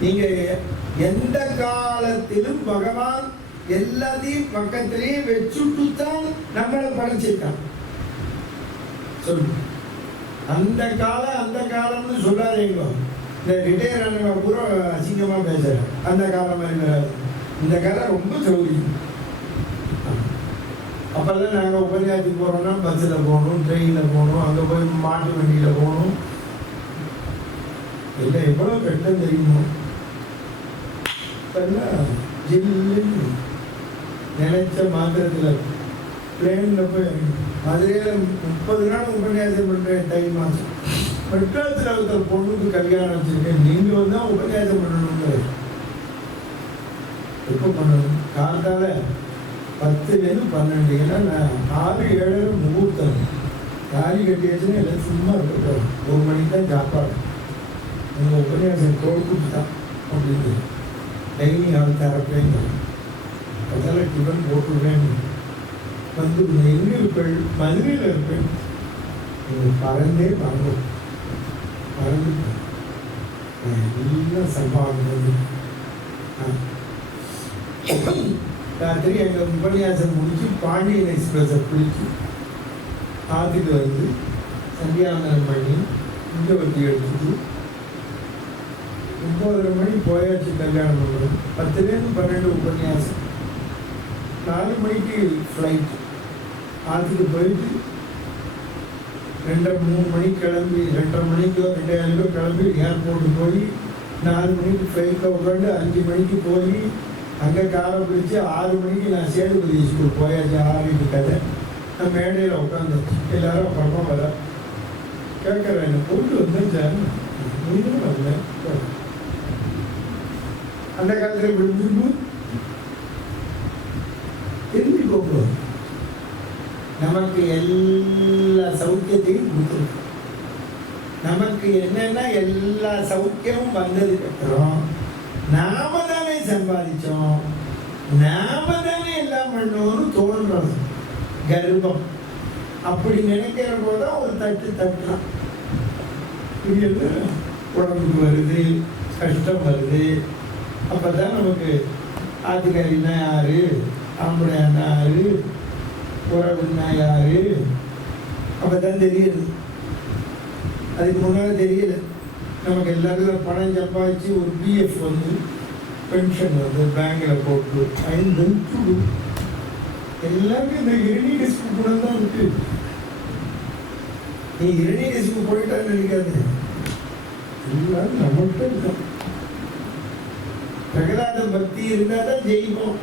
நீங்க எந்த காலத்திலும் பகவான் எல்லாத்தையும் பக்கத்திலேயே வச்சுட்டு தான் நம்மளை படைச்சிருக்கான். சொல்லு, அந்த காலம்னு சொல்லாதீங்க. இந்த ரிட்டையர் ஆனவங்க பூரா அசிங்கமா பேசுறேன். அந்த காலம் மாதிரி இந்த காலம் ரொம்ப சௌகரியம். அப்பெல்லாம் நாங்கள் உபன்யாசத்துக்கு போகிறோம்னா பஸ்ஸில் போகணும், ட்ரெயினில் போகணும், அங்கே போய் மாட்டு வண்டியில் போகணும். இல்லை எவ்வளோ கஷ்டம் தெரியுமோ. இப்பெல்லாம் ஜில்லுன்னு நினைச்ச மாத்திரத்தில் பிளேனில் போய் மதுரையில் 30 நாள் உபன்யாசம் பண்ணுறேன். தை மாதம் மெட்ராஸில் ஒருத்தர் பொண்ணுக்கு கல்யாணம் வச்சுருக்கேன். நீங்கள் வந்து தான் உபன்யாசம் பண்ணணுங்க. எப்போ பண்ணணும்? காலத்தால் 10லேருந்து 12. ஏன்னா நான் 6-7 முகூர்த்தம். தாலி கட்டியாச்சுன்னா எல்லாம் சும்மா இருக்கட்டும். 1 மணிக்கு தான் சாப்பாடு. உங்கள் உபன்யாசம் கொடுத்துட்டு தான் அப்படின்னு டைனிங் ஹால் தரப்பேங்க. அதெல்லாம் டிஃபன் போட்டுருவேன். வந்து எங்கே இருப்பேன்? மதுரையில் இருப்பேன். நீங்கள் பறந்தே வாங்கும், பறந்து எல்லாம் சம்பாதிக்கிறது. ராத்திரி எங்கள் உபன்யாசம் முடிச்சு பாண்டியன் எக்ஸ்பிரஸை பிடிச்சி ஆற்றுக்கு வந்து சந்தியாவந்தனம் பண்ணி இங்கே வட்டி எடுத்துட்டு 9:30 மணி போயாச்சு கல்யாணம் பண்ணுறது. 10லேருந்து 12 உபன்யாசம், 4 மணிக்கு ஃப்ளைட். ஆற்றுக்கு போயிட்டு 2:30 3 மணிக்கு கிளம்பி 2:30 மணிக்கோ 2:30 கிளம்பி ஏர்போர்ட்டு போய் 4 மணிக்கு ஃப்ளைட்டில் உட்காந்து 5 மணிக்கு போய் அங்கே காரை பிடிச்சி 6 மணிக்கு நான் சேதுபதி ஸ்கூல் போயாச்சு. 6 கதை நான் மேடையில் உட்காந்து எல்லாரும் அப்புறமா வர கேட்குறேன், என்னை கூப்பிட்டு வந்தேன் நீங்களும் வரல. அந்த காலத்தில் விழுந்து திரும்பி கூப்பிடுவோம். நமக்கு எல்லா சௌக்கியத்தையும் கொடுத்துருக்கு. நமக்கு என்னன்னா எல்லா சௌக்கியமும் வந்ததுக்கு அப்புறம் நாம தானே சம்பாதிச்சோம், நாம தானே எல்லாம் பண்ணோம்னு தோன்றது கர்வம். அப்படி நினைக்கிற போதுதான் ஒரு தட்டுலாம் உடம்புக்கு வருது, கஷ்டம் வருது. அப்பதான் நமக்கு ஆத்துக்காரின்னா யாரு, ஆம்பளைன்னா யாரு, உறவுன்னா யாரு அப்பதான் தெரியுது. அதுக்கு முன்னால தெரியல. நமக்கு எல்லாருக்கும் பணம் சம்பாதிச்சு ஒரு பிஎஃப் வந்து பென்ஷன் வந்து பேங்கில் போட்டு எல்லாருக்கும் இந்த இரணீகசிப்பு குணம் தான் இருக்கு. நீ இரணீகசிப்பு போயிட்டான்னு நினைக்காது, எல்லாரும் நம்மகிட்ட இருக்கோம். பிரகலாத பக்தி இருந்தால் தான் ஜெயிப்போம்.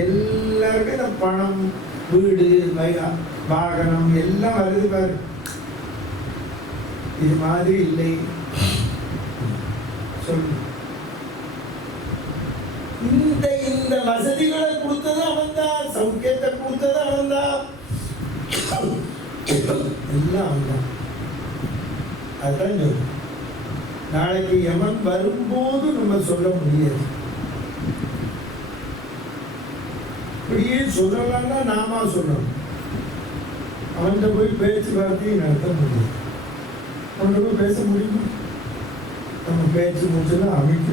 எல்லாருக்கும் இந்த பணம், வீடு, வாகனம் எல்லாம் வருது பாரு. இது மாதிரி இல்லை சொல்லு. இந்த வசதிகளை கொடுத்தது அவன்தான், சௌக்கியத்தை கொடுத்தது அவன்தான், எல்லாம் அவன்தான். அதான் சொல்லு. நாளைக்கு யமன் வரும்போது நம்ம சொல்ல முடியாது. இப்படியே சொல்லலாம்னா நாம சொல்லணும். அவன்கிட்ட போய் பேச்சுவார்த்தையை நடத்த முடியாது. அவன்கிட்ட போய் பேச முடியுமா? நம்ம பேச்சு முடிச்சலாம் அமைக்க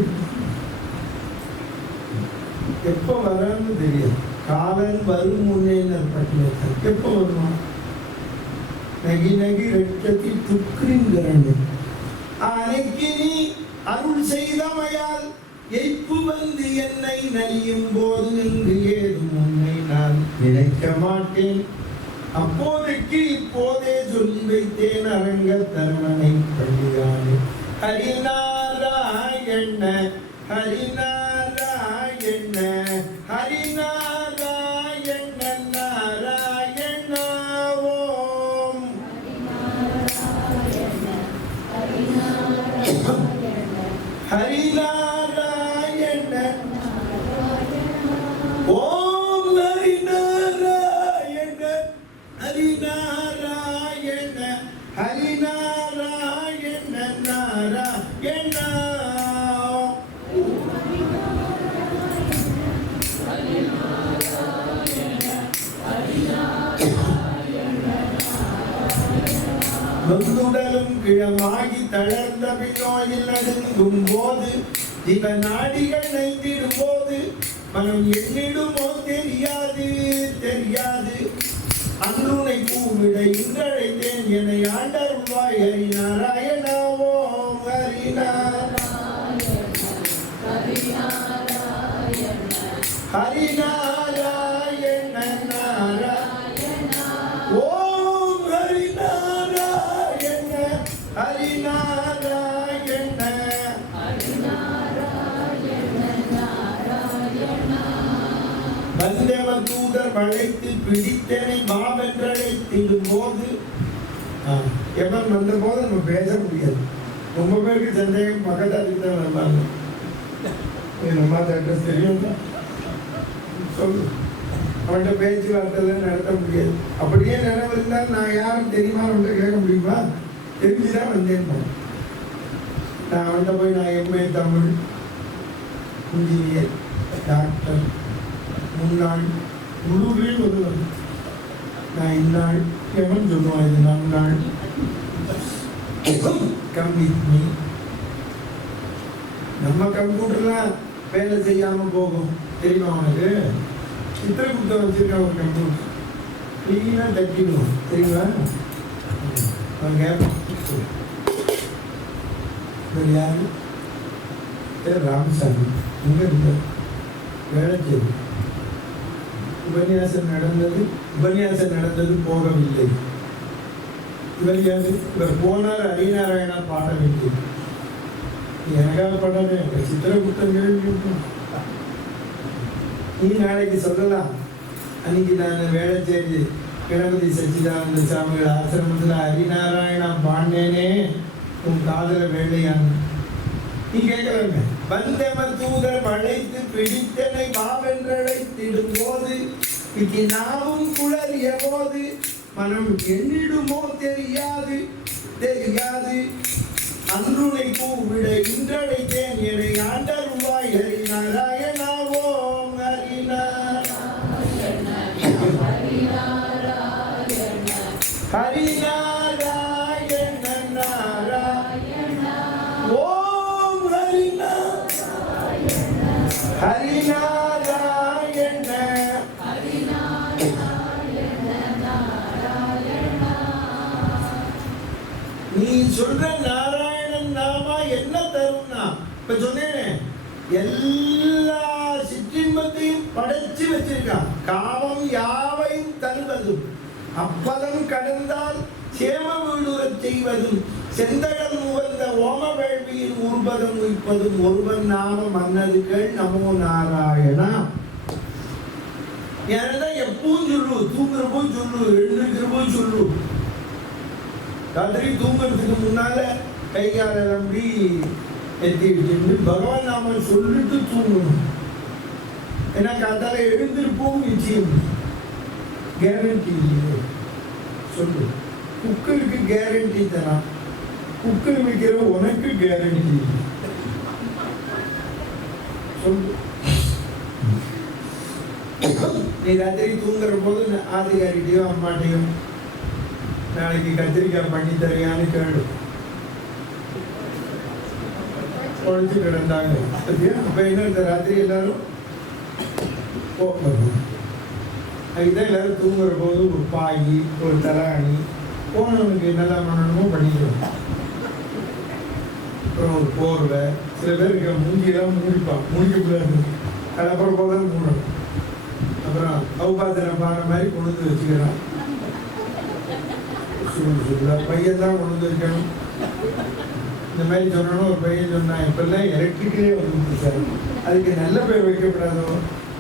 எப்போ வரான்னு தெரியாது. காலன் வரும் முன்னே பட்டியல் எப்போ வருவான்? நகி நகி ரெட்டத்தி துக்குங்கிறன்னு அன்னைக்கு நீ அருள் செய்தமையால் எய்ப்பு வந்து என்னை நலியும் போது இங்கு ஏதும் உன்னை நான் நினைக்க மாட்டேன். அப்போதைக்கு இப்போதே சொல்லி வைத்தேன் அரங்க தருணனை பள்ளியானே. ஹரிநாராயண ஹரிநாராயண ஹரிநாராயண நாராயண ஓம். ஹரிநாராயண ஓம் ஹரிநாராயண ஹரிநாராயண ஹரிநாராயண நாராயண. நொந்துடலும் கிழமாகி தளர்ந்த பின்னோயில் நடுங்கும் போது இவ நாடிகள் நைந்திடும் போது மனம் எண்ணிடுமோ தெரியாது தெரியாது. அன்றுனை பூவிட இன்றழைத்தேன் என்னை ஆண்டருள்வாய் ஹரிநாராயண ஓம் ஹரிநாராயண ஹரிநாராயண நாராயண ஓம் ஹரிநாராயண ஹரிநாராயண. வந்தவன் தூதர் வளைத்து பிடித்தனை பாவென்றழைத்திடும் போது எவன் வந்த போது நம்ம பேச முடியாது. ரொம்ப பேருக்கு சந்தேகம் பக்கத்தாருக்கு தான் வருவாங்க. நம்ம அட்ரஸ் தெரியும் சொல்லு. அவன்கிட்ட பேச்சுவார்த்தை நடத்த முடியாது. அப்படியே நினைவு இருந்தால் நான் யாரும் தெரியுமா அவன்கிட்ட கேட்க முடியுமா? தெரிஞ்சுதான் வந்தேன். நான் அவன்கிட்ட போய் நான் எம்ஏ தமிழ், இன்ஜினியர், டாக்டர், முன்னாள் உள்ளூரில் ஒருவர், நான் இந்நாள் எவன் சொல்லுவான் இது நன்னாள் கம்ப்யூட்டர். நம்ம கம்ப்யூட்டர்லாம் வேலை செய்யாமல் போகும் தெரியுமா? அவனுக்கு சித்திரகுப்தம் வச்சிருக்க ஒரு கம்ப்யூட்டர் கிளீனா தட்டிடுவோம் தெரியுமா? அவன் கேட்பான், யாரு? ராமசாமி. இங்க இருந்த வேலை செய்து உபன்யாசம் நடந்தது போகவில்லை. இவர் யாரு? இவர் போனார் ஹரிநாராயணா பாட வேண்டியது. எனக்காக பாடாது, சித்திரகுப்தங்கள் நீ நாளைக்கு சொல்லலாம். அன்னைக்கு நான் வேலை செய்து கணபதி சச்சிதானந்த சாமிகள் ஆசிரமத்தில் ஹரிநாராயணா பாண்டேனே, உன் காதல வேலையான நீ கேட்கலங்க. வந்தவர் தூதர் அழைத்து பிடித்தனை வாவென்றழைத்திடும் போது நாமும் குளறிய போது மனம் எண்ணிடுமோ தெரியாது அன்றுனை கூவிட இன்றடைத்தேன் என்னை ஆண்டருவாய் ஹரிநாராயணா ஓம் ஹரிநாராயண நாராயண ஓம் ஹரிநாராயண. நீ சொல்ற நாராயணன் நாமா என்ன தரும்னா, இப்ப சொன்னேனே எல்லா சிற்றின்பத்தையும் படைச்சு வச்சிருக்கான். காமம் யாவையும் தருவதும் அப்பதம் கடந்தால் சேம வீடுறச் செய்வதும் செந்தகல் முகந்த ஓம வேள்வியில் உருபதம் உய்ப்பதும் ஒருவன் நாம மன்னதுகள் நமோ நாராயணா. ஏன்னா எப்பவும் சொல்லு, தூங்குறப்போ சொல்லு, எழுந்திருக்கிறப்போ சொல்லு. ராத்திரி தூங்குறதுக்கு முன்னால கை கால நம்பி எத்தி வச்சுட்டு பகவான் நாம சொல்லிட்டு தூங்கணும். ஏன்னா காத்தால எழுந்திருப்போம் நிச்சயம் கேரண்டி இல்லையே. சொல்லு, குக்கருக்கு கேரண்டி தரான், குக்கர் வைக்கிற உனக்கு கேரண்டி இல்லை. சொல்லு, நீ ராத்திரி தூங்குற போது ஆதிகாரிட்டையோ அம்மாட்டையோ நாளைக்கு கத்திரிக்காய் பண்ணி தரையான்னு கேடு. குழந்தை கிடந்தாங்க. அப்ப என்ன, இந்த ராத்திரி எல்லாரும் போகணும். அதுதான் எல்லாரும் தூங்குற போது ஒரு பாய், ஒரு தலாணி போனவனுக்கு என்னெல்லாம் பண்ணணுமோ பண்ணிடுவோம். அப்புறம் ஒரு போர்வை, சில பேருக்கு மூஞ்சியெல்லாம் மூடிப்பான், மூடிக்கூடாது, அப்புறம் போல மூடணும். அப்புறம் அவுபாத்திர பாறை மாதிரி கொண்டு வச்சுக்கிறான். பையன் தான் கொண்டு வைக்கணும். இந்த மாதிரி சொன்னோன்னு ஒரு பையன் சொன்னான், இப்பெல்லாம் எலக்ட்ரிக்கலே வந்து சார், அதுக்கு நல்ல பேர் வைக்கப்படாதோ,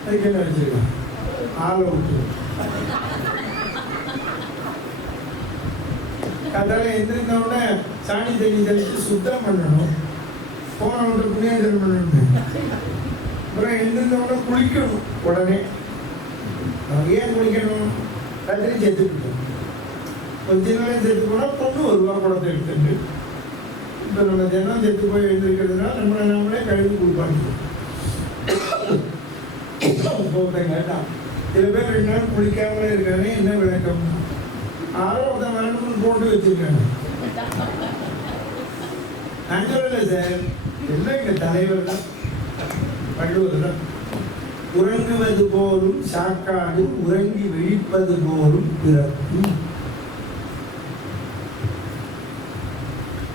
அதுக்கு என்ன வச்சிருக்கான், ஆளை விட்டு காத்தால எந்திரிந்தோடனே சாணி தண்ணி தெளித்து சுத்தம் பண்ணணும். போனவங்க புண்ணியாஜனம் பண்ணணும். அப்புறம் எந்திரிந்தோடனே குளிக்கணும். உடனே ஏன் குளிக்கணும்? ராத்திரி செத்து போட்டோம். கொஞ்ச நேரம் செத்து போனால் பொண்ணு வருவா குடத்தை எடுத்துட்டு. இப்போ நம்ம தினம் செத்து போய் எழுந்திருக்கிறதுனால நம்மளை நாமளே கழுவி கொடுப்பாங்க. கேட்டான், சில பேர் 2 நாள் குளிக்காமலே இருக்காங்க, என்ன விளக்கம்? ஆரோக்கிய வரணும்னு போட்டு வச்சிருக்காங்க. நான் சொல்லலை சார், எல்லாம் எங்க தலைவர் தான், வள்ளுவர் தான். உறங்குவது போலும் சாக்காடு, உறங்கி விழிப்பது போலும் பிறப்பு.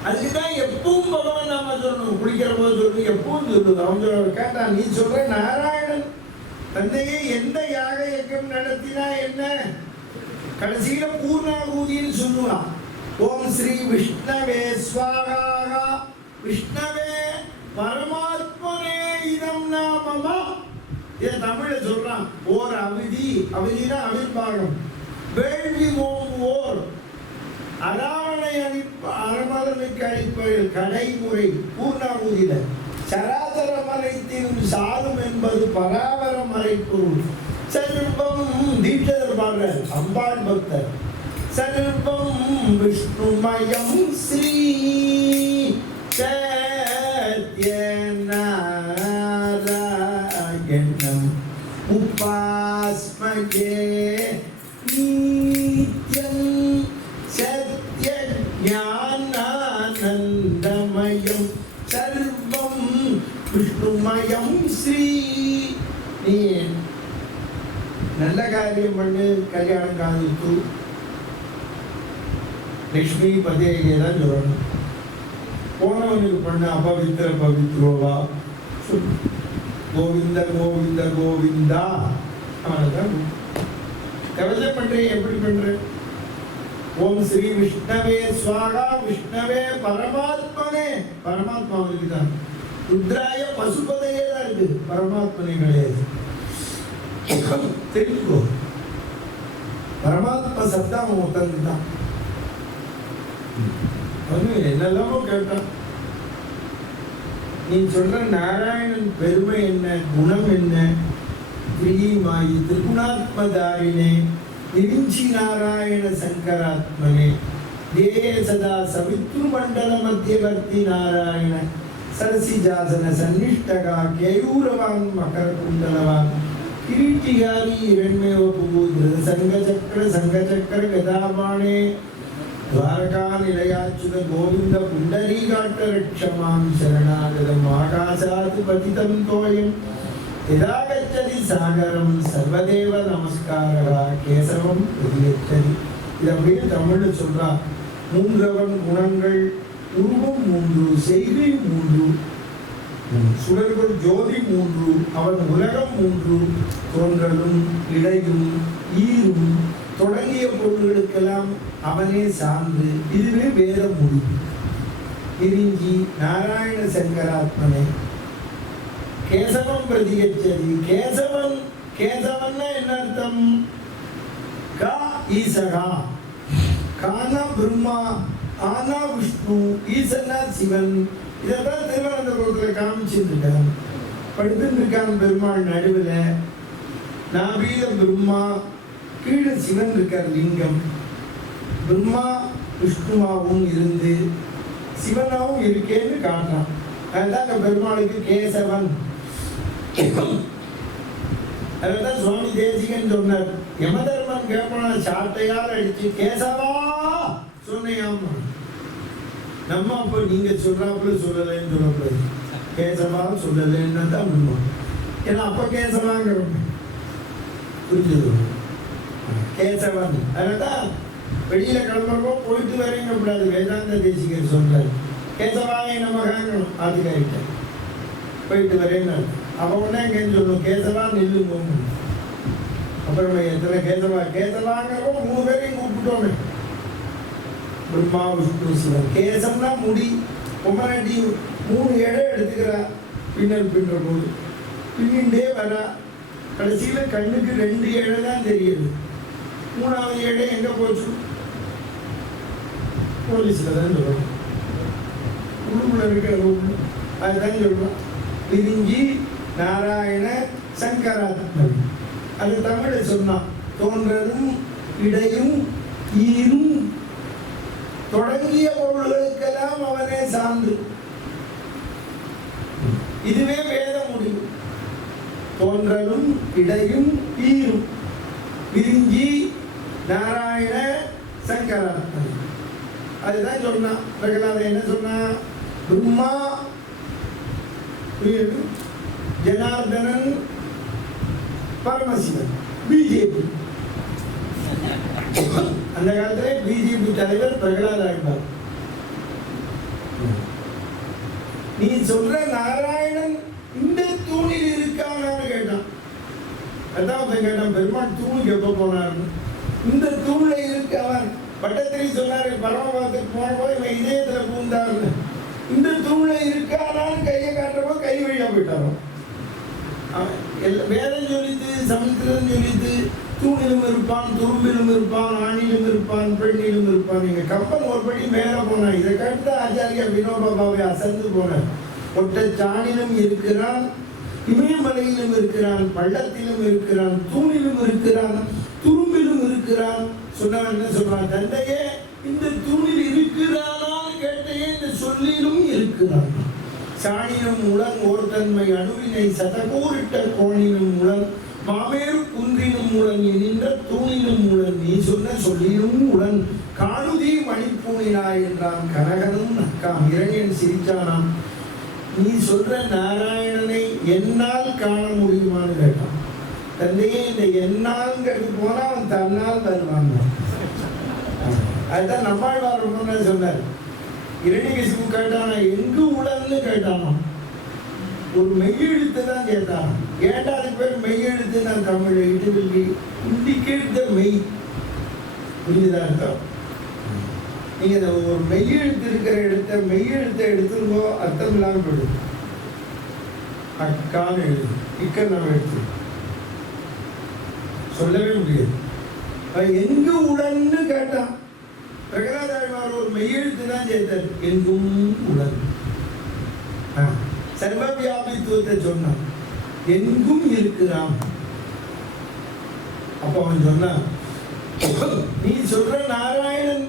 அதுக்குதான் எப்பவும் பகவான் நாம சொல்லணும். குளிக்கிற போது சொல்லு, எப்பவும் சொல்லுது. அவங்க கேட்டா, நீ சொல்ற நாராயணன் தந்தையே எந்த யாக இயக்கம் நடத்தினா என்ன? கடைசியில பூர்ணாகூதின்னு சொல்லுவான். ஓம் ஸ்ரீ விஷ்ணவே ஸ்வாகா, விஷ்ணவே பரமாத்மனே இதம் நாமமா. இதை தமிழ சொல்றான். ஓர் அவிதி, அவிதினா அவிர்வாகம், வேள்வி ஓங்குவோர், அராவணை அரமலனுக்கு அளிப்பதில் கடைமுறை பூர்ணாகூதியில சராசர மலைத்திலும் சாரும் என்பது பராபர மலை பொருள். சர்வம் தீட்சதர் பாடுறார், அம்பாள் பக்தர். சர்வம் விஷ்ணுமயம் ஸ்ரீ சத்யநாராயணம் உபாஸ்மகே நித்யம் சத்ய ஞானானந்தமயம் சர்வம் விஷ்ணுமயம் ஸ்ரீ. நீ நல்ல காரியம் பண்ணு, கல்யாணம் காதித்து லக்ஷ்மி பதேகே தான் சொல்லணும். போனவனுக்கு பண்ண அபவித்திர பவித்ரோவா சொல்லு. கோவிந்த கோவிந்த கோவிந்தா அவனைதான் கவலை பண்றேன். எப்படி பண்றேன்? ஓம் ஸ்ரீ விஷ்ணவே ஸ்வாகா, விஷ்ணவே பரமாத்மனே, பரமாத்மாவுக்கு தான். ருத்ராய பசுபதையே தான் இருக்கு, பரமாத்மனே கிடையாது. தெரிஞ்சுக்கோ, பரமாத்மா சப்தம் அவன் ஒருத்தந்து தான். என்னெல்லாமோ கேட்டான். நீ சொல்ற நாராயணன் பெருமை என்ன, குணம் என்ன? திரிமாயி திரிகுணாத்மதாரினே விரிஞ்சி நாராயண சங்கராத்மனே தேய சதா சவித்ரு மண்டல மத்தியவர்த்தி நாராயண சரசிஜாசன சன்னிஷ்டகா கேயூரவான் மகர குண்டலவான் கிரீட்டிகாரி இரண்மேவ புபூத்ர சங்கச்சக்கர கதாபாணே துவாரகா நிலையாச்சுத கோவிந்த புண்டரீகாட்ட ரட்சமாம் சரணாகதம் ஆகாசாத் பதிதம் தோயம் यदा गच्छति सागरम सर्वदेव நமஸ்காரா கேசவம் பிரதியச்சதி. இது அப்படின்னு தமிழ்ல சொல்றா. மூன்றவன் குணங்கள், உருவம் மூன்று, செய்கை மூன்று, சுடர்கள் ஜோதி மூன்று, அவன் உலகம் மூன்று, தோன்றலும் இடையும் ஈரும் தொடங்கிய பொருள்களுக்கெல்லாம் அவனே சார்ந்து. இதுவே வேதம் முடிவு. விரிஞ்சி நாராயண சங்கராத்மனே கேசவம் பிரதிகச்சதி. கேசவன், கேசவன்னா என்ன அர்த்தம்? கா ஈசகா, கானா பிரம்மா, ஆனா விஷ்ணு, ஈசனா சிவன். இதான் திருவனந்தபுரத்தில் காமிச்சிருக்கான். படுத்துட்டு இருக்கான் பெருமாள் நடுவில். நாபீல பிரம்மா, கீழே சிவன் இருக்கார் லிங்கம். பிரம்மா விஷ்ணுவாகவும் இருந்து சிவனாவும் இருக்கேன்னு காட்டுறான். அதுதான் பெருமாளுக்கு கேசவன். அதுதான் சுவாமி தேசிகன் சொன்னார். யமதர்மன் கேட்பான சாட்டையால் அடிச்சு கேசவா சொன்னையாமா. நம்ம அப்போ நீங்க சொல்றாப்புல சொல்லலைன்னு சொல்லக்கூடாது, கேசவா சொல்லலைன்னு தான் பண்ணுவோம். ஏன்னா அப்ப கேசவாங்கிறோம், புரிஞ்சது? கேசவன். அதனால்தான் வெளியில கிளம்புறப்போ போயிட்டு வரீங்க கூடாது. வேதாந்த தேசிகர் சொல்றாரு கேசவாய நமகாங்கணும். ஆதிகாரிட்ட போயிட்டு வரேன்னு அப்போ உடனே எங்கேன்னு சொல்லணும், கேசவா நெல்லுங்க. அப்புறம் எத்தனை கேசவா கேசவாங்கிறப்போ 3 பேரையும் கூப்பிட்டோமே. பிரம்மா விஷ்ணு சிவன். கேசம்னா முடி. பொம்மநாட்டி 3 இடம் எடுத்துக்கிறா. பின்னல் பின்னுற போது பின்னிண்டே வரா. கடைசியில் கண்ணுக்கு 2 இடம் தான் தெரியுது. 3வது இடம் எங்கே போச்சு? போலீஸில் தான் சொல்லணும். உள்ளுக்குள்ள இருக்கிற அதுதான் சொல்றோம். விரிஞ்சி நாராயண சங்கராத்மன். அது தமிழை சொன்னான். தோன்றலும் இடையும் ஈரும் தொடங்கிய பொருள்களுக்கெல்லாம் அவனே சார்ந்து. இதுவே வேத முடிவு. தோன்றலும் இடையும் ஈரும் விரிஞ்சி நாராயண சங்கராத்மன். அதுதான் சொன்னான். பிரகலாதன் என்ன சொன்னா? பிரம்மா, ஜனார்தனன், பரமசிவன், பிஜேபி. அந்த காலத்திலே பிஜேபி தலைவர் பிரகலாத் ஆகிட்டார். நீ சொல்ற நாராயணன் இந்த தூணில் இருக்கானான்னு கேட்டான். அதான் கேட்டான், பெருமாள் தூணுக்கு எப்ப போனார்னு. இந்த தூண்ல இருக்கு அவன். பட்டத்திரி சொன்னாரு, பரமபதத்துக்கு போன போது இவன் இதயத்துல பூந்தாருன்னு. இந்த தூண்ல இருக்கானான்னு கையை காட்டுறப்போ கை வழியா போயிட்டாரோ. வேதம் சொல்லித்து, சமுத்திரம் சொல்லித்து, தூணிலும் இருப்பான், துரும்பிலும் இருப்பான், ஆணிலும் இருப்பான், பெண்ணிலும் இருப்பான். நீங்க கப்பன் ஒரு படி மேல போனா. இதை கண்டு ஆச்சாரியா வினோபா பாவை அசந்து போனார். ஒட்ட சாணிலும் இருக்கிறான், இமயமலையிலும் இருக்கிறான், பள்ளத்திலும் இருக்கிறான், தூணிலும் இருக்கிறான், துரும்பிலும் இருக்கிறான். சொன்னான். என்ன சொல்றான்? தந்தையே, இந்த தூணில் இருக்கிறானான்னு கேட்டையே, இந்த சொல்லிலும் இருக்கிறான். சாணினும் உளன் ஓர்தன்மை அணுவினை சதகோரிட்ட கோணினும் உளன் மாமேறு குன்றினும் உளன் என்கின்ற தூணினும் உளன் நீ சொன்ன சொல்லினும் உளன் காணுதி மணிப்பூனினாய் என்றான். கனகனும் நக்காம். இரணியன் சிரிச்சானாம். நீ சொல்ற நாராயணனை என்னால் காண முடியுமான்னு கேட்டான். தந்தையே இந்த என்னாங்கிறது போனா அவன் தன்னால் வருவாங்க. அதுதான் நம்மாழ்வார் சொன்னார். இரணிகசிபு கேட்டானா எங்கு உடல்னு கேட்டானோ, ஒரு மெய்யெழுத்து தான் கேட்டான். ஏண்டா அதுக்கு பேர் மெய்யெழுத்து நான் தமிழ் இட்டு இண்டிகேட் த மெய். புரிஞ்சுதா அர்த்தம்? நீங்க ஒரு மெய்யெழுத்து இருக்கிற இடத்த மெய்யெழுத்தை எடுத்துருங்கோ, அர்த்தம் இல்லாமல் போயிடுது. அக்கான்னு எழுது, இக்க நம்ம எடுத்து சொல்லவே முடியாது. எங்கு உடன்னு கேட்டான். பிரகலாதாழ்வார் ஒரு மெய்யெழுத்து தான் சேர்த்தார், எங்கும் உடன். சர்வவியாபித்துவத்தை சொன்னான், எங்கும் இருக்கிறான். அப்ப அவன் சொன்னான், நீ சொல்ற நாராயணன்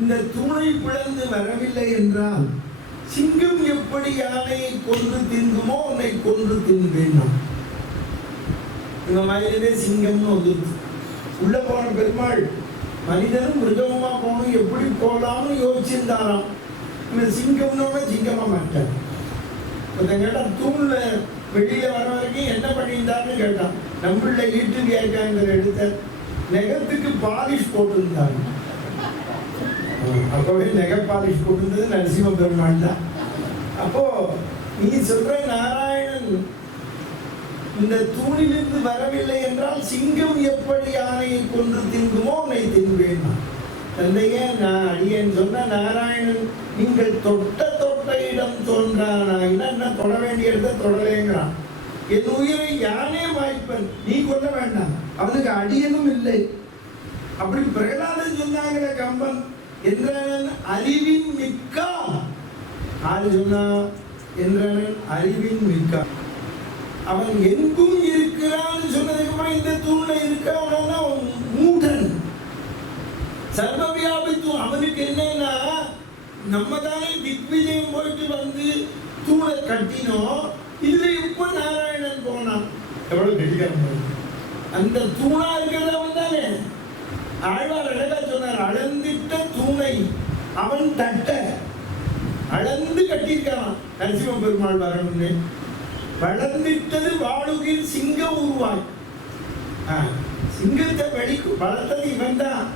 இந்த தூணை பிளந்து வரவில்லை என்றால் சிங்கம் எப்படி யானையை கொன்று தின்குமோ உன்னை கொன்று தின்பேன். இவன் மயிலே சிங்கம்னு வந்துருச்சு. உள்ள போன பெருமாள் மனிதனும் மிருகமா போகணும், எப்படி போகலாம்னு யோசிச்சிருந்தாராம். இவன் சிங்கம்னோட சிங்கமா மாட்டான். கேட்டா தூண்ல வெளியில வர வரைக்கும் என்ன பண்ணியிருந்தான்னு கேட்டான். நம்மள ஈட்டு வியாக்கியாங்கிற எடுத்த நெகத்துக்கு பாலிஷ் போட்டிருந்தாங்க. அப்பவே நெக பாலிஷ் போட்டிருந்தது நரசிம்ம பெருமாள் தான். அப்போ நீ சொல்ற நாராயணன் இந்த தூணிலிருந்து வரவில்லை என்றால் சிங்கம் எப்படி யானையை கொன்று தின்குமோ உன்னை தின்பேன். தந்தையே, நான் அடியேன் சொன்ன நாராயணன் நீங்கள் தொட்ட இடம் தோன்றானா, என்ன தொட வேண்டிய இடத்தை தொடலேங்கிறான். என் உயிரை யானே வாய்ப்பன், நீ கொள்ள வேண்டாம், அவனுக்கு அடியனும் இல்லை. அப்படி பிரகலாதன் சொன்னாங்கள கம்பன் என்றான் அறிவின் மிக்கா. ஆறு சொன்னா என்றான் அறிவின் மிக்கா. அவன் எங்கும் இருக்கிறான்னு சொன்னதுக்கு அப்புறம் இந்த தூண்ல இருக்கான் மூடன். சர்வவியாபித்துவம் அவனுக்கு என்னன்னா, நம்ம தானே திக்விஜயம் போயிட்டு வந்து தூணை கட்டினோம். இதுல இப்ப நாராயணன் போனான். எவ்வளவு கெட்டிக்காரன். அந்த தூணா இருக்கிறவன் தானே. ஆழ்வார் அழகா சொன்னார், அளந்திட்ட தூணை அவன் தட்ட அளந்து கட்டியிருக்கான். நரசிம்ம பெருமாள் வரணும்னு வளர்ந்திட்டது வாழுகில் சிங்க உருவாய். சிங்கத்தை வெளிக்கு வளர்த்தது இவன் தான்.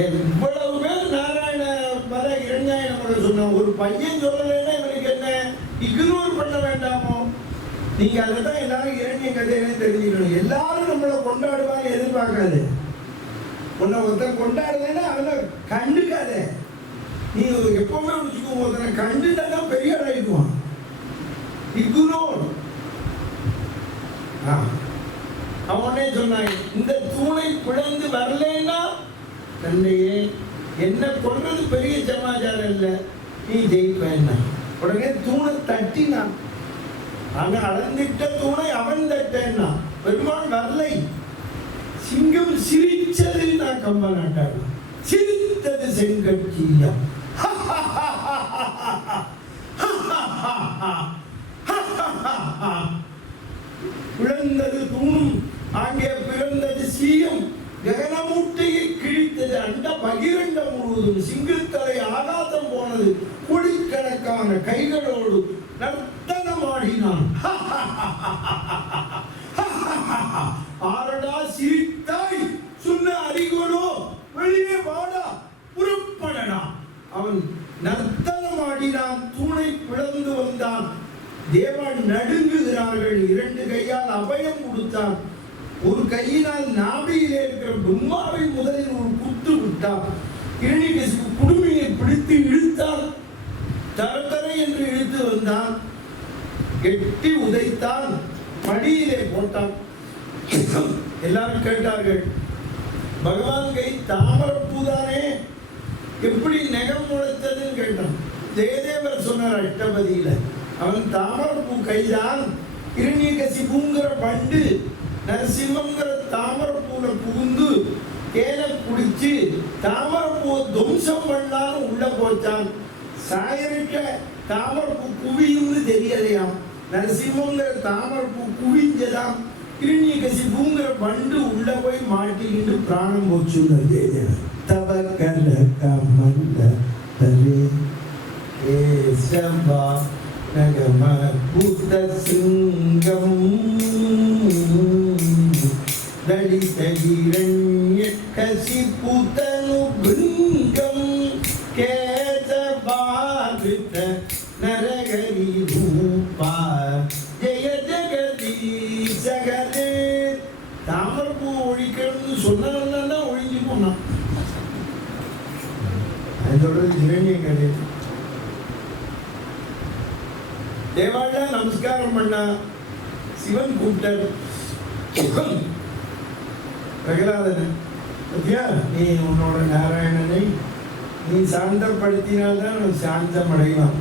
எவ்வளவு பேர் நாராயண மத இரண்டாயிரம் சொன்ன ஒரு பையன் சொல்லலைன்னா இவனுக்கு என்ன இக்னோர் பண்ண வேண்டாமோ? நீங்க அதைதான் எல்லாரும் இரண்டிய கதையிலே தெரிஞ்சுக்கணும். எல்லாரும் நம்மளை கொண்டாடுவான்னு எதிர்பார்க்காது. உன்னை ஒருத்தன் கொண்டாடுவேன்னா அவனை கண்டுக்காத. நீ எப்பவுமே வச்சுக்கோ, ஒருத்தனை கண்டுட்டாதான் பெரிய ஆளாயிடுவான். இக்னோர். அவனே சொன்னான், இந்த தூணை பிளந்து வரலன்னா தந்தையே என்ன கொள்றது பெரிய சமாச்சாரம் இல்லை, நீ ஜெயிப்பேன்னா. உடனே தூணை தட்டினான். ஆனா அளந்திட்ட தூணை அவன் தட்டேன்னா பெருமாள் வரலை. சிங்கம் சிரிச்சது நான் கம்ப நாட்டாங்க, சிரித்தது செங்கட்சியம். பிறந்தது தூணும், அங்கே பிறந்தது சீயம். ககனமூட்டையை கிழித்தது அண்ட பகிரண்டம் முழுவதும். சிங்கத்தலை ஆகாதம் போனது. கோடிக்கணக்கான கைகளோடு நர்த்தனமாடினான். ஆரடா சிரித்தாய், சொன்ன அறிகளோ வெளியே வாடா, புறப்படடா. அவன் நர்த்தனமாடினான், தூணை பிளந்து வந்தான். தேவன் நடுங்குகிறார்கள். இரண்டு கையால் அபயம் கொடுத்தான். ஒரு கையினால் நாபியிலே இருக்கிற பிரம்மாவை முதலில் ஒரு குத்து விட்டான். இரணிகசிபு குடுமையை பிடித்து இழுத்தான். தரத்தரை என்று இழுத்து வந்தான். எட்டி உதைத்தான், மடியிலே போட்டான். எல்லாரும் கேட்டார்கள், பகவான் கை தாமரப்பூதானே, எப்படி நெகம் முளைத்ததுன்னு கேட்டான். ஜெயதேவர் சொன்னார் அஷ்டபதியில, அவன் தாமரப்பூ கைதான். இரணிகசிபுங்கிற பண்டு நரசிம்மங்கிற தாமரப்பூல புகுந்து தேனை குடிச்சு தாமரப்பூ துவம்சம் பண்ணாலும் உள்ள போச்சான். சாயரிக்க தாமரப்பூ குவியும்னு தெரியலையாம். நரசிம்மங்கிற தாமரப்பூ குவிஞ்சதாம். இரணிகசிபுங்கிற பண்டு உள்ள போய் மாட்டிக்கிட்டு பிராணம் போச்சுன்னு ஜெயதேவர். தவ கல கமல்ல தலே கேசவா நகம புத்த சிங்கம் हिरण्यकशिपुतनु भृङ्गं केशवाधृत नरहरि रूपा जय जगदीश हरे. தாமரப்பூ ஒழிக்கணும்னு சொன்னவன் ஒழிஞ்சு போனான். அது சொல்றது ஹிரண்யம் கிடையாது. தேவாலா நமஸ்காரம் பண்ணா சிவன் கூப்பிட்டார் பிரகலாதனை. பத்தியா, நீ உன்னோட நாராயணனை நீ சாந்தப்படுத்தினால்தான் அவன் சாந்தம் அடைவான்.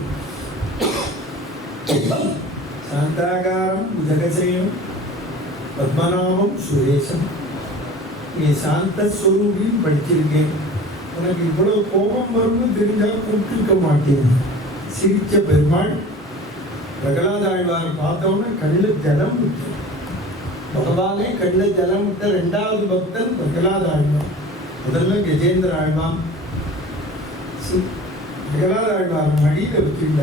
சாந்தாகாரம் புஜகசேனம் பத்மநாபம் சுரேசம். நீ சாந்த ஸ்வரூபியும் படிச்சிருக்கேன். உனக்கு இவ்வளவு கோபம் வரும்னு தெரிஞ்சால் கூப்பிட்டுருக்க மாட்டேன். சிரிச்ச பெருமாள் பிரகலாத ஆழ்வார் பார்த்தோன்னே கண்ணில் ஜலம் விட்டு, பகவானே கண்ணில் ஜலம் விட்ட ரெண்டாவது பக்தன் பிரகலாத ஆழ்வார். முதல்ல கஜேந்திர ஆழ்வான். பிரகலாத ஆழ்வார் மடியில் வச்சுட்ட.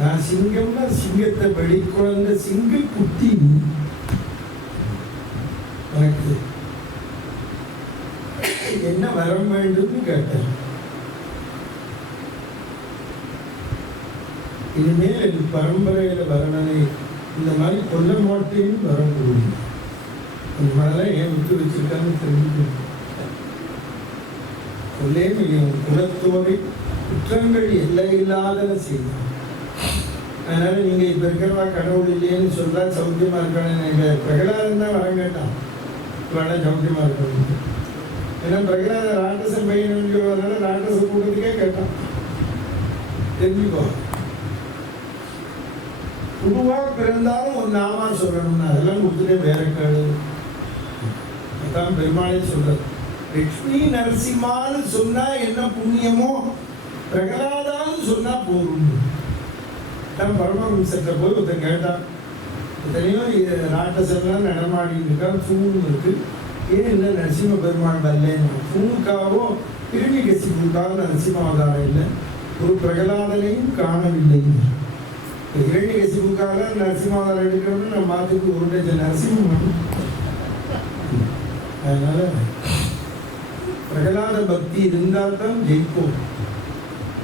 நான் சிங்கம்னா சிங்கத்தை வெளிக்குழந்த சிங்க குட்டி. எனக்கு என்ன வரம் வேண்டும்னு கேட்டேன். இனிமேல் என் பரம்பரையில வரனனை இந்த மாதிரி கொல்ல மாட்டேன்னு வரம் கொடுங்க. அந்த மாதிரிலாம் ஏன் விட்டு வச்சிருக்கான்னு தெரிஞ்சு கொல்லேன்னு என் குலத்தோரை குற்றங்கள் எல்லை இல்லாதன செய்யும். அதனால நீங்க இப்ப இருக்கிறவா கடவுள் இல்லையேன்னு சொல்றா சௌக்கியமா இருக்கான்னு. பிரகலாதன் தான் வரம் கேட்டான், வேணா சௌக்கியமா இருக்கணும். ஏன்னா பிரகலாத ராட்சசன் பையன் வரனால ராட்சச கூட்டத்துக்கே கேட்டான். தெரிஞ்சுக்கோ, குருவா பிறந்தாலும் ஒரு நாமா சொல்லணும்னு அதெல்லாம் கொடுத்துட்டே வேற கேடு. அதான் பெருமாளே சொல்றது. லட்சுமி நரசிம்மான்னு சொன்னா என்ன புண்ணியமோ பிரகலாதான்னு சொன்னா போரும். தான் பரமஹம்சத்தை போய் ஒருத்தன் கேட்டான். எத்தனையோ ராட்சசன்லாம் நடமாடிட்டு இருக்கான், சூன்னு இருக்கு, ஏன் இல்லை நரசிம்ம பெருமாள் வரலன்னா. சூனுக்காவோ ஹிரண்யகசிபுக்காவோ நரசிம்ம அவதாரம் இல்லை, ஒரு பிரகலாதனையும் காணவில்லை. ஹிரண்யகசிபுக்காக நரசிம்மாவதாரம் எடுக்கணும்னு நம்ம மாத்துக்கு ஒரு டஜன் நரசிம்மம். அதனால பிரகலாத பக்தி இருந்தால் தான் ஜெயிப்போம்.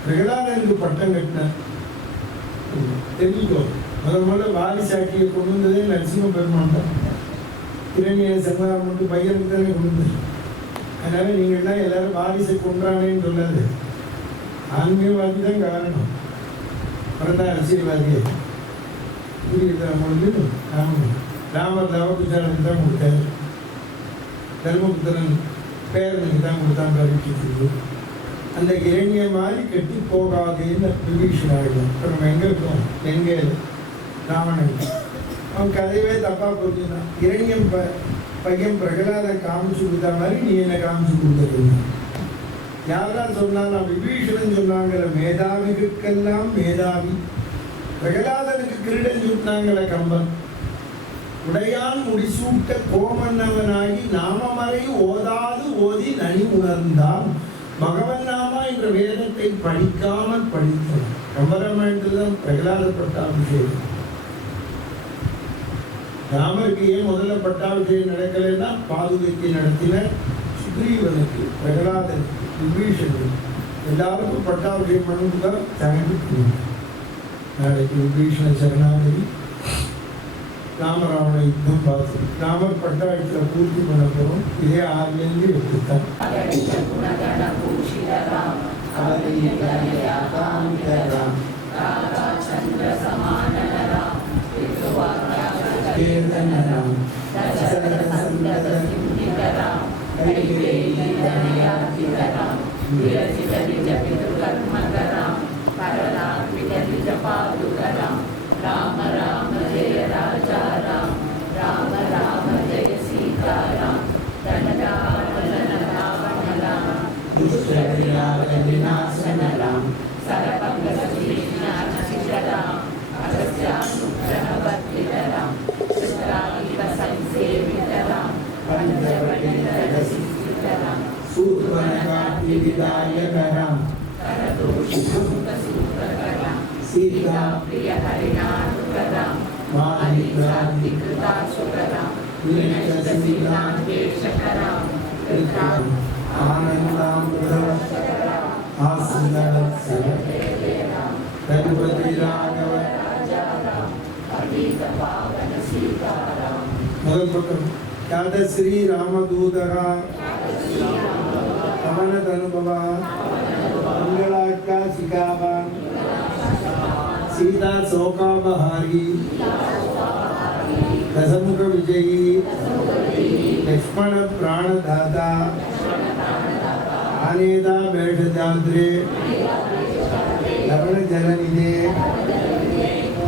பிரகலாதனுக்கு பட்டம் கட்டின தெரிஞ்சுக்கோ. முதல்ல வாரி சாட்சியை கொண்டு வந்ததே நரசிம்ம பெருமான் தான். ஹிரண்ய சங்காரம் மட்டும் பையனுக்கு தானே கொண்டு வந்தது. அதனால நீங்கள் தான் எல்லாரும் வாரிசை கொண்டானேன்னு சொல்லாது. ஆன்மீகவாதி தான் காரணம், அவர்தான் அரசியல்வாதியே. புரியுது? ராமர் தவபுத்திரனுக்கு தான் கொடுத்தாரு, தர்மபுத்திரன் பேரனுக்கு தான் கொடுத்தான் பரீட்சித்து. அந்த இளைஞ மாதிரி கெட்டு போகாதேன்னு விபீஷணாயிடும். இப்போ நம்ம எங்கே இருக்கோம்? எங்கே ராவணன் அவன் கதையவே தப்பாக புரிஞ்சுதான். இளைஞன் பையன் பிரகலாத காமிச்சு கொடுத்தா மாதிரி நீ என்ன காமிச்சு கொடுத்துருங்க. யாரெல்லாம் சொன்னாலும் விபீஷணன் சொன்னாங்கிற மேதாவிகளுக்கெல்லாம் மேதாவி. பிரகலாதனுக்கு கிரீடம் சுட்டினாங்கிற கம்பன். உடையான் முடிசூட்ட கோமன்னவனாகி நாமமறை ஓதாது ஓதி நனி உணர்ந்தான். பகவன் நாமா என்ற வேதத்தை படிக்காமல் படித்தான். கம்பராமாயணத்தில் தான் பிரகலாத பட்டாபிஷேகம். ராமருக்கு ஏன் முதல்ல பட்டாபிஷேகம் நடக்கலைன்னா பாதுகைக்கு நடத்தின சுக்ரீவனுக்கு, பிரகலாதனுக்கு, விபீஷனுக்கு எல்லாருக்கும் பட்டாபிஷேகம் பண்ணு தான் தயங்கி. நாளைக்கு விபீஷண சரணாகதி, ராமராவண யுத்தம் பார்த்து ராமர் பட்டாயத்தில் பூர்த்தி பண்ண போகிறோம். இதே 6லேருந்து 8 தான். राम राम जय राजा राम, राम राम जय सीता राम, धन राम धन रावण राम, दुष्टविनाशन राम, सर्वभंगविनाशित राम, अगस्त्यानुग्रहवर्तित राम, चित्राहित संसेवित राम, पंचवटित राम, सूर्यवनकादिविदायक राम, करदोषमुखसूत्रक राम, सीता प्रिय हरिनाथ राम, मानिक्रांतिकृताशुक राम, முதல் பக்கம் யாத ஸ்ரீ ராமதூதரா பவன தனுபவா மங்களாக்கா சிகாவா சீதா சோகாபஹாரி दशमुख विजयी लक्ष्मण प्राणदाता आनेता बैठजाद्रे लवण जलनिधे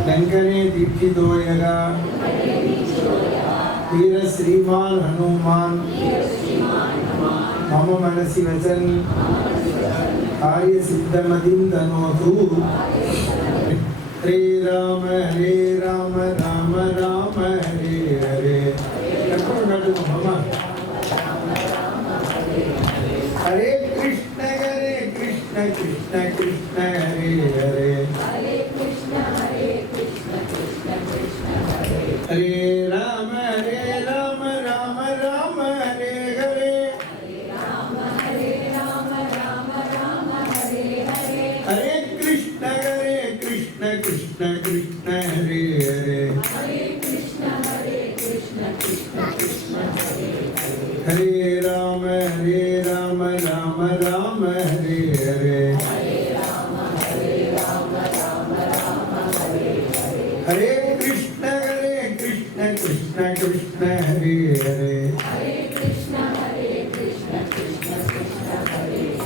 लंकने दीक्षितोयगा वीर श्रीमान हनुमान मम मनसि वचन कार्य सिद्धमतिं तनोतु हरे राम राम राम हरे हरे हरे कृष्ण कृष्ण कृष्ण हरे हरे हरे राम राम राम हरे हरे हरे कृष्ण कृष्ण कृष्ण हरे हरे हरे राम राम राम हरे हरे हरे कृष्ण कृष्ण कृष्ण हरे हरे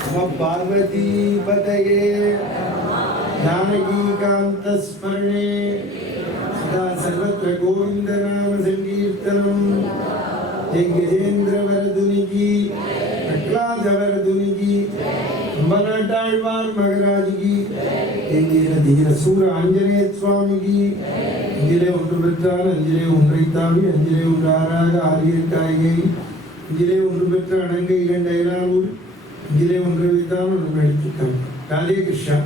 नमः पार्वती पतये जानकी कांत स्मरणे सदा सर्वत्र गोविंद नाम संकीर्तनम जय गजेंद्र वरदुनि की प्रहलाद वरदुनि की अंबनाटाழ்வார் மகராஜ் की எங்கேன தீர சூர ஆஞ்சநேய சுவாமி की அஞ்சிலே ஒன்று பெற்றால் அஞ்சிலே ஒன்றை தாவி அஞ்சிலே ஒன்றாராக ஆரியர்காயை அஞ்சிலே ஒன்று பெற்ற அணங்கை இரண்டு அயலாவூர் அஞ்சிலே ஒன்று வைத்தால் ஒன்று எடுத்துட்டான் ராதே கிருஷ்ணா